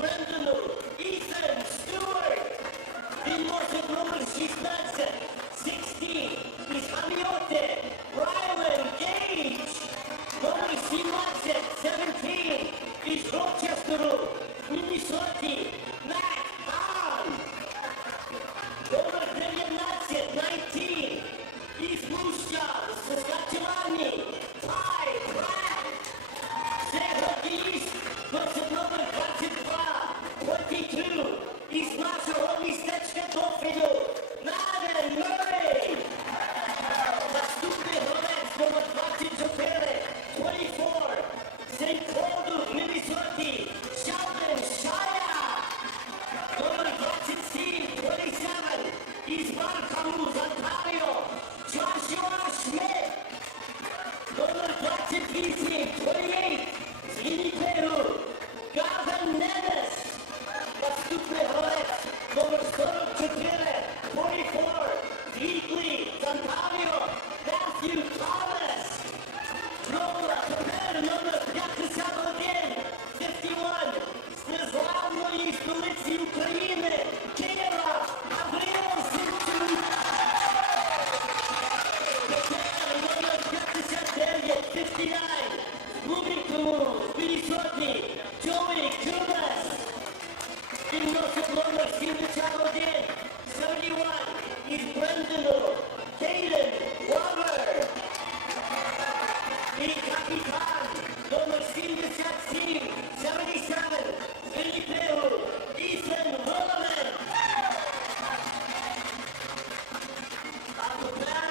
Virden, Ethan Stewart. Переносит номер 16, 16 из Hamilton, Ryland Gage. Номер 17, 17 из Рочестера, Миннесоты, Matt Hahn. Номер 19, 19 из Мушка, Saskatchewan, Ty Pratt. Хоккеист, носит номер 22, 22, из нашего местечка Dauphin, Наден Мurray. Наступный игрок номер 24, 24, Сент-Полду, Миннесоте, Sheldon Shire. Номер 27, 27, из Маркhamу, Ontario, Joshua Schmidt. Номер 28, 28, из Виннипегу, Gavin Nennis. Наступный игрок номер 44, 44, Leagley, Ontario, Matthew Thomas. Номер 51, 51, з незламної столиці України, Києва, Гаврил Симчук. Номер 59, 59, Bloomington, Minnesota, Joey Kumas. Переносит номер 71, 71, из Virden, Caden Weber. И капитан номер 77, 77, Виннипегу, Ethan Williman. А тепер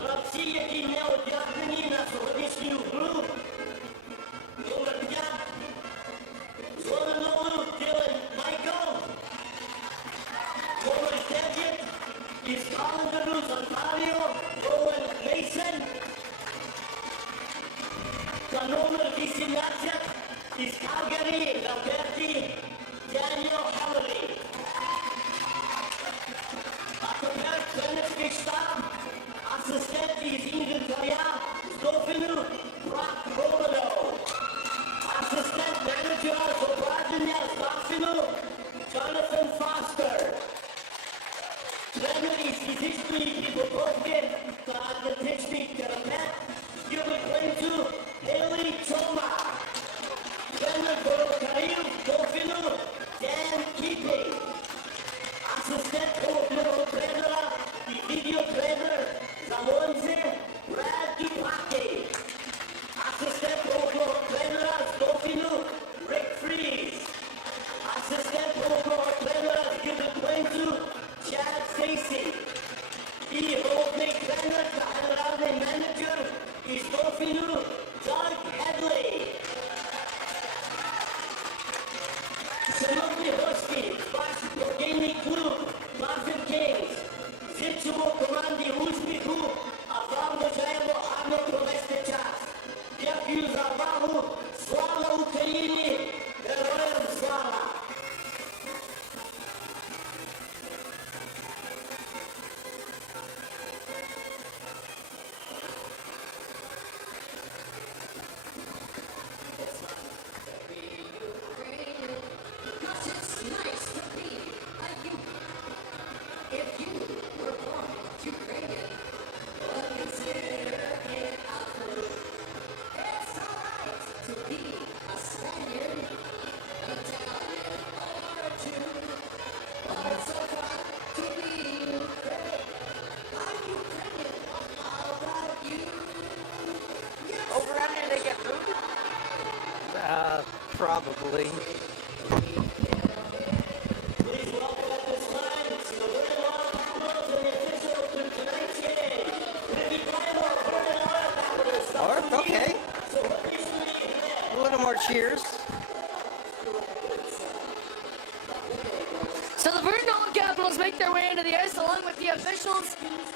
гравці, які не одягнені на сьогоднішню гру. Номер 5, зона номеру Dylan Michael. Номер 9, із Календару, з Онтаріо, Owen Mason. Та номер 18, із Calgary, Alberti, Daniel Hallery. А тепер тренерський штаб, асистент із інвентаря з Dauphin, Brock Romano. Асистент менеджера з обладнання з Dauphin, Jonathan Foster. Тренер із фізичної підготовки та атлетичний терапевт Юрій Клинцю, Haley Choma. Тренер воротарів Dauphin, Dan Keeping. Асистент головного тренера і відеотренер Залонзи, Brad Dupaki. Асистент головного тренера з Dauphin, Rick Freeze. Асистент головного тренера з Юрій Клинцю, Chad Stacy. І головний тренер та генеральний менеджер із Dauphin, Doug Headley. Шановні гості, ваш хоккейний клуб Dauphin Kings. Зичимо команді успіху, а вам бажаємо гарно провести час. Дякую за увагу. Слава Україні! Героям слава! Probably. Please welcome at this time to the Virden Capitals and the official to tonight's game. Or, okay. A little more cheers. So the Virden Capitals make their way into the ice along with the officials.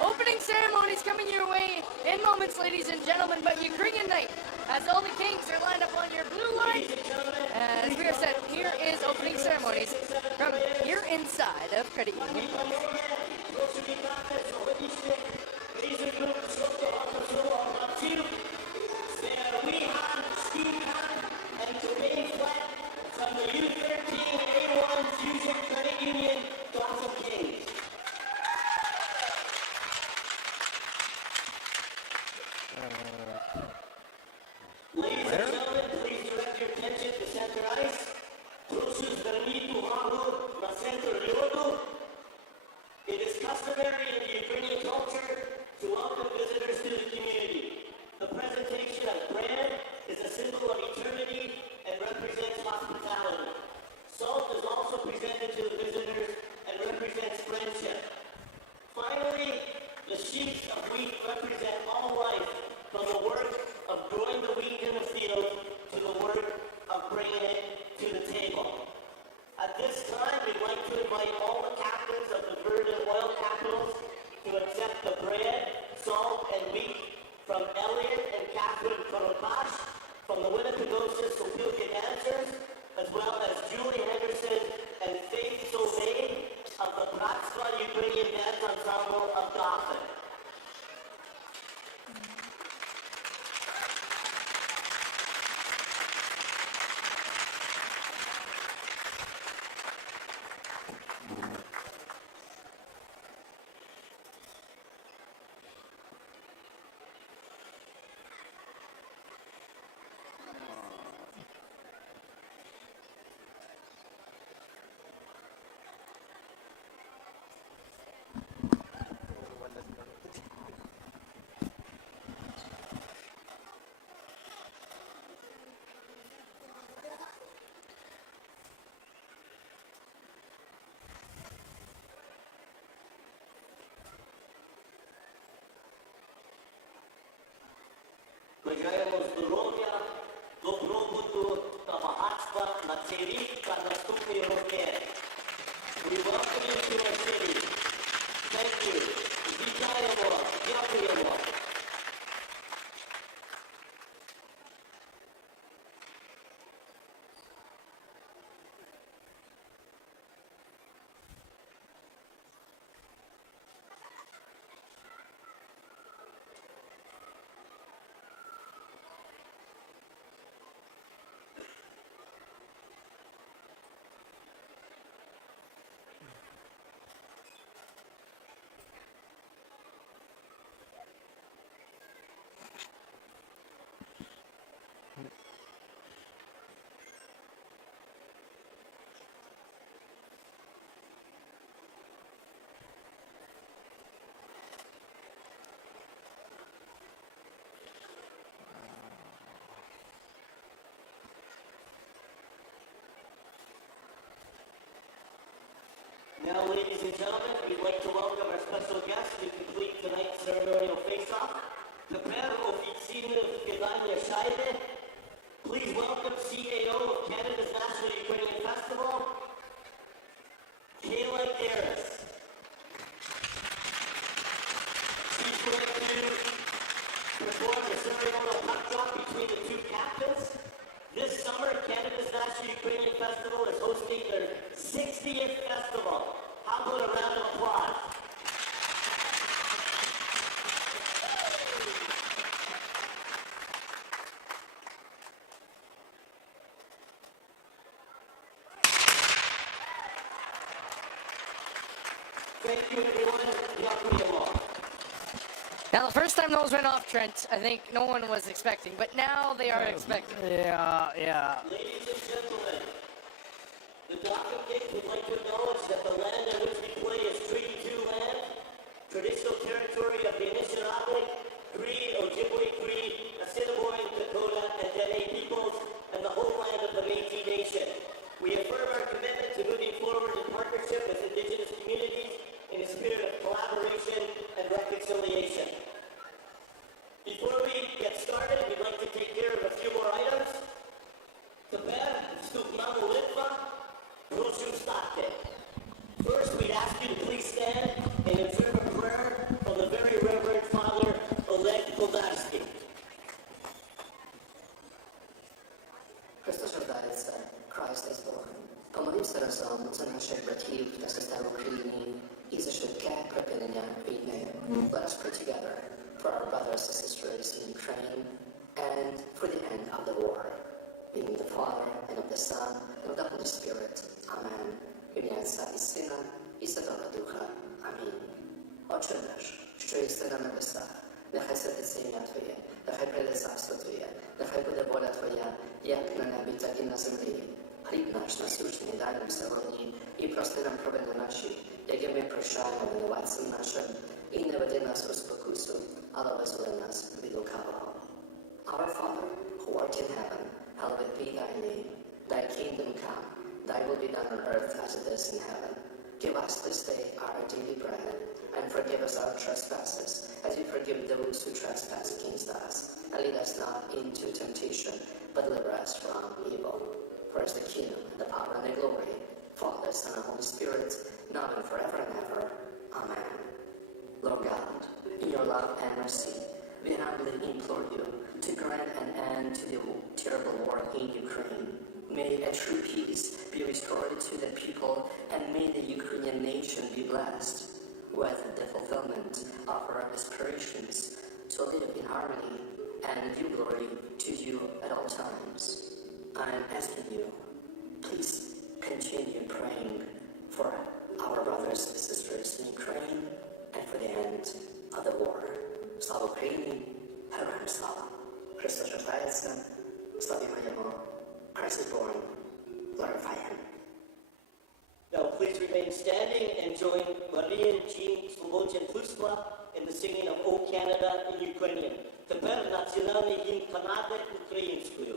Opening ceremonies coming your way in moments, ladies and gentlemen, but Ukrainian night, as all the Kings are lined up on your blue line. As we are set, here is opening ceremonies from here inside of Credit Union. to invite all the captains of the Virden oil capitals to accept the bread, salt, and wheat from Elliot and Catherine Koropash from the Winnipegosis Opilka Dancers, as well as Julie Henderson and Faith Sauvé of the Bratstva Ukrainian Dance Ensemble of Dauphin. Бажаємо здоров'я, добробуту та багатства на цей рік та наступні роки. We welcome you to our city. Thank you. Вітаємо, дякуємо. Now, ladies and gentlemen, we'd like to welcome our special guest to complete tonight's ceremonial face-off. Тепер офіційне вкидання шайби. Please welcome CAO of Canada's National Ukrainian Festival, Kayla Garris. She's going to perform the ceremonial puck drop between the two captains. This summer, Canada's National Ukrainian Festival is hosting their 60th festival. How about a round of applause? Thank you, everyone. Дякуємо. Now, the first time those went off, Trent, I think no one was expecting, but now they are expecting. Yeah. Ladies and gentlemen, the Dauphin Kings would like to acknowledge that the land on which we play is Treaty 2 land, traditional territory of the Anishinaabe, Cree, Ojibwe Cree, Assiniboine, Dakota, and Dene peoples, and the whole land of the Métis Nation. We affirm our commitment to moving forward in partnership with Indigenous communities in a spirit of collaboration and reconciliation. Before we get started, we'd like to take care of a few more items. Тепер вступна молитва. Прошу встати. First, we'd ask you to please stand and observe a prayer from the very Reverend Father Благодарности. Христос рождається, Christ is born. Помолімося разом за наших братів та сестер в Україні і за швидке припинення війни. Let us pray together for our brothers and sisters in Ukraine and for the end of the war. In the name of the Father, and of the Son, and of the Holy Spirit. Amen. В ім'я Отця і Сина, і Святого Духа. Амінь. Отче наш, що єси на небесах, нехай святиться ім'я Твоє, нехай прийде царство Твоє, нехай буде воля Твоя, як на небі, так і на землі. Хліб наш насущний дай нам сьогодні, і прости нам провини наші, як і ми прощаємо винуватцям нашим, і не веди нас у спокусу, але визволи нас від лукавого. Our Father, who art in heaven, hallowed be thy name. Thy kingdom come, thy will be done on earth as it is in heaven. Give us this day our daily bread, and forgive us our trespasses, as we forgive those who trespass against us. And lead us not into temptation, but deliver us from evil. For is the kingdom, and the power, and the glory, Father, Son, and Holy Spirit, now and forever and ever. Amen. Lord God, in your love and mercy, we humbly implore you to grant an end to the terrible war in Ukraine. May a true peace be restored to the people, and may the Ukrainian nation be blessed with the fulfillment of our aspirations to live in harmony and give glory to you at all times. I am asking you, please continue praying for our brothers and sisters in Ukraine and for the end of the war. Slava Ukraini, Heroям Slava. Христос рождається, славімо Його. Christ is born, glorify Him. Now please remain standing and join Marian Jean Slobodjan Plusla in the singing of O Canada in Ukrainian. Тепер національний гімн Канади українською.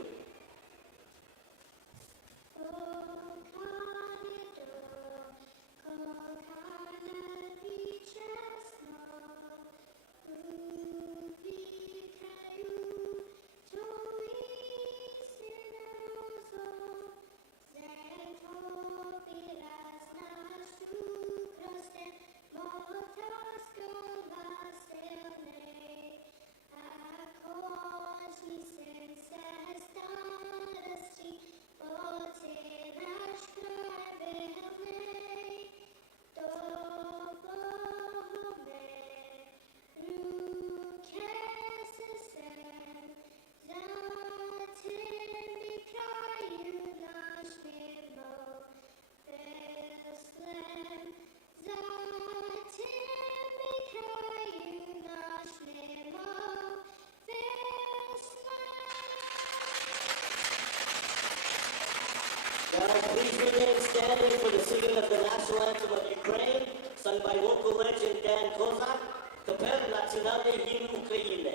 Now, please remain standing for the singing of the national anthem of Ukraine, sung by local legend Dan Kozak. Тепер національний гімн України.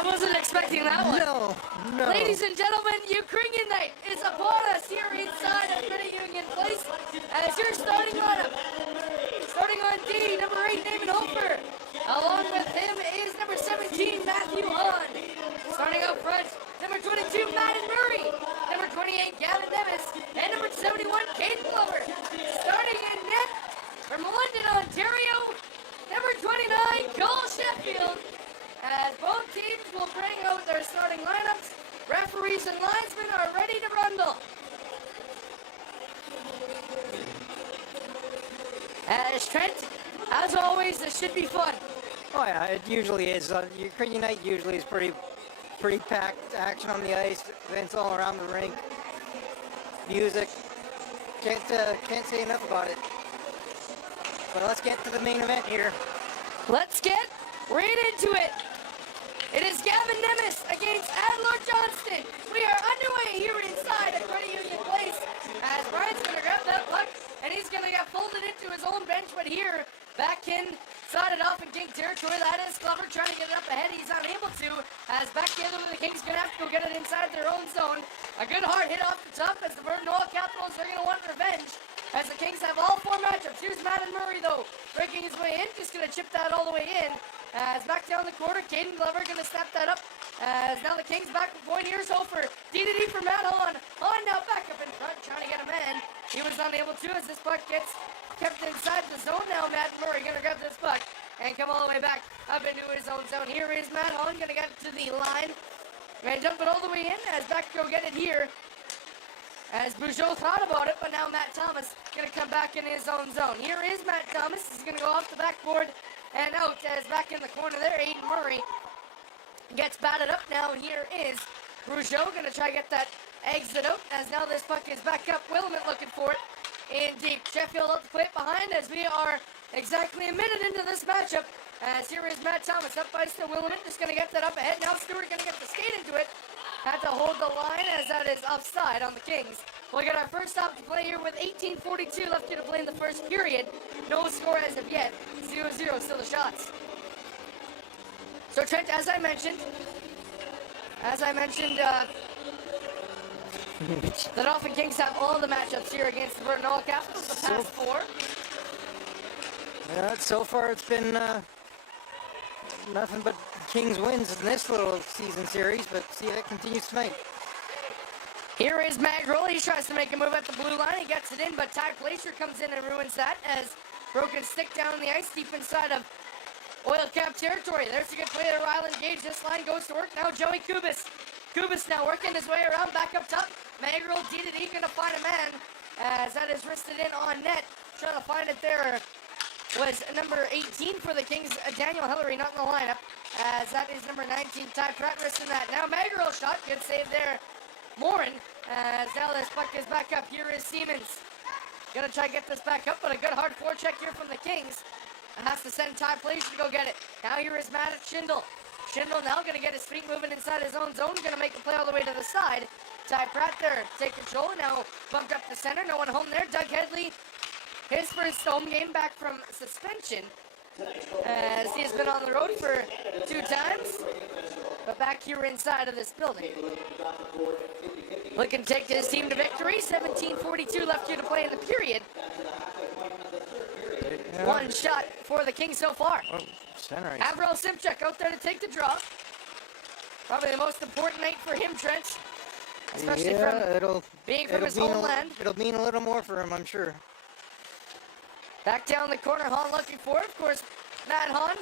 I wasn't expecting that one. No, no. Ladies and gentlemen, Ukrainian night is upon us here inside of Credit Union Place as your starting lineup. Starting on D, number 8, David Hofer. Along with him is number 17, Matthew Hahn. Starting up front, number 22, Madden Murray. Number 28, Gavin Nevis. And number 71, Kate Glover. Starting in net from London, Ontario, number 29, Cole Sheffield. As both teams will bring out their starting lineups, referees and linesmen are ready to rumble. As Trent, as always, this should be fun. Oh yeah, it usually is. Ukrainian night usually is pretty packed. Action on the ice, events all around the rink, music, Can't say enough about it. But let's get to the main event here. Let's get right into it. It is Gavin Nemes against Adler Johnston. We are underway here inside at Credit Union Place as Brian's going to grab that puck and he's going to get folded into his own bench. But here, back inside it off in King territory. That is Glover trying to get it up ahead. He's unable to. As back the other way, the Kings going to have to go get it inside their own zone. A good hard hit off the top as the Virden All Capitals are going to want revenge. As the Kings have all four matchups. Here's Madden Murray though, breaking his way in. Just going to chip that all the way in. As back down the quarter, Caden Glover going to snap that up. As now the Kings back with point. Here's Hofer. DDD for Matt Hahn. Hahn now back up in front, trying to get a man. He was unable to as this puck gets kept inside the zone. Now Matt Murray going to grab this puck and come all the way back up into his own zone. Here is Matt Hahn going to get to the line and dump it all the way in. As back to go get it here. As Bugeaud thought about it, but now Matt Thomas going to come back in his own zone. Here is Matt Thomas. He's going to go off the backboard and out as back in the corner there. Aiden Murray gets batted up now. Here is Bugeaud going to try to get that exit out as now this puck is back up. Willamette looking for it in deep. Sheffield out to play it behind as we are exactly a minute into this matchup. As here is Matt Thomas up by still. Willamette just going to get that up ahead. Now Stewart going to get the skate into it. Had to hold the line as that is offside on the Kings. We'll get our first stop to play here with 18:42 left here to play in the first period. No score as of yet. 0-0 still the shots. So Trent, as I mentioned, the Dauphin Kings have all the matchups here against the Virden All Capitals, the past four. Yeah, so far it's been nothing but Kings wins in this little season series, but see if it continues tonight. Here is Matt Grohl. He tries to make a move at the blue line. He gets it in, but Ty Placer comes in and ruins that as broken stick down the ice deep inside of Oil Cap territory. There's a good play to Ryland Gage. This line goes to work now. Joey Kubis. Kubis now working his way around back up top. Magrel DDD going to find a man as that is wristed in on net. Trying to find it there was number 18 for the Kings, Daniel Hillary, not in the lineup, as that is number 19, Ty Pratt wristing that. Now Magrel shot, good save there. Morin, as now this puck is back up. Here is Siemens. Gonna try to get this back up, but a good hard forecheck here from the Kings. Has to send Ty Placer to go get it. Now here is Matt Schindel. Schindel now gonna get his feet moving inside his own zone. Gonna make a play all the way to the side. Ty Pratt there, take control. Now bumped up the center. No one home there. Doug Headley, his first home game back from suspension, as he has been on the road for 2 times, but back here inside of this building. Looking to take his team to victory. 17:42 left here to play in the period. One shot for the Kings so far. Avril Simchuk out there to take the draw. Probably the most important night for him, Trent. Especially from his homeland. It'll mean a little more for him, I'm sure. Back down the corner, Hahn looking for it. Of course, Matt Hahn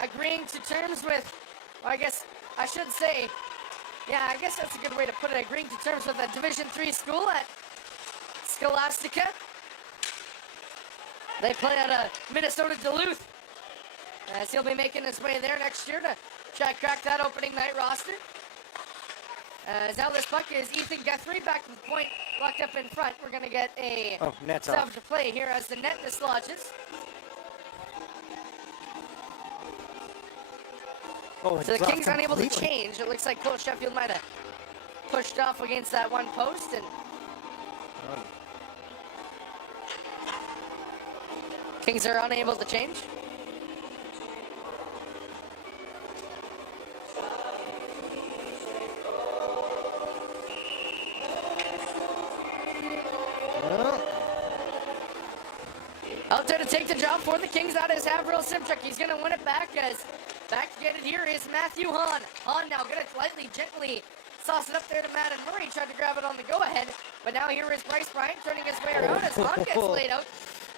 agreeing to terms with, well, I guess I should say, yeah, I guess that's a good way to put it. Agreeing to terms with a Division III school at Scholastica. They play at Minnesota Duluth. As he'll be making his way there next year to try to crack that opening night roster. As now this puck is Ethan Guthrie back with point locked up in front. We're going to get a sub to play here as the net dislodges. So the Kings unable to change. It looks like Cole Sheffield might have pushed off against that one post. And Kings are unable to change. Out there to take the job for the Kings. That is Avril Simchuk. He's going to win it back as back to get it here is Matthew Hahn. Hahn now going to lightly, gently sauce it up there to Matt and Murray. Tried to grab it on the go-ahead. But now here is Bryce Bryant turning his way around as Hahn gets laid out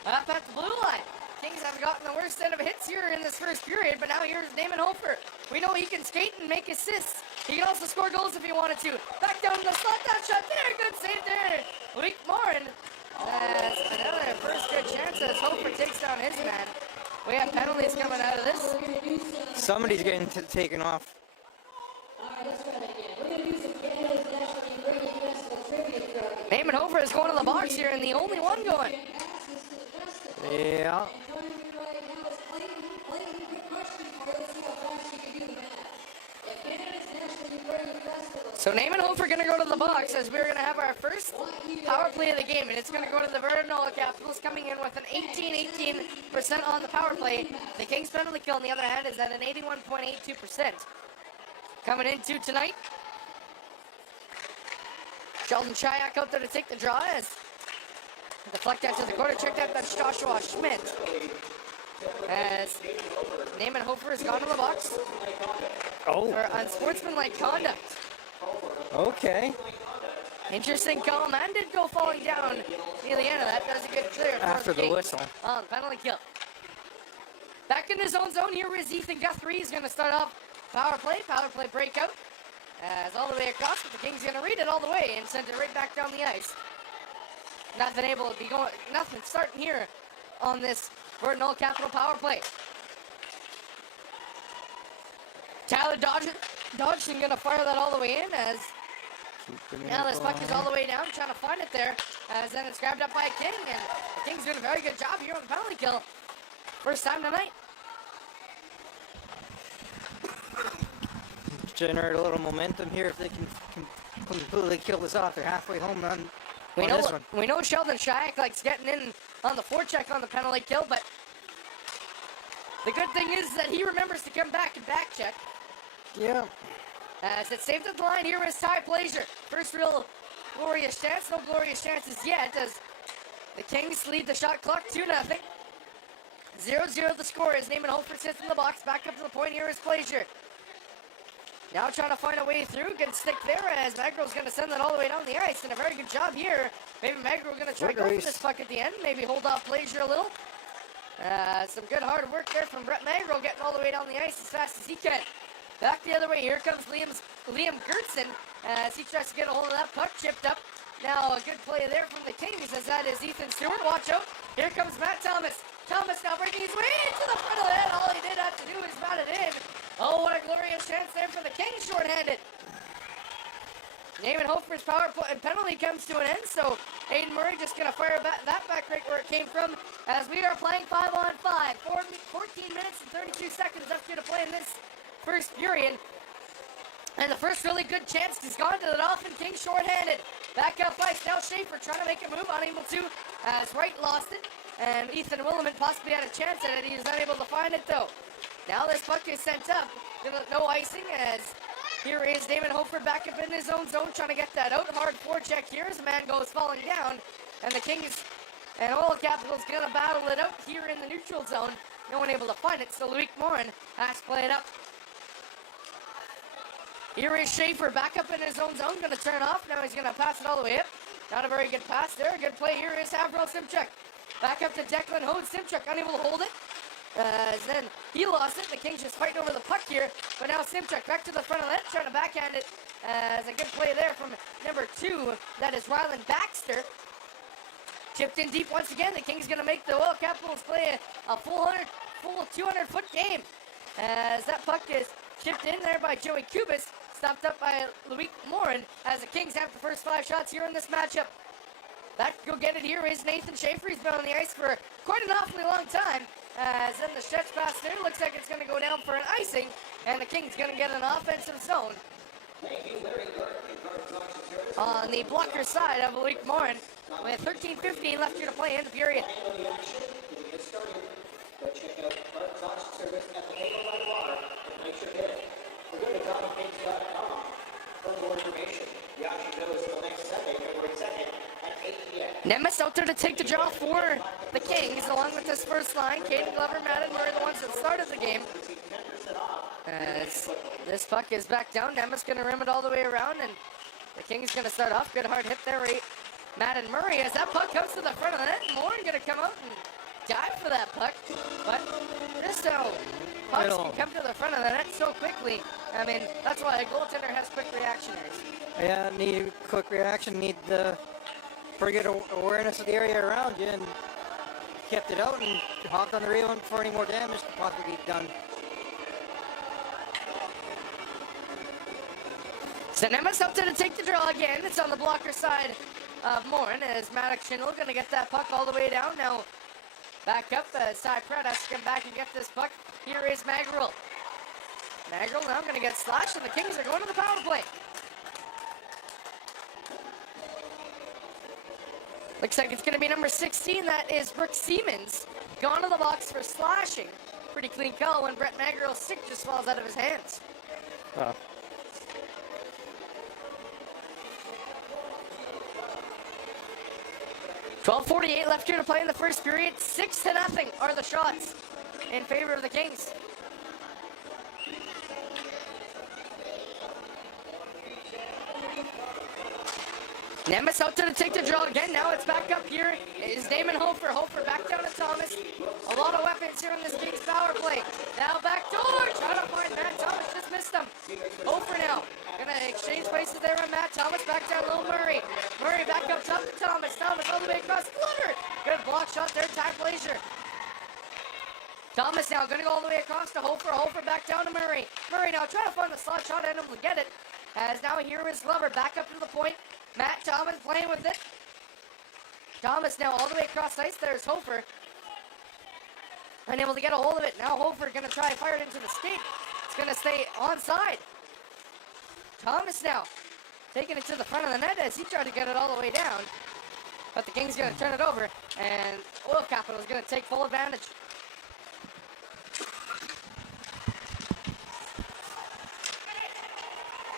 up at the blue line. Kings have gotten the worst end of hits here in this first period. But now here's Damon Hofer. We know he can skate and make assists. He can also score goals if he wanted to. Back down to the slot, that shot there. Good save there. Luke Morin. As another first good chance as Hofer takes down his man. We have penalties coming out of this. Somebody's getting taken off. All right, let's try that again. We're going to do some Canada's National Ukrainian Festival trivia Namenhofer is going to the box here and the only one going. Yeah. So Namenhofer going to go to the box as we're going to have our first power play of the game, and it's going to go to the Virden Capitals, coming in with an 18% on the power play. The Kings penalty kill on the other hand is at an 81.82%. Coming into tonight, Sheldon Chayak out there to take the draw as deflect out to the corner, checked out that's Joshua Schmidt. As Namenhofer has gone to the box for unsportsmanlike conduct. Okay. Interesting call. Man did go falling down near the end of that. That was a good clear. After the whistle. On penalty kill. Back in his own zone here is Ethan Guthrie. He's going to start off power play breakout. As all the way across, but the Kings going to read it all the way and send it right back down the ice. Nothing starting here on this Virden Capital power play. Tyler Dodgson going to fire that all the way in as now this puck is all the way down, trying to find it there, as then it's grabbed up by King, and the Kings doing a very good job here on the penalty kill. First time tonight. Generate a little momentum here if they can completely kill this off. They're halfway home run. We know Sheldon Shack likes getting in on the forecheck on the penalty kill, but the good thing is that he remembers to come back and back check. Yeah. As it's saved at the line, here is Ty Plaisir. First real glorious chance, no glorious chances yet, as the Kings lead the shot clock 2-0. 0-0 the score is Namenhofer sits in the box, back up to the point, here is Plaisir. Now trying to find a way through, good stick there as Magro's going to send that all the way down the ice, and a very good job here. Maybe Magro going to try to go for this puck at the end, maybe hold off Plaisir a little. Some good hard work there from Brett Magro, getting all the way down the ice as fast as he can. Back the other way, here comes Liam Gertson as he tries to get a hold of that puck, chipped up. Now a good play there from the Kings as that is Ethan Stewart, watch out. Here comes Matt Thomas. Thomas now breaking his way into the front of the net. All he did have to do is bat it in. Oh, what a glorious chance there for the Kings, shorthanded. Namenhofer's power play and penalty comes to an end, so Aiden Murray just going to fire that back right where it came from as we are playing 5-on-5. 14 minutes and 32 seconds left here to play in this first period. And the first really good chance has gone to the Dauphin Kings shorthanded. Back up ice now, Schaefer trying to make a move, unable to, as Wright lost it. And Ethan Williman possibly had a chance at it. He is unable to find it though. Now this puck is sent up. No icing as here is Namenhofer back up in his own zone trying to get that out. Hard forecheck here as the man goes falling down. And the Kings and Oil Capitals going to battle it out here in the neutral zone. No one able to find it, so Loic Morin has to play it up. Here is Schaefer back up in his own zone, going to turn off. Now he's going to pass it all the way up. Not a very good pass there. Good play here is Avril Simchuk. Back up to Declan Hode. Simchuk unable to hold it. Then he lost it. The Kings just fighting over the puck here. But now Simchuk back to the front of the net, trying to backhand it. As a good play there from number 2. That is Rylan Baxter. Chipped in deep once again. The Kings going to make the Oil Capitals play a full 200-foot game. As that puck is chipped in there by Joey Kubis. Stopped up by Loic Morin as the Kings have the first 5 shots here in this matchup. Back to go get it here is Nathan Schaefer. He's been on the ice for quite an awfully long time. As then the stretch pass there looks like it's going to go down for an icing. And the Kings going to get an offensive zone. On the blocker side of Loic Morin with 13:15 left here to play in the period. Nemes out there to take the draw for the Kings, along with this first line. Caden Glover, Madden Murray, the ones that started the game. As this puck is back down, Nemes going to rim it all the way around, and the Kings going to start off. Good hard hit there, Madden Murray, as that puck comes to the front of the net. Morin going to come out and dive for that puck, but just how pucks can come to the front of the net so quickly. I mean, that's why a goaltender has quick reactionaries. Yeah, need quick reaction, need the pretty good awareness of the area around you, and kept it out and hopped on the rebound before any more damage could possibly be done. So Nemes out there to take the draw again. It's on the blocker side of Morin as Maddox Schindel going to get that puck all the way down. Now back up as Ty Pratt has to come back and get this puck. Here is Magrill. Magrill now going to get slashed, and the Kings are going to the power play. Looks like it's going to be number 16. That is Brooke Siemens. Gone to the box for slashing. Pretty clean call when Brett Magrill's stick just falls out of his hands. 12:48 left here to play in the first period. 6-0 are the shots in favor of the Kings. Nemes out to take the draw again. Now it's back up here. Is Damon Hofer. Hofer back down to Thomas. A lot of weapons here in this Kings power play. Now back door. Trying to find Matt Thomas. Just missed him. Hofer now. Gonna exchange places there on Matt Thomas. Back down low Murray. Murray back up top to Thomas. Thomas all the way across. Glover. Good block shot there. Ty Glazier. Thomas now gonna go all the way across to Hofer. Hofer back down to Murray. Murray now trying to find the slot shot and able to get it. As now here is Glover back up to the point. Matt Thomas playing with it. Thomas now all the way across ice. There's Hofer. Unable to get a hold of it. Now Hofer going to try and fire it into the skate. It's going to stay onside. Thomas now taking it to the front of the net as he tried to get it all the way down. But the Kings going to turn it over. And Oil Capital is going to take full advantage.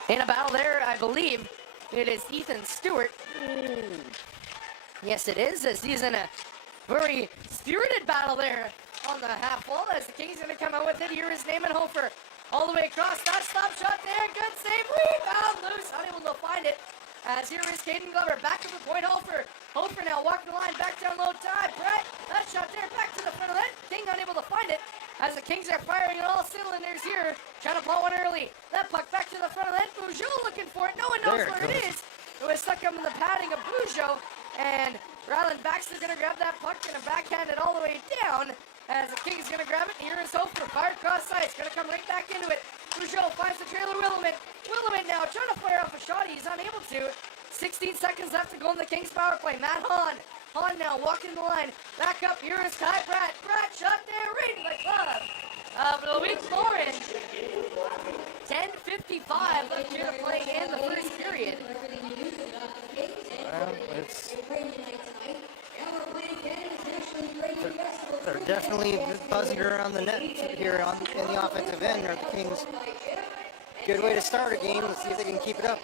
In a battle there, I believe it is Ethan Stewart. Yes, it is, as he's in a very spirited battle there on the half wall as the Kings going to come out with it. Here is Naaman Hofer all the way across. That stop shot there. Good save. Rebound loose. Unable to find it. As here is Caden Glover. Back to the point. Hofer. Hofer now walking the line. Back down low. Ty Brett. That shot there. Back to the front of that. King unable to find it. As the Kings are firing it all cylinders here. Trying to blow one early. That puck back to the front of that. Bugeaud looking for it. No one knows where it is. It was stuck up in the padding of Bugeaud. And Ryland Baxter's going to grab that puck and backhand it all the way down. As the Kings going to grab it. Here is Hofer. Fired cross ice. Going to come right back into it. Bugeaud finds the trailer. Willamette. Willamette now trying to fire off a shot. He's unable to. 16 seconds left to go in the Kings power play. Matt Hahn. Hahn now walking the line. Back up. Here is Ty Pratt. Pratt shot there. Right in the club of Louis Morin. 10:55 left here to play in the first period. Well, they're definitely buzzing around the net here in the offensive end. Are the Kings? Good way to start a game. Let's see if they can keep it up.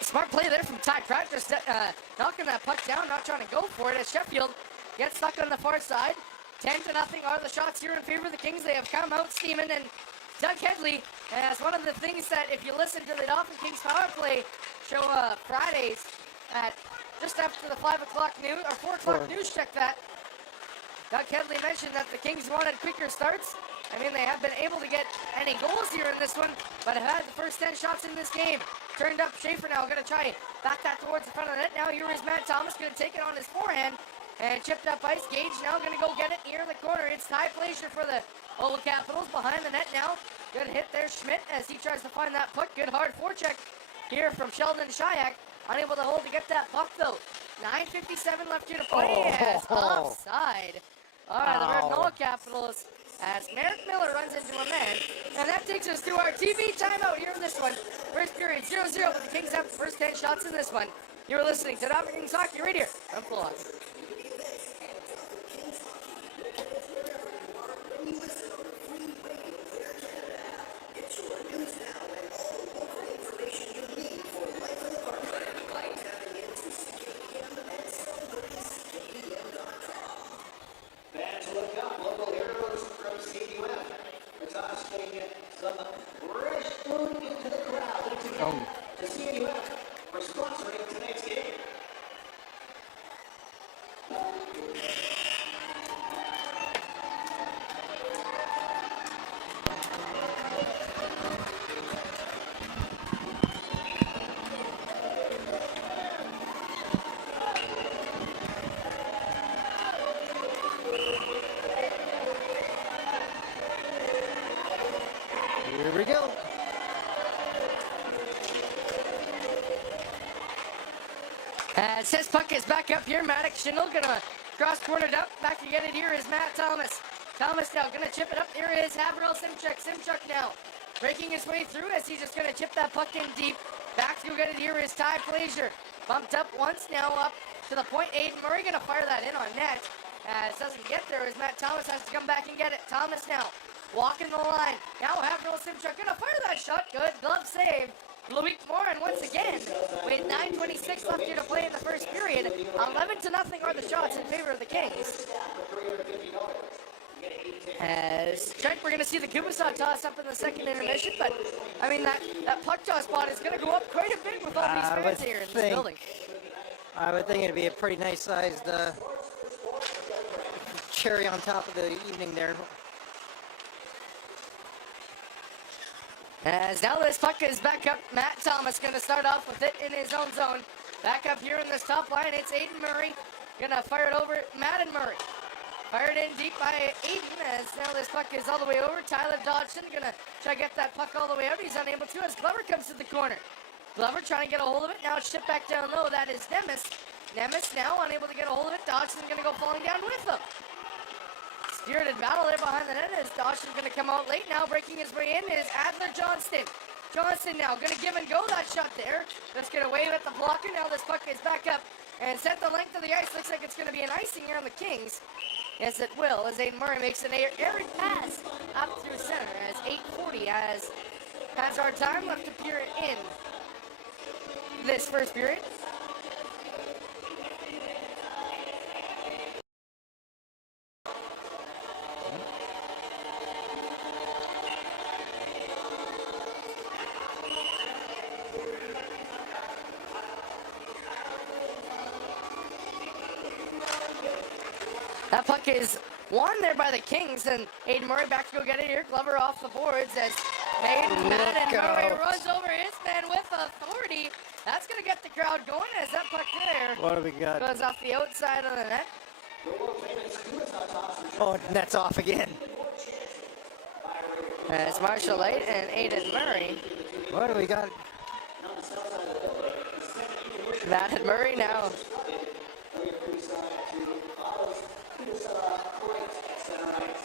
Smart play there from Ty Pratt, just knocking that puck down, not trying to go for it as Sheffield gets stuck on the far side. 10-0 are the shots here in favor of the Kings. They have come out steaming, and Doug Headley has one of the things that if you listen to the Dauphin Kings power play show Fridays at just after the 5 o'clock news, or 4 o'clock news check that, Doug Headley mentioned that the Kings wanted quicker starts. I mean, they have been able to get any goals here in this one, but have had the first 10 shots in this game. Turned up, Schaefer now going to try back that towards the front of the net. Now here is Matt Thomas going to take it on his forehand and chipped up ice. Gage now going to go get it near the corner. It's Ty Glazier for the Old Capitals behind the net now. Good hit there, Schmidt, as he tries to find that puck. Good hard forecheck here from Sheldon Shayak. Unable to hold to get that puck though. 9:57 left here to play. Yes, offside. All right, the Virden Old Capitals. As Merrick Miller runs into a man. And that takes us to our TV timeout here in this one. First period 0-0, but the Kings have the first 10 shots in this one. You're listening to Dauphin Kings Hockey right here on Plus. we go. As his puck is back up here, Maddox Schindel gonna cross cornered up. Back to get it here is Matt Thomas. Thomas now gonna chip it up. Here is Haverhill Simchuk. Simchuk now breaking his way through as he's just gonna chip that puck in deep. Back to go get it here is Ty Frazier. Bumped up once, now up to the point. Aiden Murray gonna fire that in on net. As doesn't get there as Matt Thomas has to come back and get it. Thomas now walking the line. Now Haverhill Simchuk gonna fire that shot. Good glove save. Loic Morin once again with 9:26 left here to play in the first period. 11-0 are the shots in favor of the Kings. As Trent, we're going to see the Kubasov toss up in the second intermission, but I mean that puck toss spot is going to go up quite a bit with all these fans here in this building. I would think it'd be a pretty nice sized cherry on top of the evening there. As now this puck is back up, Matt Thomas going to start off with it in his own zone. Back up here in this top line, it's Aiden Murray. Going to fire it over Madden Murray. Fired in deep by Aiden as now this puck is all the way over. Tyler Dodson going to try to get that puck all the way out. He's unable to as Glover comes to the corner. Glover trying to get a hold of it. Now shipped back down low. That is Nemes. Nemes now unable to get a hold of it. Dodson going to go falling down with him. Spirited battle there behind the net as Dawson's going to come out late. Now breaking his way in is Adler Johnston. Johnston now going to give and go that shot there. Just going to wave at the blocker. Now this puck is back up and set the length of the ice. Looks like it's going to be an icing here on the Kings. Yes, it will, as Aiden Murray makes an airy pass up through center as 8:40 has our time left to period in this first period. That puck is won there by the Kings, and Aiden Murray back to go get it here. Glover off the boards as Madden Murray runs over his man with authority. That's going to get the crowd going as that puck there What do we got? goes off the outside of the net. Oh, net's off again. As Marshall Light and Aiden Murray. What do we got? Madden Murray now.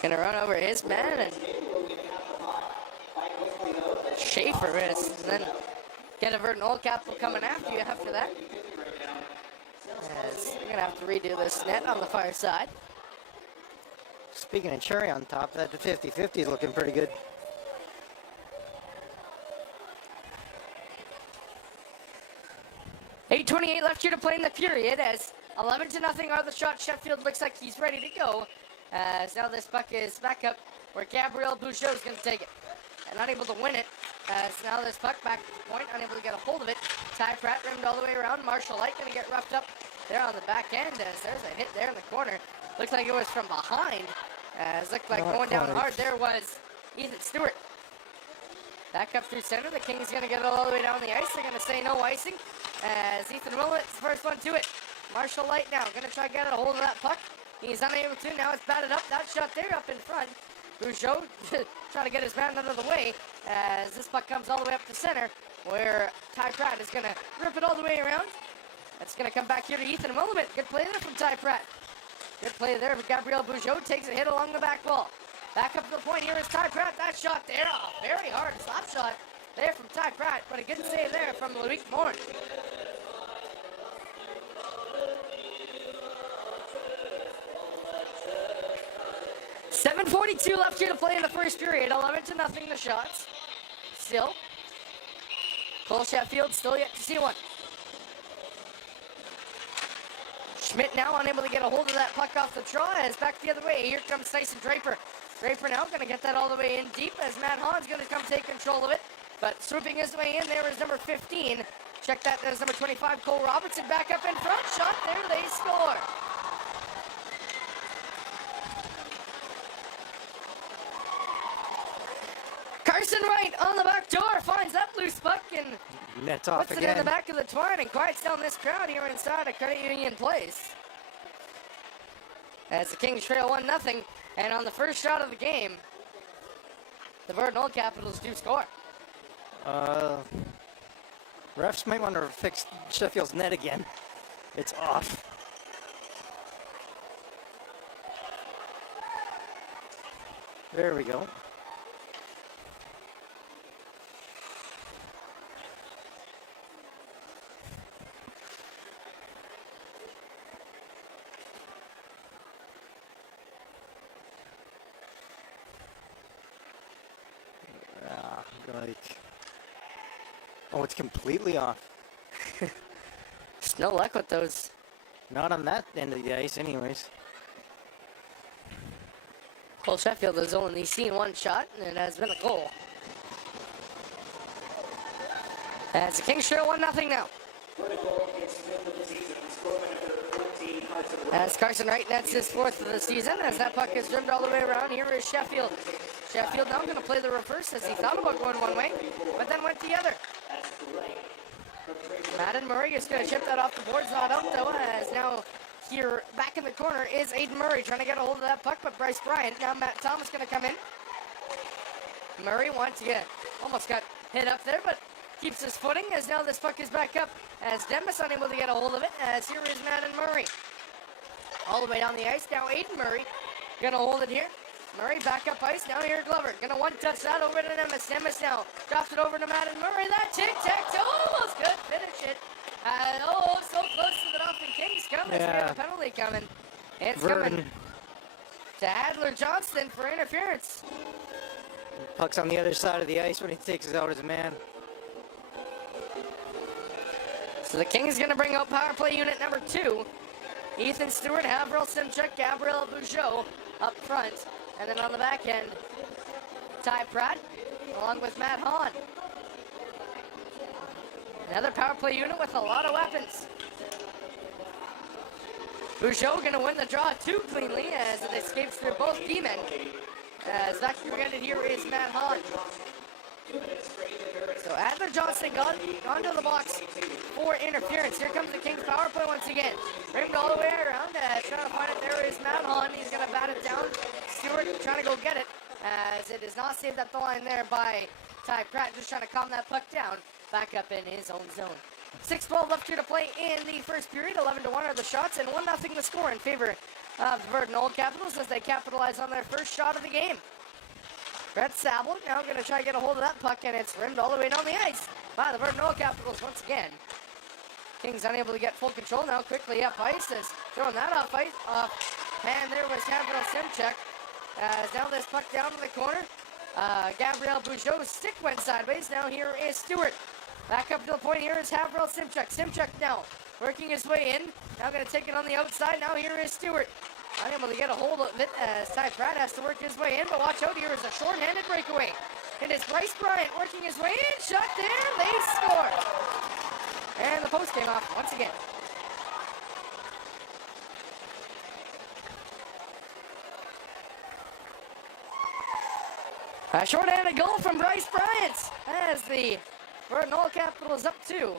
Gonna run over his man and Schaefer is, and then get a Virden Old Capital coming after you after that. As you're gonna have to redo this net on the far side. Speaking of cherry on top, that 50-50 is looking pretty good. $8:28 left here to play in the period as 11-0 are the shots. Sheffield looks like he's ready to go. As now this puck is back up where Gabriel Bouchot is going to take it. And unable to win it. As now this puck back to the point, unable to get a hold of it. Ty Pratt rimmed all the way around. Marshall Light going to get roughed up there on the back end. As there's a hit there in the corner. Looks like it was from behind. As looked like going down hard there was Ethan Stewart. Back up through center. The Kings going to get it all the way down the ice. They're going to say no icing. As Ethan Wilmott's the first one to it. Marshall Light now going to try to get a hold of that puck. He's unable to. Now it's batted up. That shot there up in front. Bouchot trying to get his man out of the way as this puck comes all the way up to center where Ty Pratt is going to rip it all the way around. That's going to come back here to Ethan Wilmot. Good play there from Ty Pratt. Good play there, but Gabriel Bouchot takes a hit along the back wall. Back up to the point. Here is Ty Pratt. That shot there. Oh, very hard slap shot there from Ty Pratt, but a good save there from Loic Morin. $7:42 left here to play in the first period. 11-0 the shots. Still. Cole Sheffield still yet to see one. Schmidt now unable to get a hold of that puck off the draw as back the other way. Here comes Tyson Draper. Draper now going to get that all the way in deep as Matt Hahn's going to come take control of it. But swooping his way in there is number 15. Check that, there's number 25, Cole Robertson back up in front. Shot there, they score. Carson Wright on the back door finds that loose puck and Net's off puts again. it in the back of the twine and quiets down this crowd here inside of Credit Union Place. As the Kings trail 1-0, and on the first shot of the game, the Virden Old Capitals do score. Refs might want to fix Sheffield's net again. It's off. There we go. Oh, it's completely off. Just no luck with those. Not on that end of the ice anyways. Cole Sheffield has only seen one shot, and it has been a goal. As the Kings trail 1-0 now. As Carson Wright nets his 4th of the season, as that puck is rimmed all the way around, here is Sheffield. Sheffield now going to play the reverse as he thought about going one way, but then went the other. Madden Murray is going to chip that off the boards, not out though, as now here back in the corner is Aiden Murray trying to get a hold of that puck, but Bryce Bryant, now Matt Thomas going to come in. Murray wants to get, almost got hit up there, but keeps his footing as now this puck is back up as Demis unable to get a hold of it, as here is Madden Murray. All the way down the ice, now Aiden Murray going to hold it here. Murray back up ice, now here Glover. Gonna one-touch that over to Nemes. Nemes now dropped it over to Madden Murray. That tic-tac-toe, almost good. Finish it. So close to the Dauphin Kings coming. We have a penalty coming. It's Virden. coming to Adler Johnston for interference. Puck's on the other side of the ice when he takes it out as a man. So the Kings gonna bring out power play unit number 2. Ethan Stewart, Havril Simchuk, Gabriel Bougeot up front. And then on the back end, Ty Pratt, along with Matt Hahn. Another power play unit with a lot of weapons. Bougeot going to win the draw too cleanly as it escapes through both D-men. As that created here is Matt Hahn. So Adler Johnson gone to the box for interference. Here comes the Kings power play once again. Rimmed all the way around. Trying to find it. There is Matt Hahn. He's going to bat it down. Stewart trying to go get it. As it is not saved at the line there by Ty Pratt. Just trying to calm that puck down. Back up in his own zone. 6:12 left here to play in the first period. 11-1 are the shots and 1-0 the score in favor of the Virden Old Capitals as they capitalize on their first shot of the game. Brett Sabel now going to try to get a hold of that puck, and it's rimmed all the way down the ice by the Virden Old Capitals once again. Kings unable to get full control now, quickly up ice, is throwing that off ice, and there was Gabriel Simchuk. Now this puck down to the corner. Gabriel Bougeot's stick went sideways. Now here is Stewart. Back up to the point, here is Havril Simchuk. Simchuk now working his way in. Now going to take it on the outside. Now here is Stewart. Unable to get a hold of it as Ty Pratt has to work his way in, but watch out, here is a short-handed breakaway. It is Bryce Bryant working his way in, shot there, they score. And the post came off once again. A short-handed goal from Bryce Bryant as the Virden Old Capitals up 2.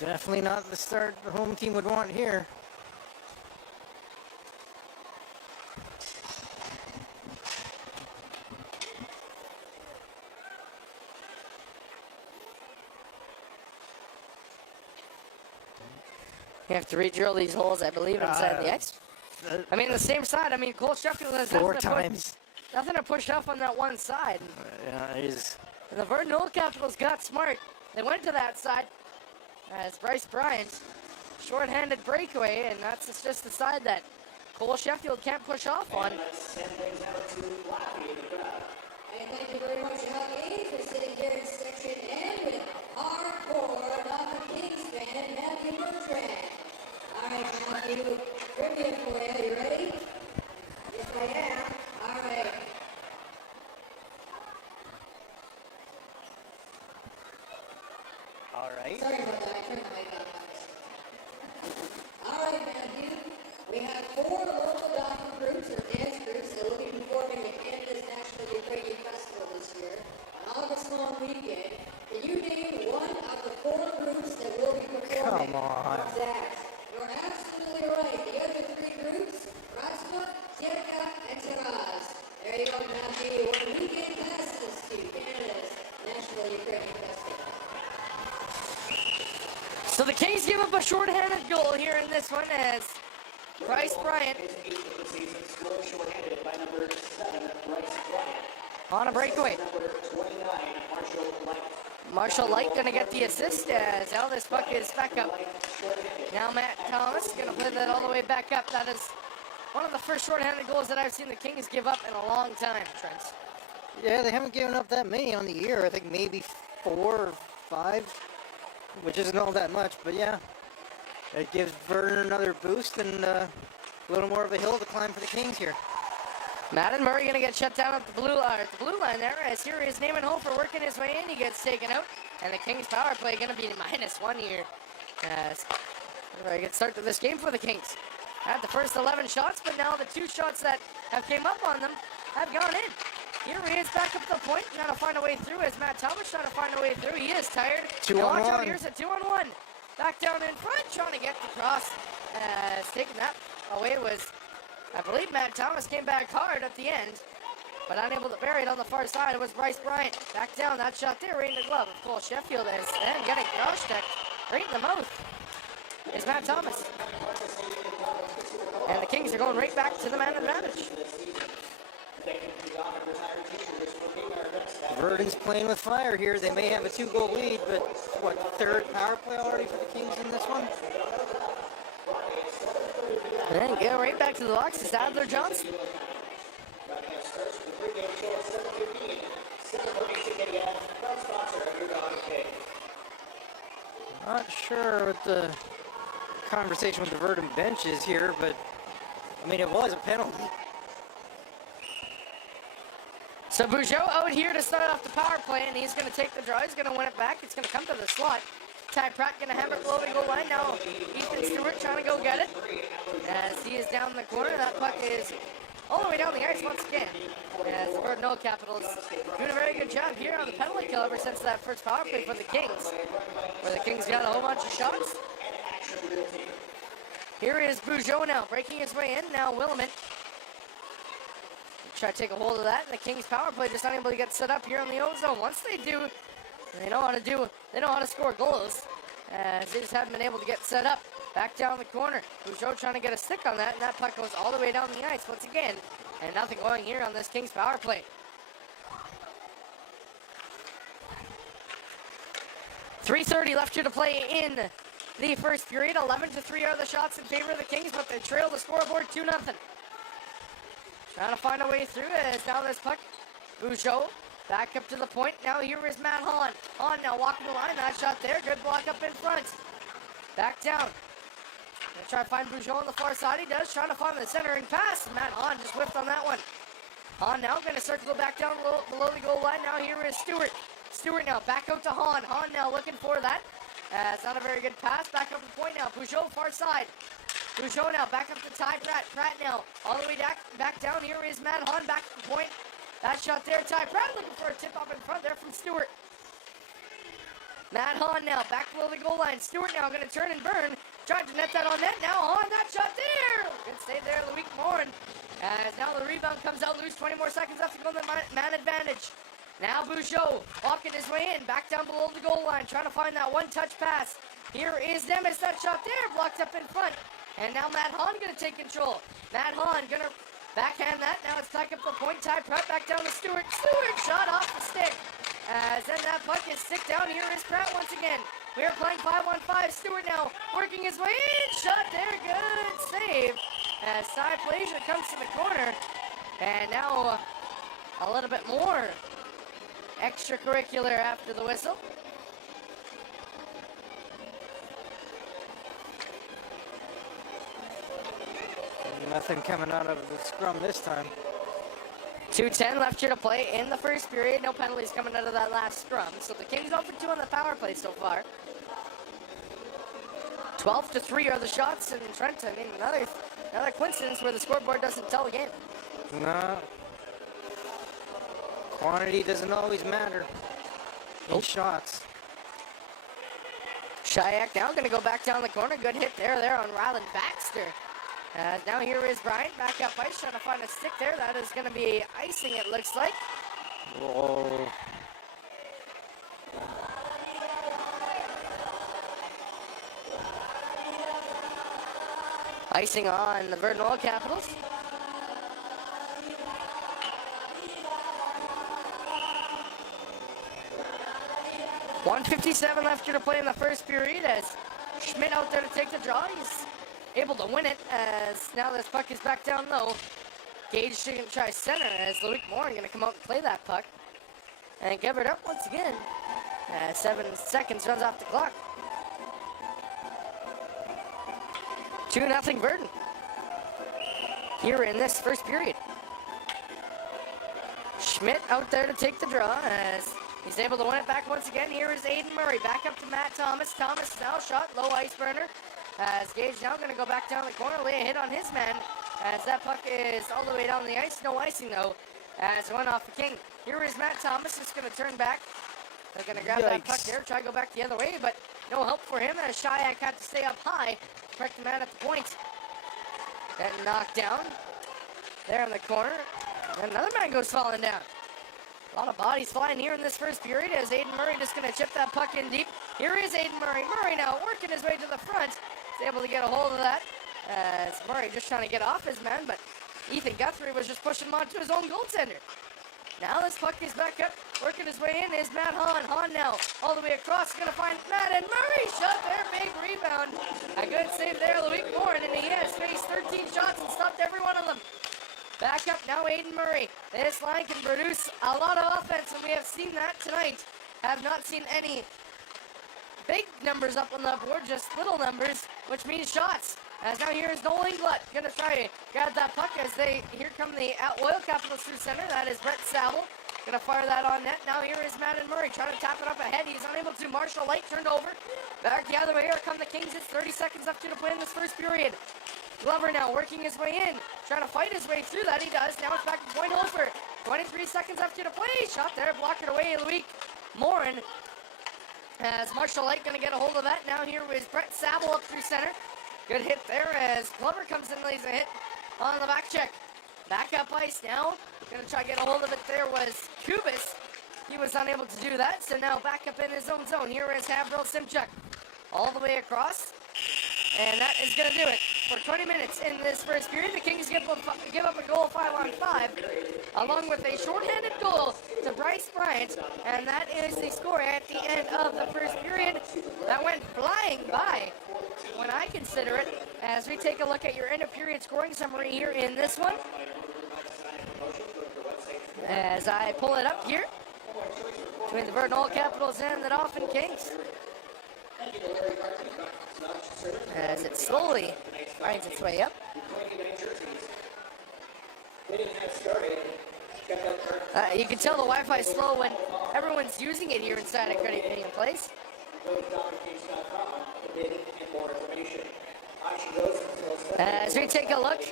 Definitely not the start the home team would want here. You have to re-drill these holes, I believe, inside the ice. I mean, the same side. I mean, Cole Sheffield has 4 times. Nothing to push off on that one side. Yeah, it is. And the Virden Old Capitals got smart. They went to that side as Bryce Bryant, short-handed breakaway, and that's just the side that Cole Sheffield can't push off on. And thank you very much, Hockey, for sitting here in section N with hardcore Dauphin Kings fan Matthew Bertrand. All right, Matthew, trivia for you. You ready? Yes, I am. All right. All right. Sorry about that. I turned the mic off. All right, Matthew. We have 4 local Dauphin groups or dance groups that will be performing at Canada's National Ukrainian Festival this year on August long weekend. Can you name one of the 4 groups that will be performing? Come on. Zach, you're absolutely right. The other 3 groups, Rasmus, So the Kings give up a shorthanded goal here in this one as Bryce Bryant on a breakaway. Marshall Light going to get the assist as now this puck is back up. Now Matt Thomas going to play that all the way back up. That is one of the first shorthanded goals that I've seen the Kings give up in a long time, Trent. Yeah, they haven't given up that many on the year. I think maybe 4 or 5, which isn't all that much, but yeah. It gives Virden another boost and a little more of a hill to climb for the Kings here. Matt and Murray going to get shut down at the blue line there, as here is Naaman Hofer working his way in. He gets taken out, and the Kings power play going to be -1 here. As a very good start to this game for the Kings. Had the first 11 shots, but now the 2 shots that have came up on them have gone in. Here he is back up the point, trying to find a way through as Matt Thomas trying to find a way through. He is tired. 2-on-1. Here's a 2-on-1. Back down in front, trying to get the cross. Taking that away was, I believe Matt Thomas came back hard at the end, but unable to bury it on the far side. It was Bryce Bryant. Back down, that shot there, right in the glove of Cole Sheffield, and getting cross-checked right in the mouth is Matt Thomas. And the Kings are going right back to the man advantage. Virden's playing with fire here. They may have a 2-goal lead, but what, 3rd power play already for the Kings in this one? And then go right back to the box is Adler Johnson. Not sure what the conversation with the Virden bench is here, but I mean, it was a penalty. So Bugeaud out here to start off the power play, and he's going to take the draw. He's going to win it back. It's going to come to the slot. Ty Pratt going to hammer it below the goal line. Now Ethan Stewart trying to go get it. As he is down the corner, that puck is all the way down the ice once again. As the Virden Old Capitals doing a very good job here on the penalty kill ever since that first power play for the Kings, where the Kings got a whole bunch of shots. Here is Bugeaud now, breaking his way in. Now Willamette try to take a hold of that, and the Kings power play just unable to get set up here in the O-zone. Once they do, they know how to score goals. They just haven't been able to get set up. Back down the corner, Bugeaud trying to get a stick on that, and that puck goes all the way down the ice once again, and nothing going here on this Kings power play. .330 left here to play in the first period. 11-3 are the shots in favor of the Kings, but they trail the scoreboard 2-0. Trying to find a way through as now this puck. Bugeaud back up to the point. Now here is Matt Hahn. Hahn now walking the line. That shot there. Good block up in front. Back down. Gonna try to find Bugeaud on the far side. He does. Trying to find the centering pass. Matt Hahn just whiffed on that one. Hahn now going to circle back down below the goal line. Now here is Stewart. Stewart now back out to Hahn. Hahn now looking for that. It's not a very good pass. Back up the point now. Bugeaud far side. Bugeaud now back up to Ty Pratt. Pratt now all the way back down. Here is Matt Hahn back to the point. That shot there. Ty Pratt looking for a tip up in front there from Stewart. Matt Hahn now back below the goal line. Stewart now going to turn and burn. Trying to net that on net. Now Hahn, that shot there. Good save there, Loic Morin. As now the rebound comes out loose. 20 more seconds left to go in the man advantage. Now Bugeaud walking his way in. Back down below the goal line. Trying to find that one-touch pass. Here is Demis. That shot there. Blocked up in front. And now Matt Hahn going to take control. Matt Hahn going to backhand that. Now it's back up the point. Ty Pratt back down to Stewart. Stewart shot off the stick. As then that puck is stick down. Here is Pratt once again. We are playing 5-on-5. Stewart now working his way in. Shot there. Good save. As Ty Plaisir comes to the corner. And now a little bit more extracurricular after the whistle. Nothing coming out of the scrum this time. 2:10 left here to play in the first period. No penalties coming out of that last scrum. So the Kings 0-2 on the power play so far. 12-3 are the shots in Trent. I mean, another coincidence where the scoreboard doesn't tell the game. No. Quantity doesn't always matter in shots. Shayak now going to go back down the corner. Good hit there on Ryland Baxter. Now here is Bryant back up ice, trying to find a stick there. That is going to be icing, it looks like. Whoa. icing on the Virden Oil Capitals. .157 left here to play in the first period as Schmidt out there to take the draw. He's able to win it as now this puck is back down low. Gage going to try center as Loic Moore going to come out and play that puck. And give it up once again. 7 seconds runs off the clock. 2-0 Virden here in this first period. Schmidt out there to take the draw as he's able to win it back once again. Here is Aiden Murray back up to Matt Thomas. Thomas now shot, low ice burner. As Gage now going to go back down the corner, lay a hit on his man. As that puck is all the way down the ice. No icing though, as it went off the King. Here is Matt Thomas, just going to turn back. They're going to grab that puck there, try to go back the other way, but no help for him as Shayak had to stay up high. Correct the man at the point. That knocked down there in the corner. And another man goes falling down. A lot of bodies flying here in this first period as Aiden Murray just going to chip that puck in deep. Here is Aiden Murray. Murray now working his way to the front. He's able to get a hold of that. As Murray just trying to get off his man, but Ethan Guthrie was just pushing him onto his own goaltender. Now this puck is back up, working his way in is Matt Hahn. Hahn now all the way across, going to find Matt, and Murray shot there, big rebound. A good save there, Loic Moore, and he has faced 13 shots and stopped every one of them. Back up now, Aiden Murray. This line can produce a lot of offense, and we have seen that tonight. Have not seen any big numbers up on the board, just little numbers, which means shots. As now here is Noel Englert, gonna try to grab that puck as here come the Oil Capitals through center. That is Brett Saville, gonna fire that on net. Now here is Madden Murray, trying to tap it up ahead. He's unable to. Marshall Light turned over. Back the other way, here come the Kings. It's 30 seconds left to play in this first period. Glover now working his way in, trying to fight his way through that. He does. Now it's back to Point Holfer. 23 seconds left to play. Shot there, block it away. Loic Morin. As Marshall Light gonna get a hold of that. Now here is Brett Saville up through center. Good hit there as Glover comes in and lays a hit on the back check. Back up ice now. Gonna try to get a hold of it. There was Kubis. He was unable to do that. So now back up in his own zone. Here is Havril Simchuk. All the way across. And that is gonna do it. For 20 minutes in this first period, the Kings give up a goal 5-on-5, along with a shorthanded goal to Bryce Bryant. And that is the score at the end of the first period. That went flying by when I consider it, as we take a look at your end of period scoring summary here in this one. As I pull it up here between the Virden Oil Capitals and the Dauphin Kings. As it slowly finds its way up. You can tell the Wi-Fi is slow when everyone's using it here inside a Credit Union Place. As we take a look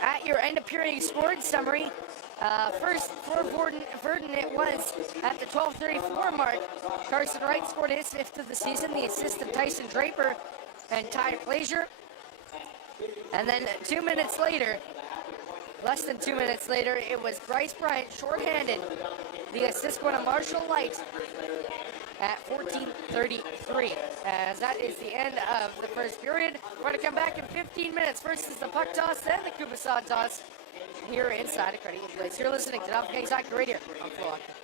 at your end of period scoring summary, first for Virden it was at the 12:34 mark. Carson Wright scored his 5th of the season, the assist of Tyson Draper and Ty Frazier. And then 2 minutes later, less than 2 minutes later, it was Bryce Bryant shorthanded. The assist going to Marshall Light at 14:33. As that is the end of the first period. We're going to come back in 15 minutes. First is the puck toss, then the Kubasad toss here inside of Credit Union Place. You're listening to Dauphin Kings Hockey Radio on Flow Hockey.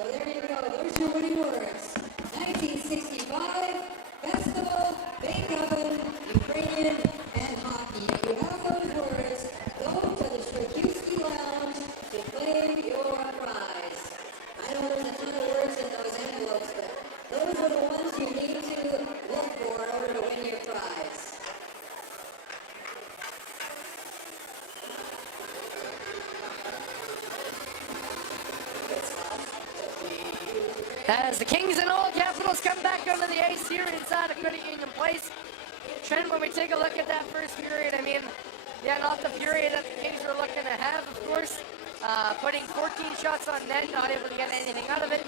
So there you go. There's your winning words. 1965, Festival, Beethoven, Ukrainian, and hockey. If you have those words, go to the Straczewski Lounge to claim your prize. I know there's a ton of words in those envelopes, but those are the ones you need to look for in order to win your prize. As the Kings and all Capitals come back onto the ice here inside of Credit Union Place. Trent, when we take a look at that first period, I mean, yeah, not the period that the Kings were looking to have, of course. Putting 14 shots on net, not able to get anything out of it.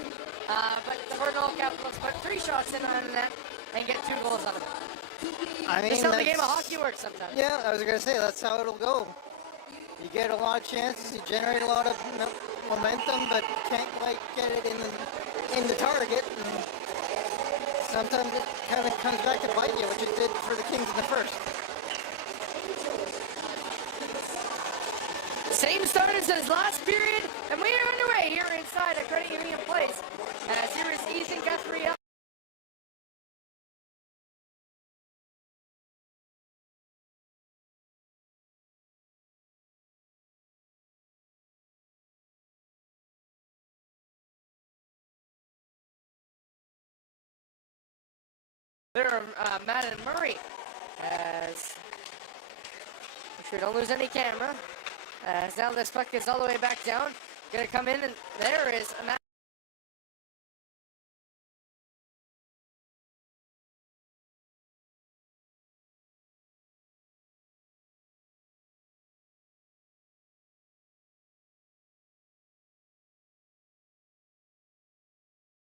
But the Virden Capitals put 3 shots in on net and get 2 goals out of it. I mean, just how the game of hockey works sometimes. Yeah, I was going to say, that's how it'll go. You get a lot of chances, you generate a lot of momentum, but can't quite get it in the target. And sometimes it kind of comes back to bite you, which it did for the Kings in the first. Same start as his last period, and we are underway here inside of Credit Union Place. As here is Ethan Guthrie up. There, Matt and Murray, as make sure don't lose any camera. As now this puck is all the way back down, gonna come in, and there is Matt.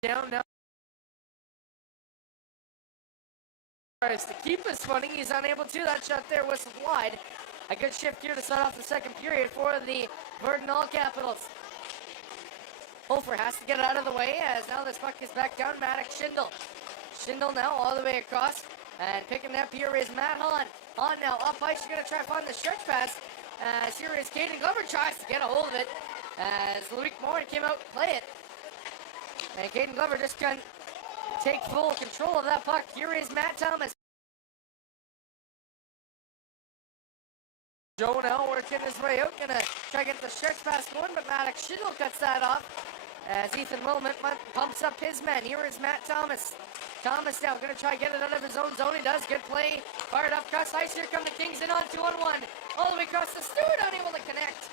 Down now. Tries to keep his footing. He's unable to. That shot there was wide. A good shift here to start off the second period for the Virden Capitals. Hofer has to get it out of the way as now this puck is back down. Maddox Schindel. Schindel now all the way across. And picking up here is Matt Hahn. Hahn now up ice. She's going to try to find the stretch pass. As here is Caden Glover tries to get a hold of it. As Loic Moore came out to play it. And Caden Glover just couldn't take full control of that puck. Here is Matt Thomas. Joe now working his way out, gonna try to get the stretch pass going, but Maddox Schindel cuts that off as Ethan Willman pumps up his men. Here is Matt Thomas. Thomas now gonna try to get it out of his own zone. He does. Good play. Fired up across ice. Here come the Kings in on 2-on-1. All the way across the Stewart, unable to connect.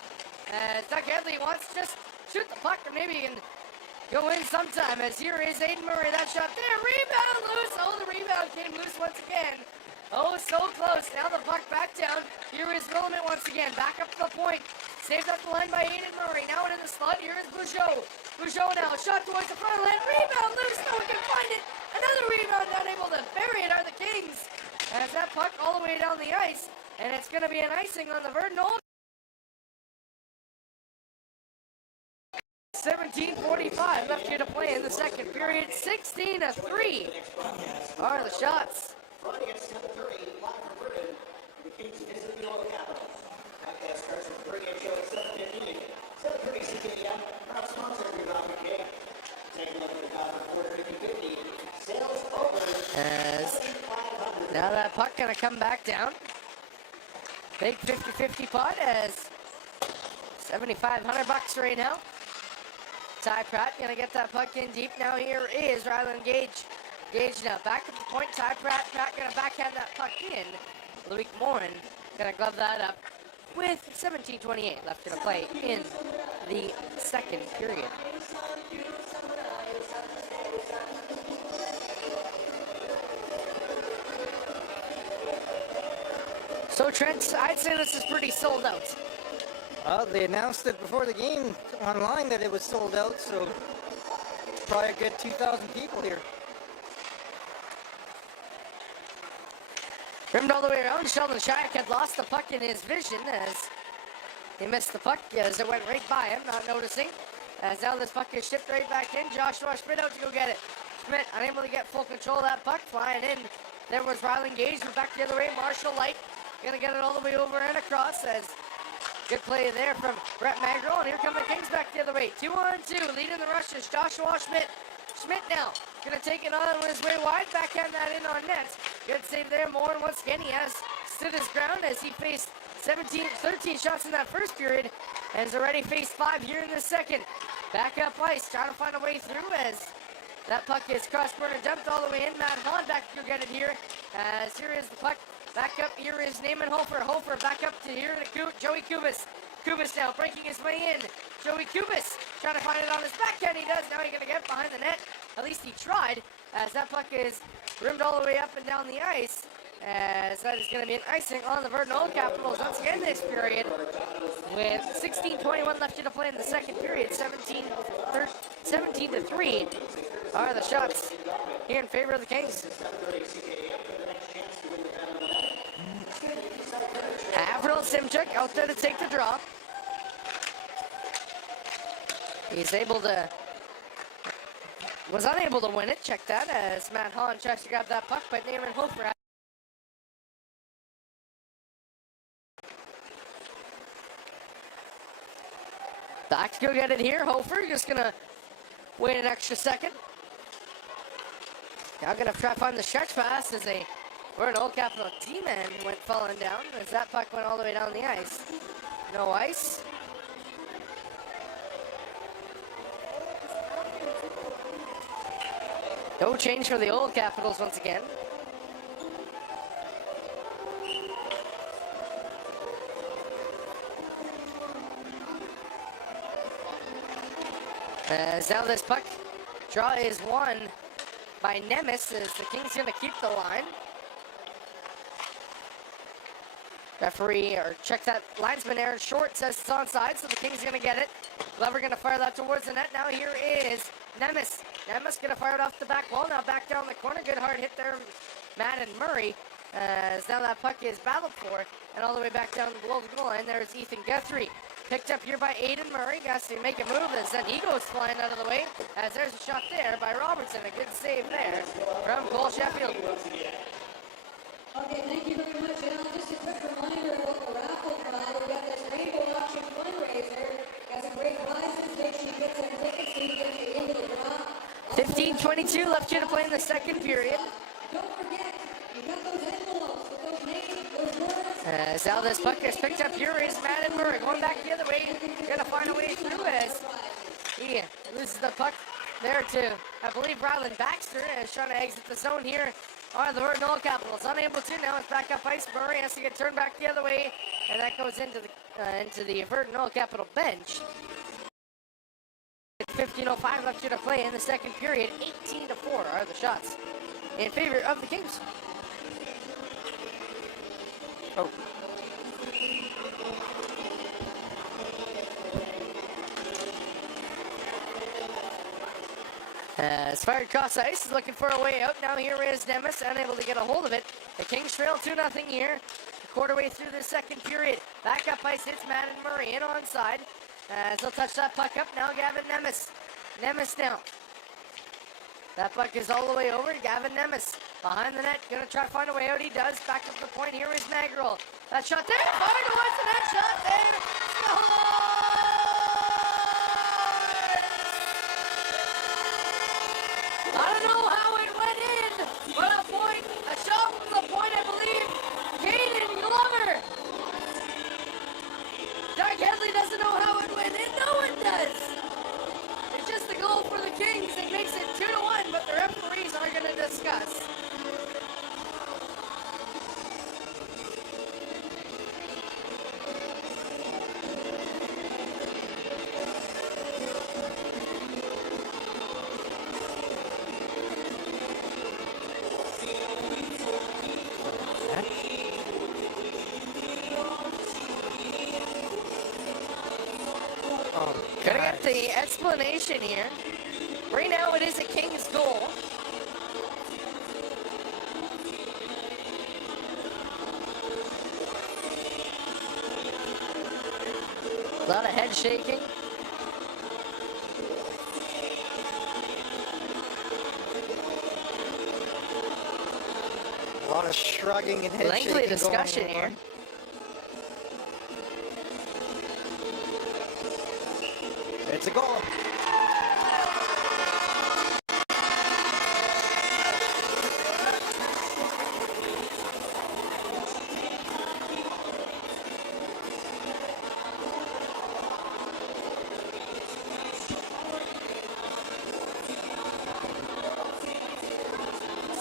As Doug Headley wants to just shoot the puck, or maybe he can go in sometime. As here is Aiden Murray. That shot there. Rebound loose. Oh, the rebound came loose once again. Oh, so close. Now the puck back down. Here is Willman once again. Back up to the point. Saved up the line by Aiden Murray. Now into the slot. Here is Bougeot. Bougeot now. Shot towards the front line. Rebound loose. No one can find it. Another rebound. Not able to bury it are the Kings. As that puck all the way down the ice. And it's going to be an icing on the Virden. 17:45 left here to play in the second period. 16-3 are the shots. Against number 30, live from Virden, the Kings visit the Oil Capitals. Podcast starts with Virden show at 7:15. 7:30 CKM, proud sponsor of your Dauphin game. Take a look at the Dauphin 450. Sales over. As now that puck gonna come back down. Big 50-50 pot as $7,500 right now. Ty Pratt gonna get that puck in deep. Now here is Ryland Gage. Gage now back at the point. Ty Pratt gonna backhand that puck in. Loic Morin gonna glove that up with 17:28 left to play in the second period. So Trent, I'd say this is pretty sold out. They announced it before the game online that it was sold out, so probably a good 2,000 people here. Rimmed all the way around. Sheldon Shack had lost the puck in his vision as he missed the puck as it went right by him, not noticing. As now this puck is shipped right back in. Joshua Schmidt out to go get it. Schmidt unable to get full control of that puck. Flying in. There was Ryland Gage. We're back the other way. Marshall Light gonna get it all the way over and across as Good play there from Brett Magro, and here come the Kings back the other way. 2-on-2, leading the rushes. Joshua Schmidt. Schmidt now gonna take it on his way wide, backhand that in on net. Good save there, Moore, and once again he has stood his ground as he faced 13 shots in that first period, and has already faced 5 here in the second. Back up ice, trying to find a way through as that puck is cross-corner dumped all the way in. Matt Hahn back to get it here, as here is the puck. Back up here is Naaman Hofer. Hofer back up to here to Joey Kubas. Kubas now breaking his way in. Joey Kubas trying to find it on his backhand. He does. Now he's going to get behind the net. At least he tried, as that puck is rimmed all the way up and down the ice. As that is going to be an icing on the Virden Old Capitals once again this period. With 16:21 left to play in the second period. 17-3 are the shots here in favor of the Kings. Avril Simchuk out there to take the draw. He's was unable to win it. Check that as Matt Hahn tries to grab that puck, but Naaman Hofer. Back to go get it here. Hofer just gonna wait an extra second. Now gonna try to find the stretch pass as we're an Old Capital D-man went falling down as that puck went all the way down the ice. No ice. No change for the Old Capitals once again. As now this puck draw is won by Nemes as the Kings going to keep the line. Referee, or check that, linesman Aaron Short says it's onside, so the Kings going to get it. Glover going to fire that towards the net. Now here is Nemes. Nemes going to fire it off the back wall. Now back down the corner. Good hard hit there, Matt and Murray. As now that puck is battled for, and all the way back down the goal line, there's Ethan Guthrie. Picked up here by Aiden Murray. Got to make a move as then he goes flying out of the way. As there's a shot there by Robertson. A good save there from Cole Sheffield. Okay, thank you very much, Alan. Just a quick reminder about the raffle prize. We got this rainbow auction fundraiser. Got some great prizes. Make sure you get some tickets so you get into the draw. 15:22 left here to play in the second period. Don't forget, you got those envelopes with those names, those words. As now this puck is picked up, here is Matt and Murray going back the other way. Gonna find a way through as he loses the puck there to, I believe, Ryland Baxter, is trying to exit the zone here are the Virden Old Capitals. Unable to, now it's back up ice. Murray has to get turned back the other way, and that goes into the Virden Old Capital bench. 15:05 left here to play in the second period. 18-4 are the shots in favor of the Kings. Oh. As fired across ice, is looking for a way out. Now here is Nemes, unable to get a hold of it. The Kings trail 2-0 here. A quarter way through the second period. Back up ice, hits Matt and Murray in onside. As they'll touch that puck up now, Gavin Nemes. Nemes now. That puck is all the way over. Gavin Nemes behind the net, gonna try to find a way out. He does. Back up the point. Here is Magrill. That shot there, fired towards the net. Shot there. I don't know how it went in, but a shot from the point, I believe. Caden Glover. Dark Headley doesn't know how it went in. No one does. It's just a goal for the Kings. It makes it 2-1, but the referees are going to discuss. Gonna get the explanation here. Right now it is a Kings goal. A lot of head shaking. A lot of shrugging and head shaking. Lengthy discussion here. a goal.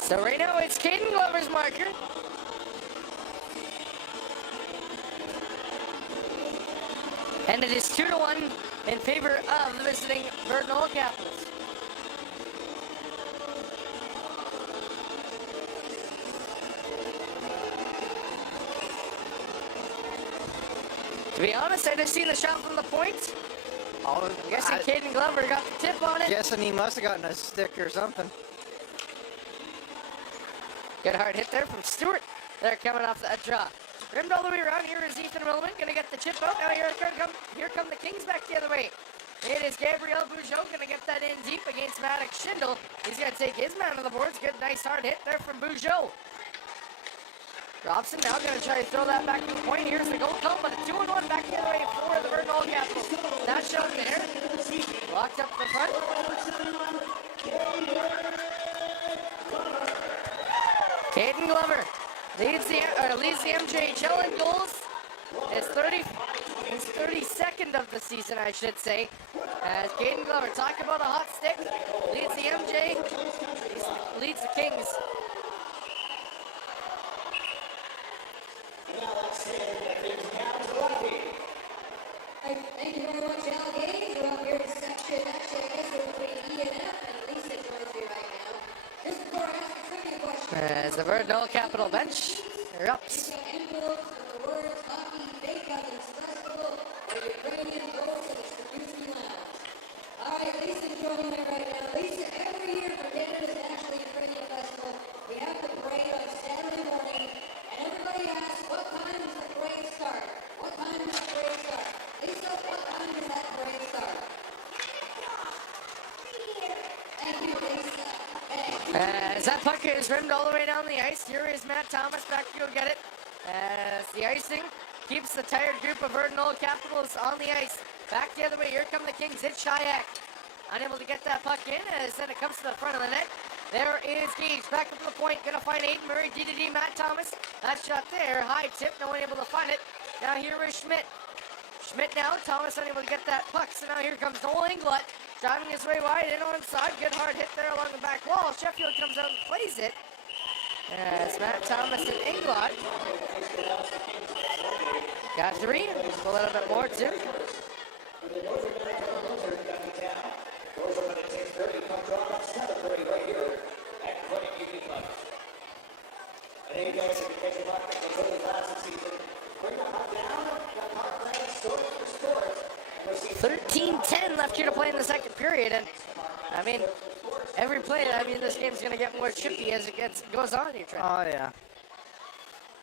So right now it's Caden Glover's marker. And it is 2-1 in favor of the visiting Virden Capitals. To be honest, I just seen the shot from the point. Oh, I'm guessing Caden Glover got the tip on it. Guessing he must have gotten a stick or something. Good hard hit there from Stewart. They're coming off that draw. Rimmed all the way around. Here is Ethan Millman. Going to get the chip out. Now here come the Kings back the other way. It is Gabriel Bougeot. Going to get that in deep against Maddox Schindel. He's going to take his man on the boards. Good, nice hard hit there from Bougeot. Robson now going to try to throw that back to the point. Here's the goal call, but a 2-1 back the other way for the Virden Capitals. Not shown there. Locked up the front. Caden Glover leads the MJHL in goals. His 32nd of the season, I should say. As Caden Glover, talk about a hot stick, leads the MJ, leads the Kings. Thank you very much, Al Gaines. We're up here in section, actually, I guess we're between E and F, and Lisa joins me right now. Just before I ask a trivia question. As the Virden Capital bench erupts. Envelopes with the words hockey, bake ovens, festival, or Ukrainian goals and distribution lounge. All right, Lisa joining me right now. Lisa, every year for Canada's National Ukrainian Festival, we have the parade on Saturday morning, and everybody asks, what time does the parade start? What time does the parade start? Lisa, what time does that parade start? Thank you, Lisa. As that puck is rimmed all the way down the ice, here is Matt Thomas back to go get it. As the icing keeps the tired group of Virden Capitals on the ice. Back the other way, here come the Kings. It's Shayak. Unable to get that puck in, as then it comes to the front of the net. There is Gage, back up to the point, gonna find Aiden Murray, DDD, Matt Thomas. That shot there, high tip, no one able to find it. Now here is Schmidt. Schmidt now, Thomas unable to get that puck, so now here comes Noel Englot. Driving his way wide, in on side, good hard hit there along the back wall. Sheffield comes out and plays it. As Matt Thomas and Englot got three, a little bit more too. $13-10 left here to play in the second period, and I mean, every play, this game's gonna get more chippy as it goes on here, Trent. Oh, yeah.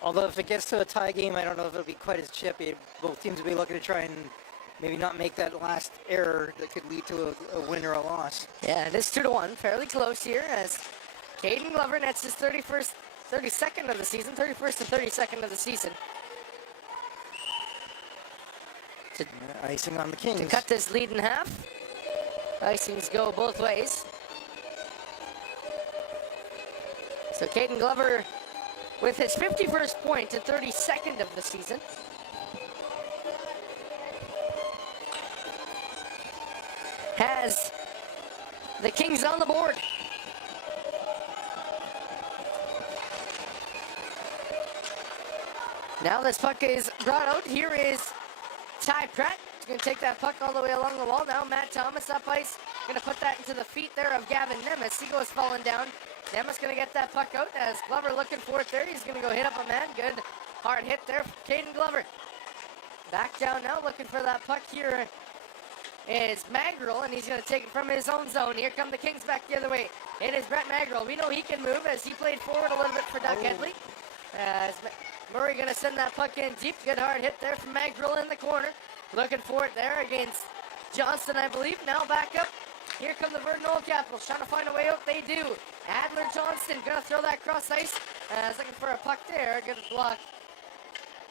Although if it gets to a tie game, I don't know if it'll be quite as chippy. Both teams will be looking to try and maybe not make that last error that could lead to a win or a loss. Yeah, it is 2-1, fairly close here, as Caden Glover nets his 32nd of the season, 31st and 32nd of the season. Icing on the Kings. To cut this lead in half. Icings go both ways. So Caden Glover with his 51st point and 32nd of the season. Has the Kings on the board. Now this puck is brought out. Here is Ty Pratt. He's going to take that puck all the way along the wall. Now Matt Thomas up ice. Going to put that into the feet there of Gavin Nemes. He goes falling down. Nemes going to get that puck out as Glover looking for it there. He's going to go hit up a man. Good hard hit there from Caden Glover. Back down now looking for that puck here is Magrill, and he's going to take it from his own zone. Here come the Kings back the other way. It is Brett Magrill. We know he can move as he played forward a little bit for Doug Headley. As Murray going to send that puck in deep. Good hard hit there from Magrill in the corner. Looking for it there against Johnston, I believe. Now back up. Here come the Virden Capitals trying to find a way out. They do. Adler Johnston going to throw that cross ice. Looking for a puck there. Good block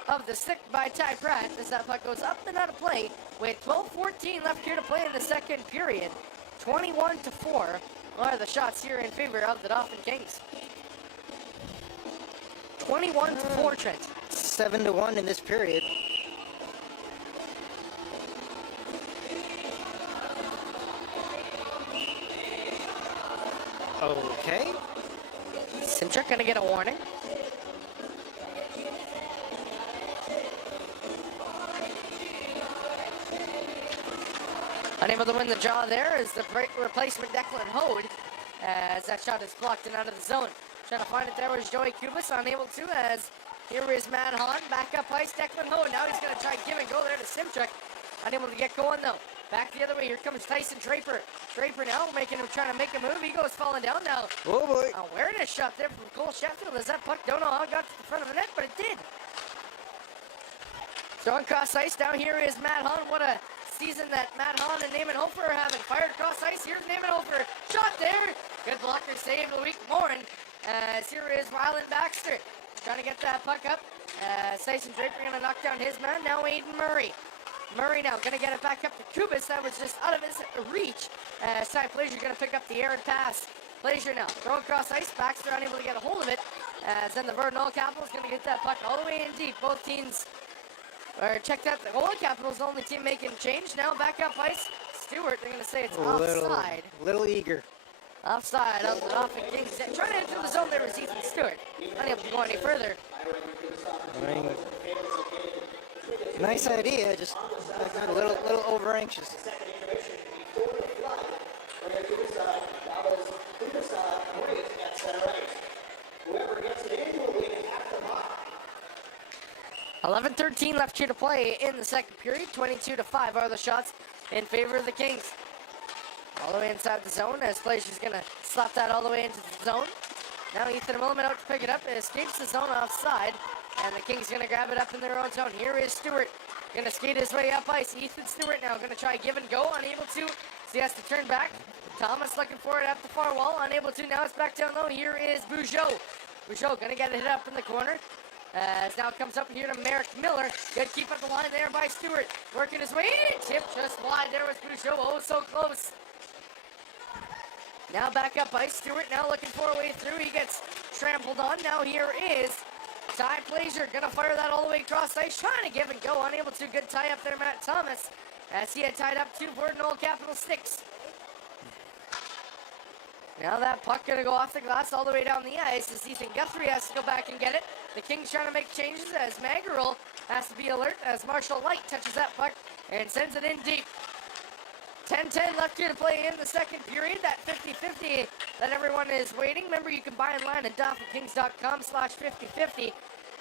of the stick by Ty Pratt as that puck goes up and out of play. with 12:14 left here to play in the second period. 21-4 are the shots here in favor of the Dauphin Kings. 21-4, Trent. 7-1 in this period. Okay. Simchuk gonna get a warning. Unable to win the draw there is the replacement Declan Hode, as that shot is blocked and out of the zone. Trying to find it there was Joey Kubas, unable to, as here is Matt Hahn, back up ice, Declan Hode. Now he's going to try and give and go there to Simchuk. Unable to get going though. Back the other way, here comes Tyson Draper. Draper now trying to make a move. He goes falling down now. Oh boy. Awareness shot there from Cole Sheffield as that puck, don't know how it got to the front of the net, but it did. Throwing cross ice, down here is Matt Hahn. What a season that Matt Hahn and Naaman Hofer are having. Fired cross ice, here's Naaman Hofer. Shot there. Good blocker save, Loic Morin. As here is Rylan Baxter. Trying to get that puck up. Tyson Draper going to knock down his man. Now Aiden Murray. Murray now going to get it back up to Kubas. That was just out of his reach. Ty Plazier going to pick up the errant pass. Plazier now throwing cross ice. Baxter unable to get a hold of it. As then the Virden All Capitals going to get that puck all the way in deep. Both teams are checked out. The All Capitals the only team making change. Now back up ice. Stewart, they're going to say it's offside. Little eager. Offside of the Dauphin Kings. Trying to enter the zone there was Ethan Stewart. Unable to go any further. I mean, nice idea, just a little over anxious. Whoever gets it in will win half the mark. 11:13 left here to play in the second period. 22-5 are the shots in favor of the Kings. All the way inside the zone as Plazier's going to slap that all the way into the zone. Now Ethan Millman out to pick it up. It escapes the zone offside. And the Kings going to grab it up in their own zone. Here is Stewart. Going to skate his way up ice. Ethan Stewart now going to try give and go. Unable to. So he has to turn back. Thomas looking for it at the far wall. Unable to. Now it's back down low. Here is Bugeaud. Bugeaud going to get it hit up in the corner. As now it comes up here to Merrick Miller. Good keep up the line there by Stewart. Working his way in. Tip just wide there was Bugeaud. Oh, so close. Now back up ice. Stewart now looking for a way through. He gets trampled on. Now here is Ty Plazier. Gonna fire that all the way across ice. Trying to give and go. Unable to. Good tie up there, Matt Thomas. As he had tied up two Virden All Capital sticks. Now that puck gonna go off the glass all the way down the ice as Ethan Guthrie has to go back and get it. The Kings trying to make changes as Magarel has to be alert as Marshall Light touches that puck and sends it in deep. 10-10 left here to play in the second period. That 50-50 that everyone is waiting. Remember, you can buy online at DauphinKings.com/5050.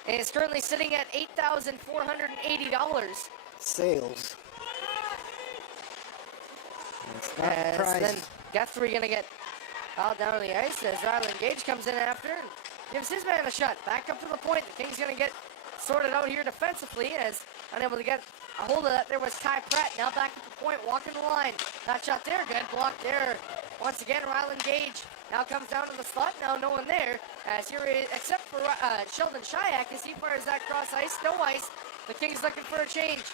And it's currently sitting at $8,480. Sales. As then Guthrie going to get out down on the ice as Ryland Gage comes in after and gives his man a shot. Back up to the point. The Kings going to get sorted out here defensively as unable to get a hold of that. There was Ty Pratt. Now back at the point, walking the line. That shot there, good block there. Once again, Ryland Gage now comes down to the slot. Now no one there. As here, except for Sheldon Shayak as he fires that cross ice. No ice. The Kings looking for a change.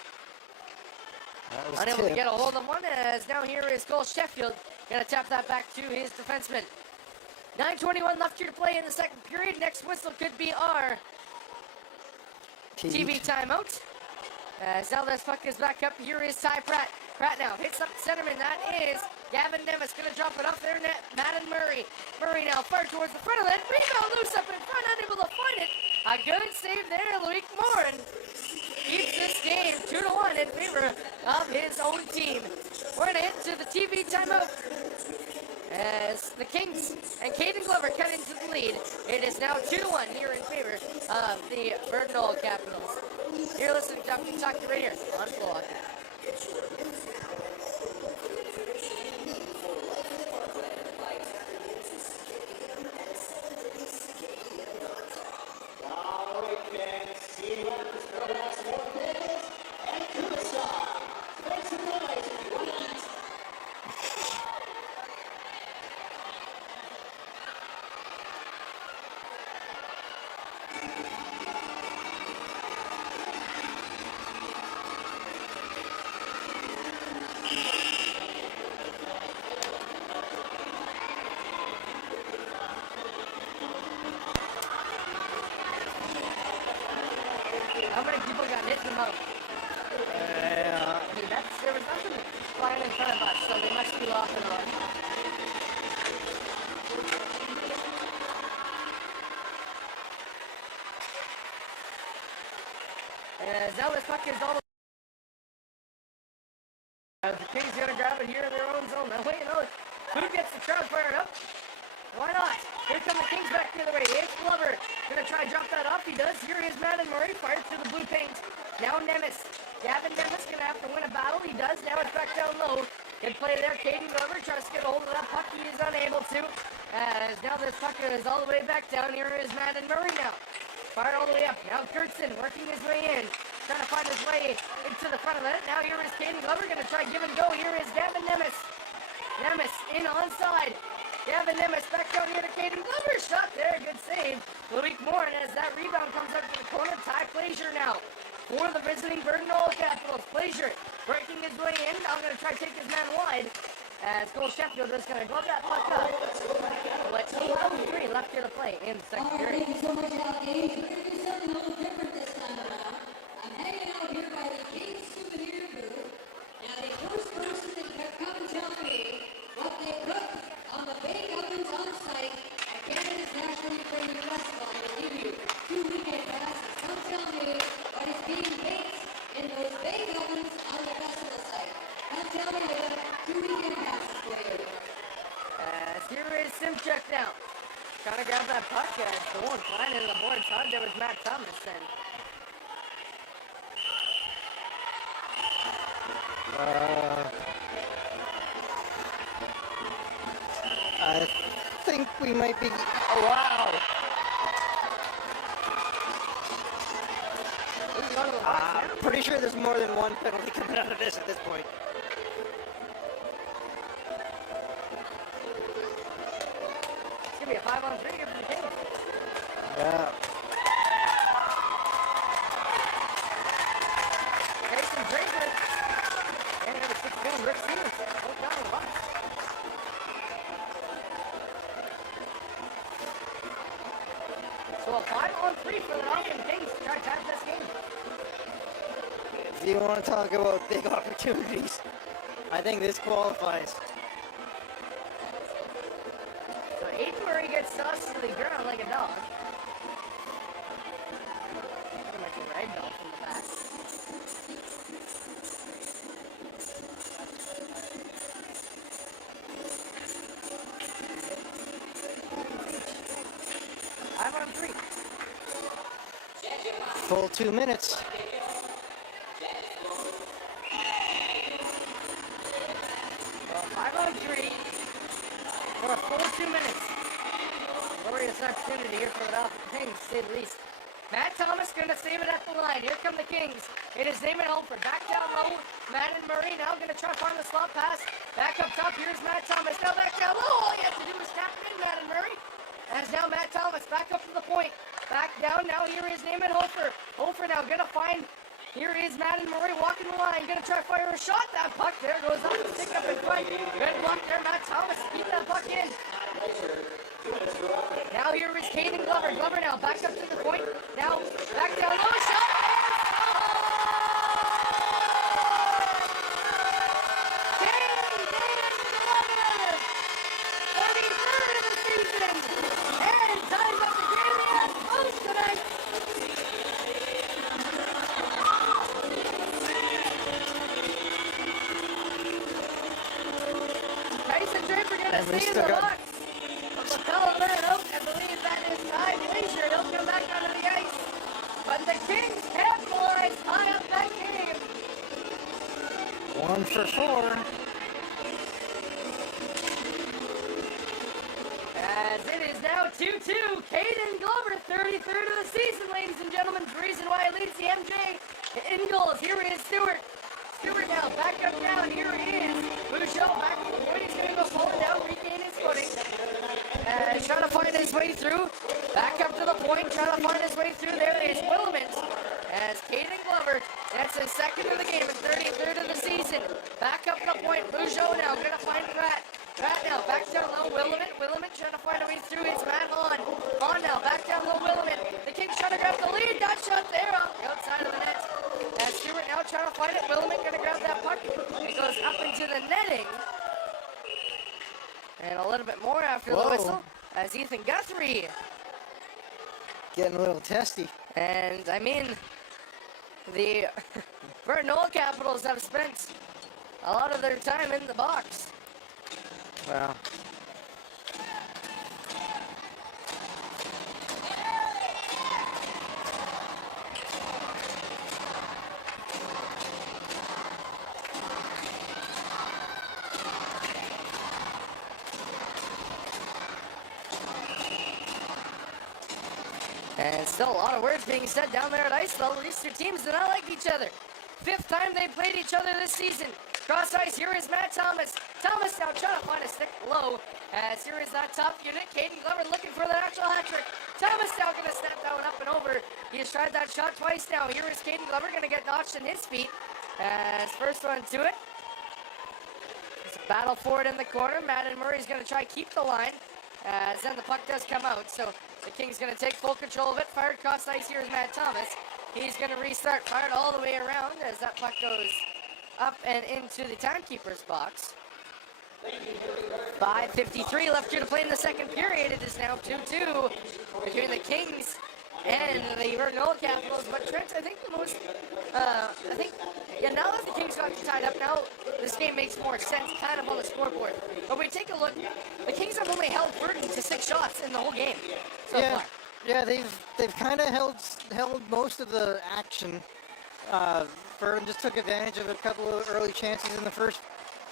Unable to get a hold of one as now here is Cole Sheffield. Gonna tap that back to his defenseman. 9:21 left here to play in the second period. Next whistle could be our TV timeout. As now this puck is back up. Here is Ty Pratt. Pratt now hits up the centerman. That is Gavin Nevis. Going to drop it off there. Madden Murray. Murray now fired towards the front of that. Rebound loose up in front. Unable to find it. A good save there. Loic Morin keeps this game 2-1 in favor of his own team. We're going to hit to the TV timeout. As the Kings and Caden Glover cut into the lead. It is now 2-1 here in favor of the Virden All Capitals. You're listening to Dauphin Talk right here on Blog. now this puck is all. The Kings gonna grab it here in their own zone. Now wait, no, who gets the crowd fired up? Why not? Here come the Kings back the other way. It's Glover. Gonna try to drop that off. He does. Here is Madden Murray. Fires to the blue paint. Now Nemes. Gavin Nemes gonna have to win a battle. He does. Now it's back down low. Good play there. Caden Glover tries to get a hold of that puck. He is unable to. As now this puck is all the way back down. Here is Madden Murray now. Fired all the way up. Now Gertson working his way in. Trying to find his way into the front of it. Now here is Caden Glover. Gonna try give and go. Here is Gavin Nemes. Nemes in onside. Gavin Nemes back down here to Caden Glover. Shot there. Good save. Luke Moore. And as that rebound comes up to the corner, Ty Glazier now for the visiting Virden All Capitals. Glazier breaking his way in. Now going to try to take his man wide. As Cole Sheffield is going to glove that puck up. But 8:03 left here to play in the second period. Thank you so much, Algaze. We're going to do something a little different this time around. I'm hanging out here by the King souvenir booth. Now, the first person to come and tell me what they cooked on the bake ovens on site at Canada's National Ukrainian Festival, I will give you 2 weekend passes. Come tell me what is being baked in those bake ovens on the festival site. Come tell me I got 2 weekend passes for you. Here is Simchuk now. Trying to grab that puck. Going flying into the board. Thought there was Matt Thomas then. I think we might be. Oh, wow! Pretty sure there's more than one penalty coming out of this at this point. It's gonna be a 5-on-3 here for the Kings. Yeah. Jason Draper and number 16, Rick Stevens. Both down the box. So a 5-on-3 for the Dauphin Kings to try to tap this game. If you want to talk about big opportunities, I think this qualifies. So Aiden Murray gets tossed to the ground like a dog. Pretty much a ragdoll from the back. On 3. Full 2 minutes. 5-on-3 for a full 2 minutes. Glorious opportunity here for the Dauphin Kings, to say the least. Matt Thomas going to save it at the line. Here come the Kings. It is Damon Holford. Back down low. Madden Murray now going to try to find the slot pass. Back up top. Here's Matt Thomas. Now back down low. All you have to do is tap it in, Madden Murray. As now Matt Thomas back up to the point. Back down. Now here is Damon Holford. Holford now going to find. Here is Madden Murray walking the line. Going to try to fire a shot. That puck there goes up and stick up in front. Good block there. Matt Thomas keep that puck in. Now here is Caden Glover. Glover now back up to the point. Now back down low. Shot. Caden Glover. 33rd of the season. And ties up the game at close tonight. Tyson Draper going to stay in the box. I believe that is Ty Glazier. He'll come back onto the ice. But the Kings capitalize on up that game. 1 for 4. As it is now 2-2. Caden Glover, 33rd of the season, ladies and gentlemen. The reason why he leads the MJ in goals. Here is Stewart. Stewart now back up down. Here is Bouchot back to the point. He's going to go forward now, regain his footing. Trying to find his way through. Back up to the point. Trying to find his way through. There is Willemans. As Caden Glover, that's his second of the game and 33rd of the season. Back up to the point. Bouchot now going to find Pratt. Pratt now back down low. Willeman trying to find a way through. It's Matt Hahn. Hahn now back down low. Willeman. The Kings trying to grab the lead. That shot there off the outside of the net. As Stewart now trying to find it. Willeman going to grab that puck. It goes up into the netting. And a little bit more after the whistle. As Ethan Guthrie. Getting a little testy. And, I mean, the Virden Capitals have spent a lot of their time in the box. Wow. And still a lot of words being said down there at ice level. These two teams do not like each other. 5th time they played each other this season. Cross ice, here is Matt Thomas. Thomas now trying to find a stick low. As here is that top unit. Caden Glover looking for the actual hat trick. Thomas now going to snap that one up and over. He has tried that shot twice now. Here is Caden Glover going to get notched in his feet. As first one to it. It's a battle for it in the corner. Madden Murray's going to try to keep the line. As then the puck does come out. So the Kings going to take full control of it. Fired across ice. Here is Matt Thomas. He's going to restart. Fired all the way around as that puck goes up and into the timekeeper's box. 5:53 left here to play in the second period. It is now 2-2 between the Kings and the Virden Capitals. But Trent, I think now that the Kings got tied up, now this game makes more sense kind of on the scoreboard. But we take a look, the Kings have only held Virden to 6 shots in the whole game so far. Yeah, they've kind of held most of the action. Virden just took advantage of a couple of early chances in the first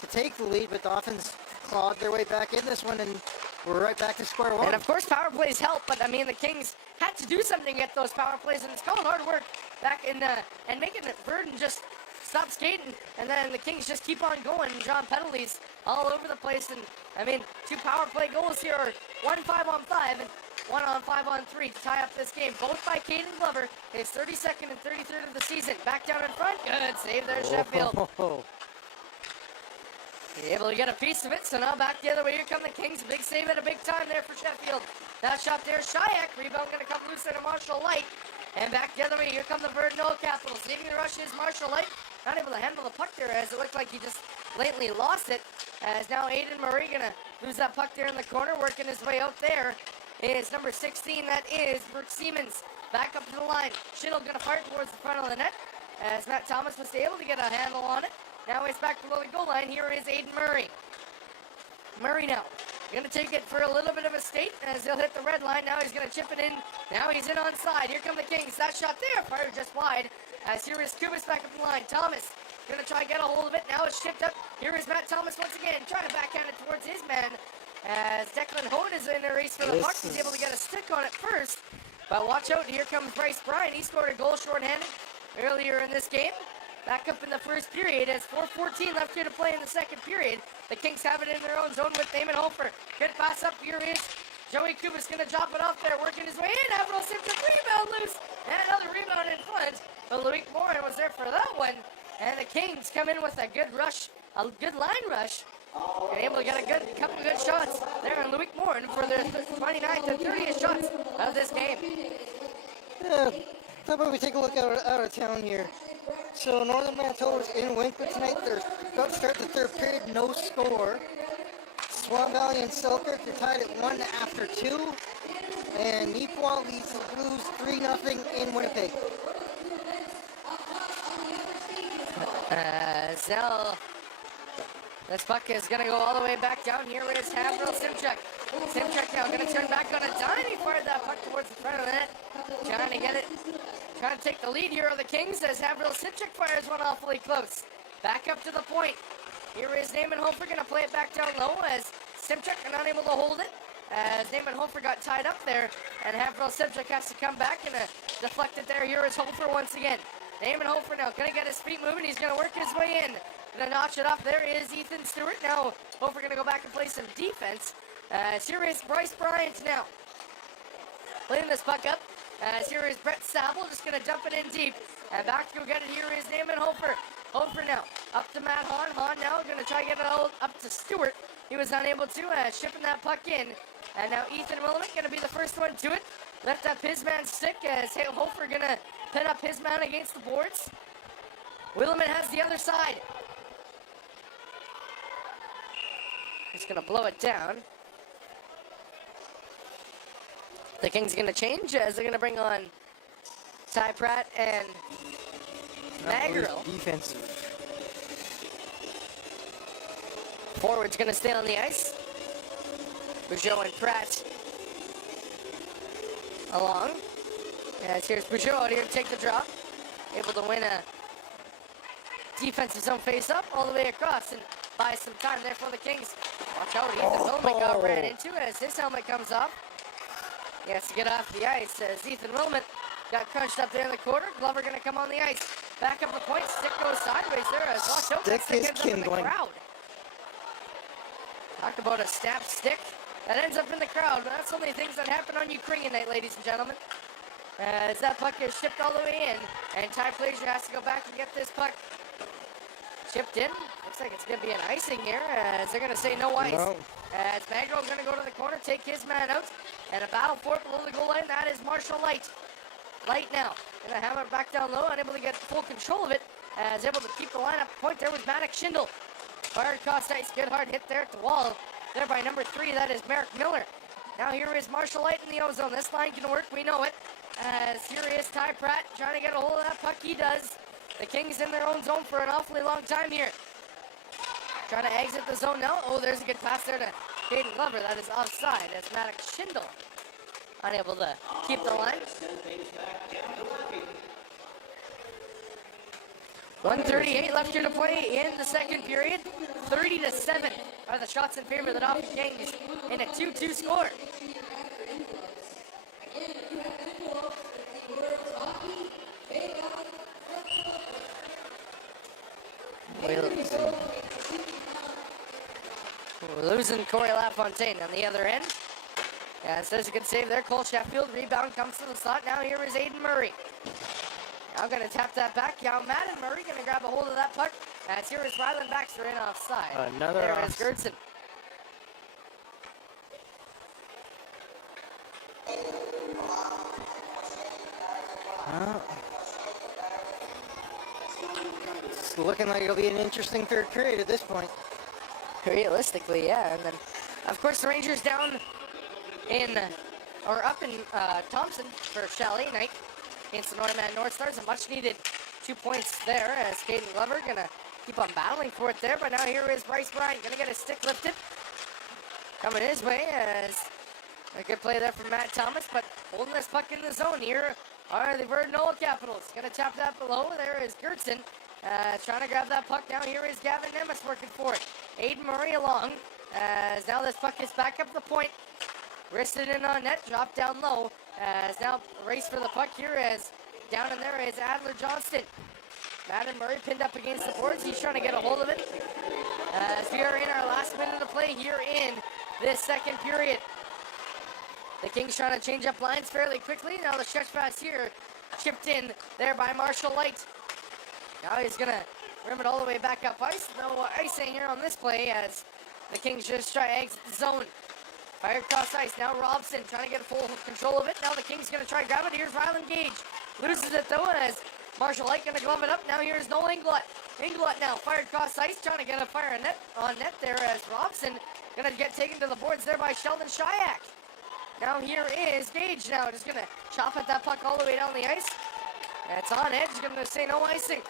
to take the lead, but Dolphins clawed their way back in this one, and we're right back to square one. And of course, power plays help, but I mean, the Kings had to do something at those power plays, and it's called hard work back in and making it Virden just stop skating, and then the Kings just keep on going and drawing penalties all over the place. And I mean, 2 power play goals here, are 1 5-on-5 and 1 on 5-on-3 to tie up this game, both by Caden Glover, his 32nd and 33rd of the season. Back down in front, good save there, Sheffield. Able to get a piece of it, so now back the other way. Here come the Kings. Big save at a big time there for Sheffield. That shot there, Shayak. Rebound going to come loose at a Marshall Light. And back the other way. Here come the Virden Capitals. Leaving the rush is Marshall Light. Not able to handle the puck there, as it looked like he just blatantly lost it. As now Aiden Murray going to lose that puck there in the corner. Working his way out there is number 16. That is Bert Siemens. Back up to the line. Schittle going to fire towards the front of the net. As Matt Thomas was able to get a handle on it. Now he's back below the goal line. Here is Aiden Murray. Murray now going to take it for a little bit of a skate as he'll hit the red line. Now he's going to chip it in. Now he's in onside. Here come the Kings. That shot there, fired just wide. As here is Kubas back up the line. Thomas going to try to get a hold of it. Now it's chipped up. Here is Matt Thomas once again, trying to backhand it towards his man. As Declan Hone is in the race for the puck. He's able to get a stick on it first. But watch out, here comes Bryce Bryan. He scored a goal shorthanded earlier in this game. Back up in the first period as 4:14 left here to play in the second period. The Kings have it in their own zone with Damon Hofer. Good pass up, here is Joey Kubas going to drop it off there, working his way in. Avril Simpson, rebound loose, and another rebound in front. But Loic Morin was there for that one. And the Kings come in with a good rush, a good line rush. And able to get a couple of good shots there on Loic Morin for their 29th and 30th shots of this game. Yeah, how about we take a look out of town here. So Northern Manitoba's in Winkler tonight. They're about to start the third period, no score. Swan Valley and Selkirk are tied at 1 after 2. And Neepawa leads the Blues 3-0 in Winnipeg. So this puck is going to go all the way back down. Here is Havril Simchuk. Simchuk now going to turn back on a dime. He fired that puck towards the front of the net. Trying to get it. Trying to take the lead here are the Kings as Havril Simchuk fires one awfully close. Back up to the point. Here is Naaman Hofer going to play it back down low as Simchuk are not able to hold it. As Naaman Hofer got tied up there. And Havril Simchuk has to come back and deflect it there. Here is Hofer once again. Naaman Hofer now going to get his feet moving. He's going to work his way in. Going to notch it up. There is Ethan Stewart. Now Hofer going to go back and play some defense. Here is Bryce Bryant now. Playing this puck up. Here is Brett Sable, just going to dump it in deep. And back to go get it. Here is Naaman Hofer. Hofer now up to Matt Hahn. Hahn now going to try to get it all up to Stewart. He was unable to, shipping that puck in. And now Ethan Williman going to be the first one to it. Left up his man's stick as Hofer going to pin up his man against the boards. Williman has the other side. He's going to blow it down. The Kings are going to change as they're going to bring on Ty Pratt and Magro. Defensive. Forward's going to stay on the ice. Bugeaud and Pratt along. As here's Bugeaud out here to take the drop. Able to win a defensive zone face-up all the way across and buy some time there for the Kings. Watch out, Ethan Wilmot got ran into as his helmet comes off. He has to get off the ice as Ethan Wilmot got crunched up there in the corner. Glover going to come on the ice. Back up the point. Stick goes sideways there as watch out. Stick is ends up in the kindling. crowd. Talk about a snap stick that ends up in the crowd. That's only things that happen on Ukrainian night, ladies and gentlemen. As that puck is shipped all the way in, and Ty Plazier has to go back and get this puck chipped in. Looks like it's going to be an icing here, as they're going to say no ice. No. As Magro going to go to the corner, take his man out, and a battle for it below the goal line. That is Marshall Light. Light now, going to hammer it back down low, unable to get full control of it, as able to keep the line up point there with Maddox Schindel. Fired across ice, good hard hit there at the wall. There by number 3, that is Merrick Miller. Now here is Marshall Light in the ozone. This line can work, we know it. As here is Ty Pratt trying to get a hold of that puck. He does. The Kings in their own zone for an awfully long time here. Trying to exit the zone now. Oh, there's a good pass there to Caden Glover. That is offside as Maddox Schindel unable to keep the line. 1:38 left here to play in the second period. 30-7 are the shots in favor of the Dauphin Kings in a 2-2 score. We're losing Corey LaFontaine on the other end. Yeah, so there's a good save there. Cole Sheffield, rebound comes to the slot. Now here is Aiden Murray. Now going to tap that back. Now Madden Murray going to grab a hold of that puck. As here is Rylan Baxter in offside. Another there offside. is Gertson. It's looking like it'll be an interesting third period at this point. Realistically, yeah. And then, of course, the Rangers down in, or up in Thompson for Chalet night against the Northman North Stars. A much needed 2 points there as Caden Glover going to keep on battling for it there. But now here is Bryce Bryant going to get his stick lifted. Coming his way as a good play there from Matt Thomas, but holding this puck in the zone here are the Virden Capitals. Going to tap that below. There is Gertson. Trying to grab that puck. Now here is Gavin Nemes working for it. Aiden Murray along. As now this puck is back up the point. Wristed in on net. Dropped down low. As now race for the puck here as down in there is Adler Johnston. Madden Murray pinned up against the boards. He's trying to get a hold of it. As we are in our last minute of play here in this second period. The Kings trying to change up lines fairly quickly. Now the stretch pass here chipped in there by Marshall Light. Now he's going to rim it all the way back up ice. No icing here on this play as the Kings just try to exit the zone. Fire across ice. Now Robson trying to get full control of it. Now the Kings going to try to grab it. Here's Rylan Gage. Loses it though as Marshall Light going to glove it up. Now here's Noel Inglot. Inglot now fired across ice. Trying to get a fire on net there as Robson going to get taken to the boards there by Sheldon Shayak. Now here is Gage now. Just going to chop at that puck all the way down the ice. That's on edge. Going to say no icing.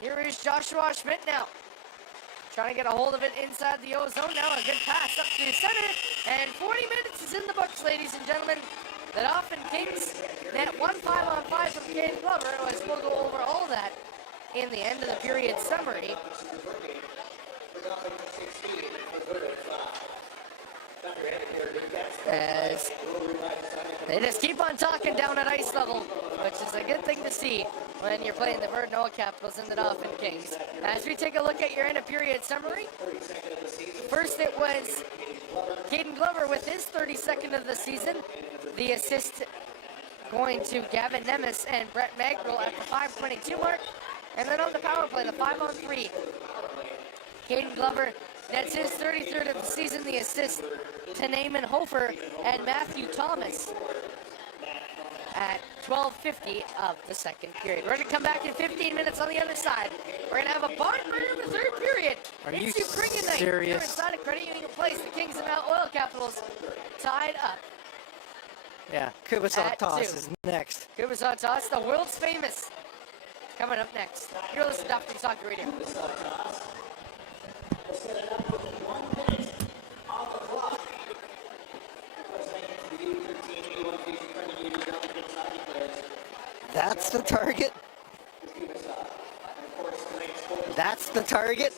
Here is Joshua Schmidt now. Trying to get a hold of it inside the ozone. Now a good pass up to center. And 40 minutes is in the books, ladies and gentlemen. The Dauphin Kings net 1 5-on-5 from Caden Glover. We'll go over all that in the end of the period summary. As they just keep on talking down at ice level, which is a good thing to see when you're playing the Virden Capitals and the Dauphin Kings. As we take a look at your end of period summary, first it was Caden Glover with his 32nd of the season. The assist going to Gavin Nemes and Brett Magrill at the 5:22 mark. And then on the power play, the 5-on-3, Caden Glover nets his 33rd of the season. The assist to Naaman Hofer and Matthew Thomas at 12:50 of the second period. We're going to come back in 15 minutes on the other side. We're going to have a barn burner in the third period. It's Ukrainian night. Here inside of Credit Union Place, the Kings and Mount Oil Capitals tied up. Yeah, Kubasov toss is next. Kubasov toss, the world's famous Coming up next, you're listening to Dauphin Soccer Radio. That's the target? That's the target?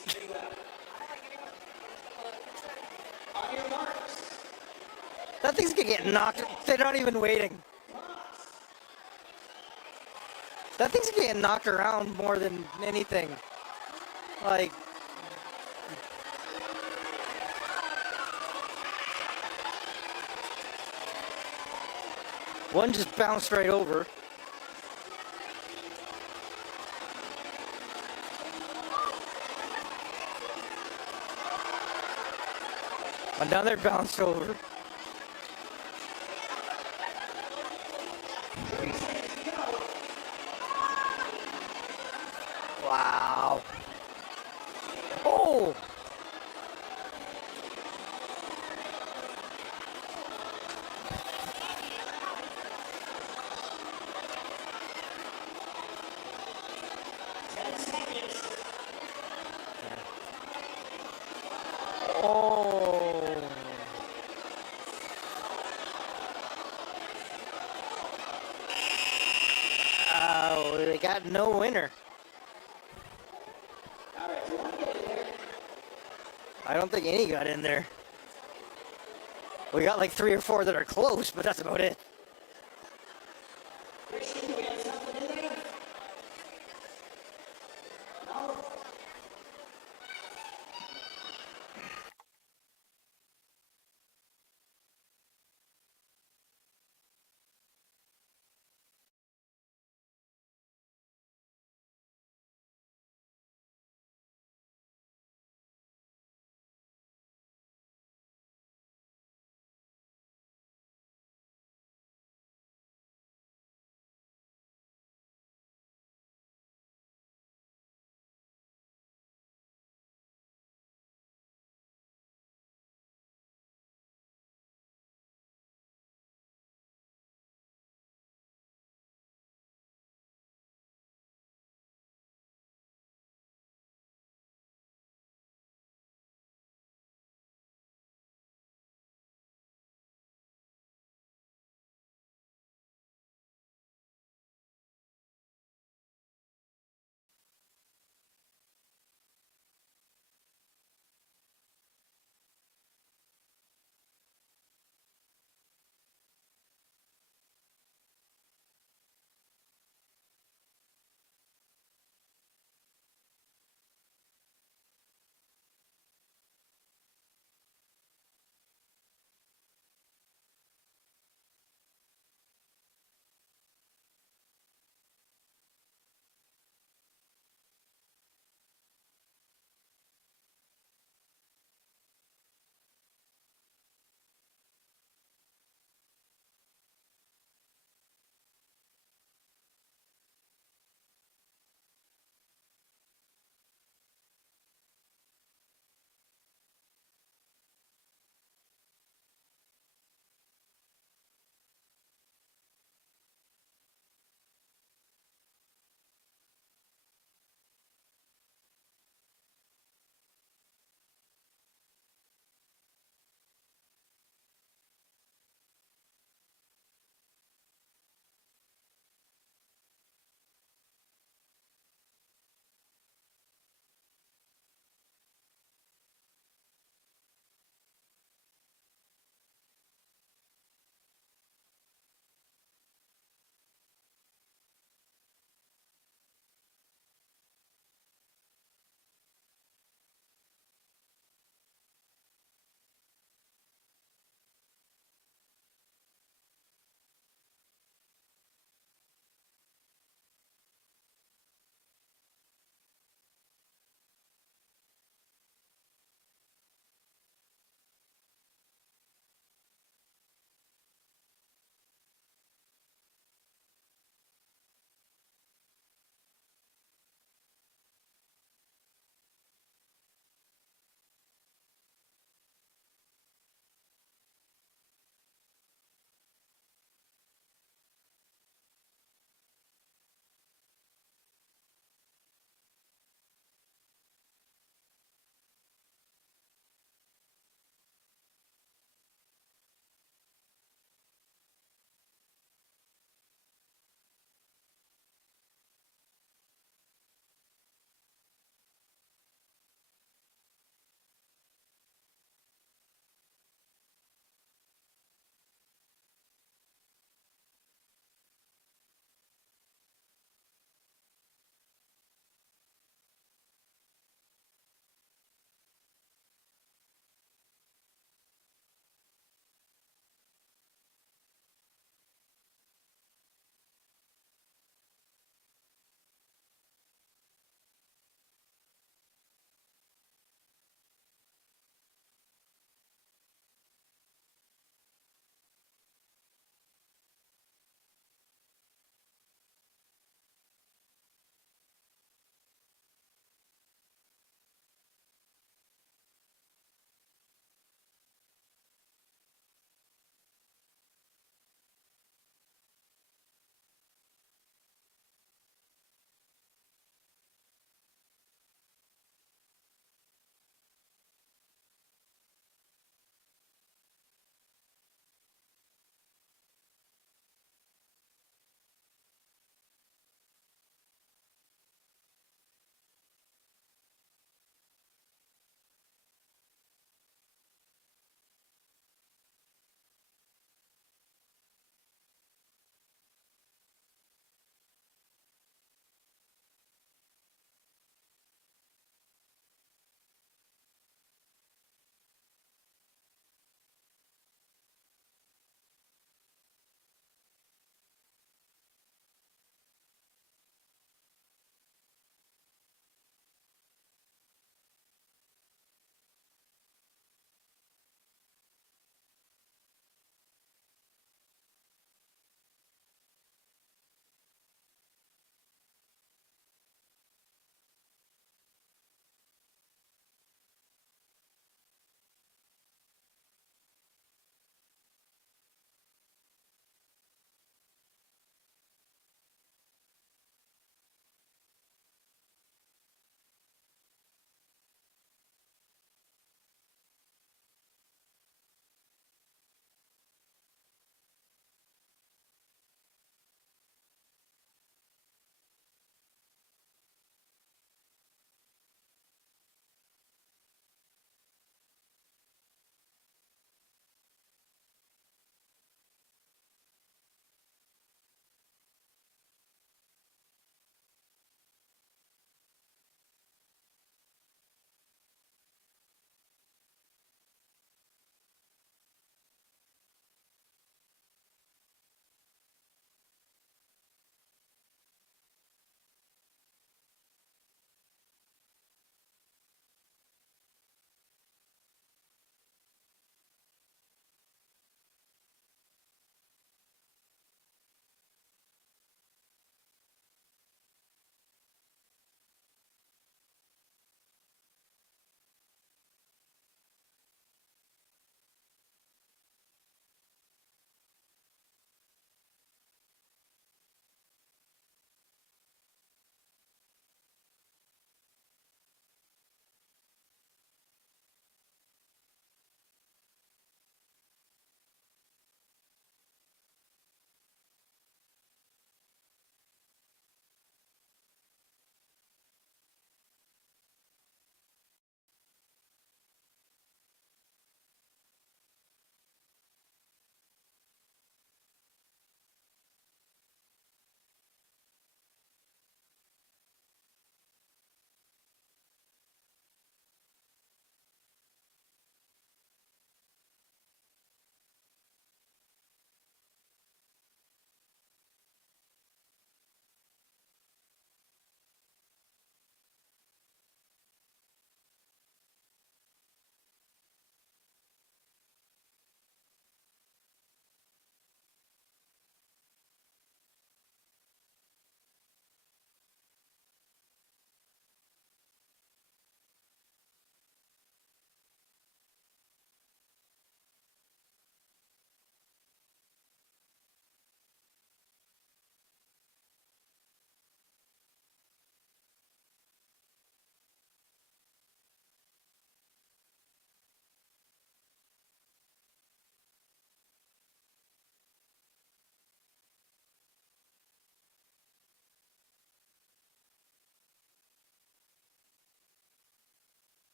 That thing's gonna get knocked. They're not even waiting. That thing's gonna get knocked around more than anything. Like, one just bounced right over. Another bounced over. Wow. Oh! Oh. Oh, we got no winner. I don't think any got in there. We got like 3 or 4 that are close, but that's about it.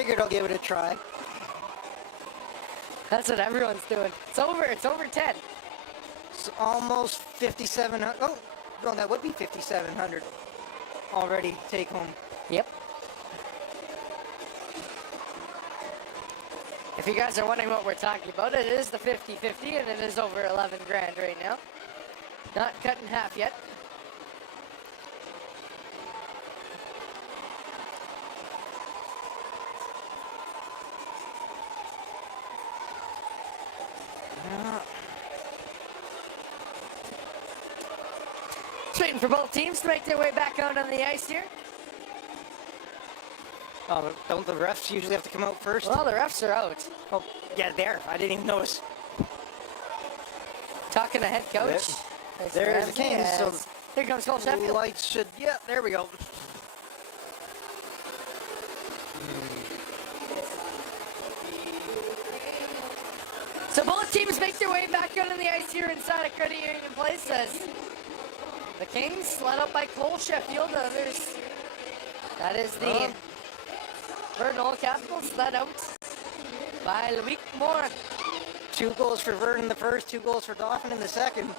figured I'll give it a try. That's what everyone's doing. It's over 10. It's almost 5,700. Oh, well, that would be 5,700 already take home. Yep. If you guys are wondering what we're talking about, it is the 50-50, and it is over 11 grand right now. Not cut in half yet. Just waiting for both teams to make their way back out on the ice here. Oh, don't the refs usually have to come out first? Well, the refs are out. Oh, yeah, there. I didn't even notice. Talking to head coach. There's the Kings. So here comes Cole Sheffield. Lights should, yeah, there we go. So both teams make their way back out on the ice here inside of Credit Union Place as the Kings led up by Cole Sheffield. That is the Virden Capitals led out by Loic Moore. 2 goals for Virden in the first, 2 goals for Dauphin in the second.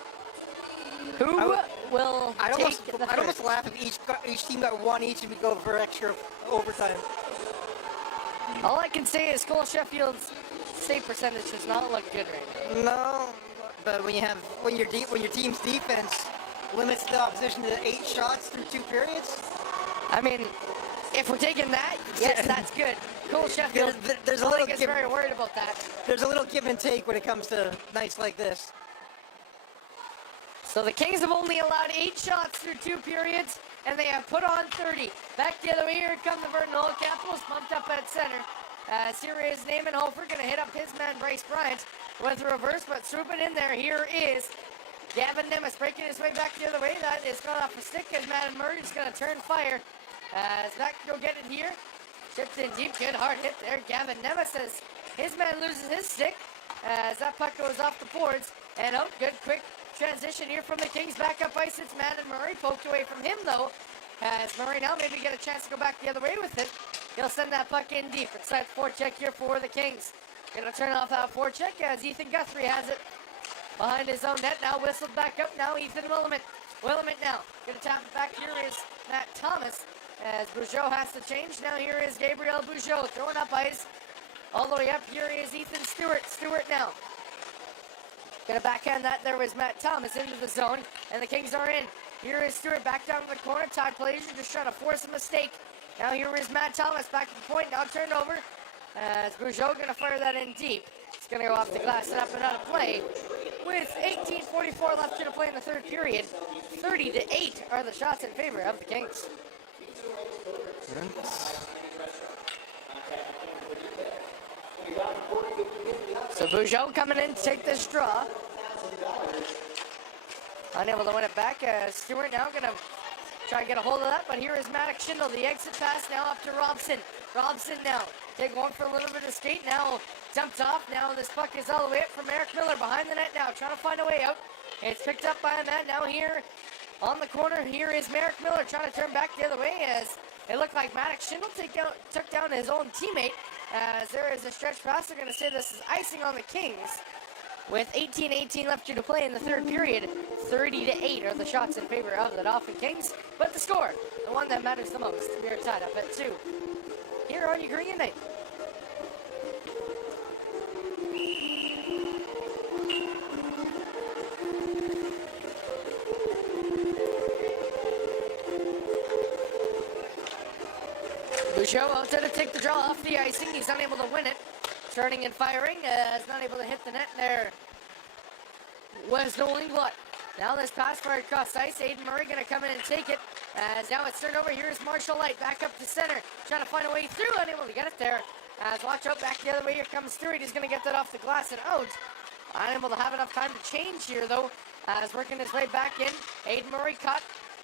Who will I'd take almost laugh if each team got 1 each and we go for extra overtime. All I can say is Cole Sheffield's save percentage does not look good right now. No, but when your team's defense limits the opposition to 8 shots through 2 periods. I mean, if we're taking that, yes, that's good. Cole Sheffield, there's a I little think is very worried about that. There's a little give and take when it comes to nights like this. So the Kings have only allowed 8 shots through 2 periods, and they have put on 30. Back the other way, here come the Virden Capitals, bumped up at center. Here is Naaman Hofer, going to hit up his man Bryce Bryant with a reverse, but swooping in there, here is Gavin Nemes breaking his way back the other way. That is gone off a stick as Madden Murray's going to turn fire. As that go get it here. Chipped in deep, good hard hit there. Gavin Nemes as his man loses his stick as that puck goes off the boards. And out, good quick transition here from the Kings back up ice. It's Madden Murray poked away from him though. As Murray now maybe get a chance to go back the other way with it. He'll send that puck in deep. Inside forecheck here for the Kings. Gonna turn off that forecheck as Ethan Guthrie has it behind his own net. Now whistled back up. Now Ethan Willamette. Willamette now. Gonna tap it back. Here is Matt Thomas as Bougeot has to change. Now here is Gabriel Bougeot throwing up ice. All the way up. Here is Ethan Stewart. Stewart now. Gonna backhand that. There was Matt Thomas into the zone. And the Kings are in. Here is Stewart back down to the corner. Todd Plazier just trying to force a mistake. Now here is Matt Thomas back to the point. Now turned over. As Bougeot gonna fire that in deep. It's gonna go off the glass and up and out of play. With 18:44 left to play in the third period. 30-8 are the shots in favor of the Kings. So Bougeot coming in to take this draw. Unable to win it back. Stewart now gonna try to get a hold of that, but here is Maddox Schindel. The exit pass now up to Robson. Robson now take one for a little bit of skate. Now dumped off. Now this puck is all the way up from Eric Miller behind the net now, trying to find a way out. It's picked up by a man now here on the corner. Here is Merrick Miller trying to turn back the other way as it looked like Maddox Schindel took down his own teammate. As there is a stretch pass, they're going to say this is icing on the Kings. With 18:18 left to play in the third period, 30-8 are the shots in favor of the Dauphin Kings. But the score, the one that matters the most, we are tied up at 2. Here on your Green Night. Bougeot out there to take the draw off the icing. He's unable to win it. Turning and firing, is not able to hit the net there. Was no Inglot. Now this pass fired across ice. Aiden Murray going to come in and take it. As now it's turned over. Here's Marshall Light back up to center. Trying to find a way through. Unable to get it there. As watch out back the other way. Here comes Stewart. He's going to get that off the glass and out. Unable to have enough time to change here though. As working his way back in. Aiden Murray cut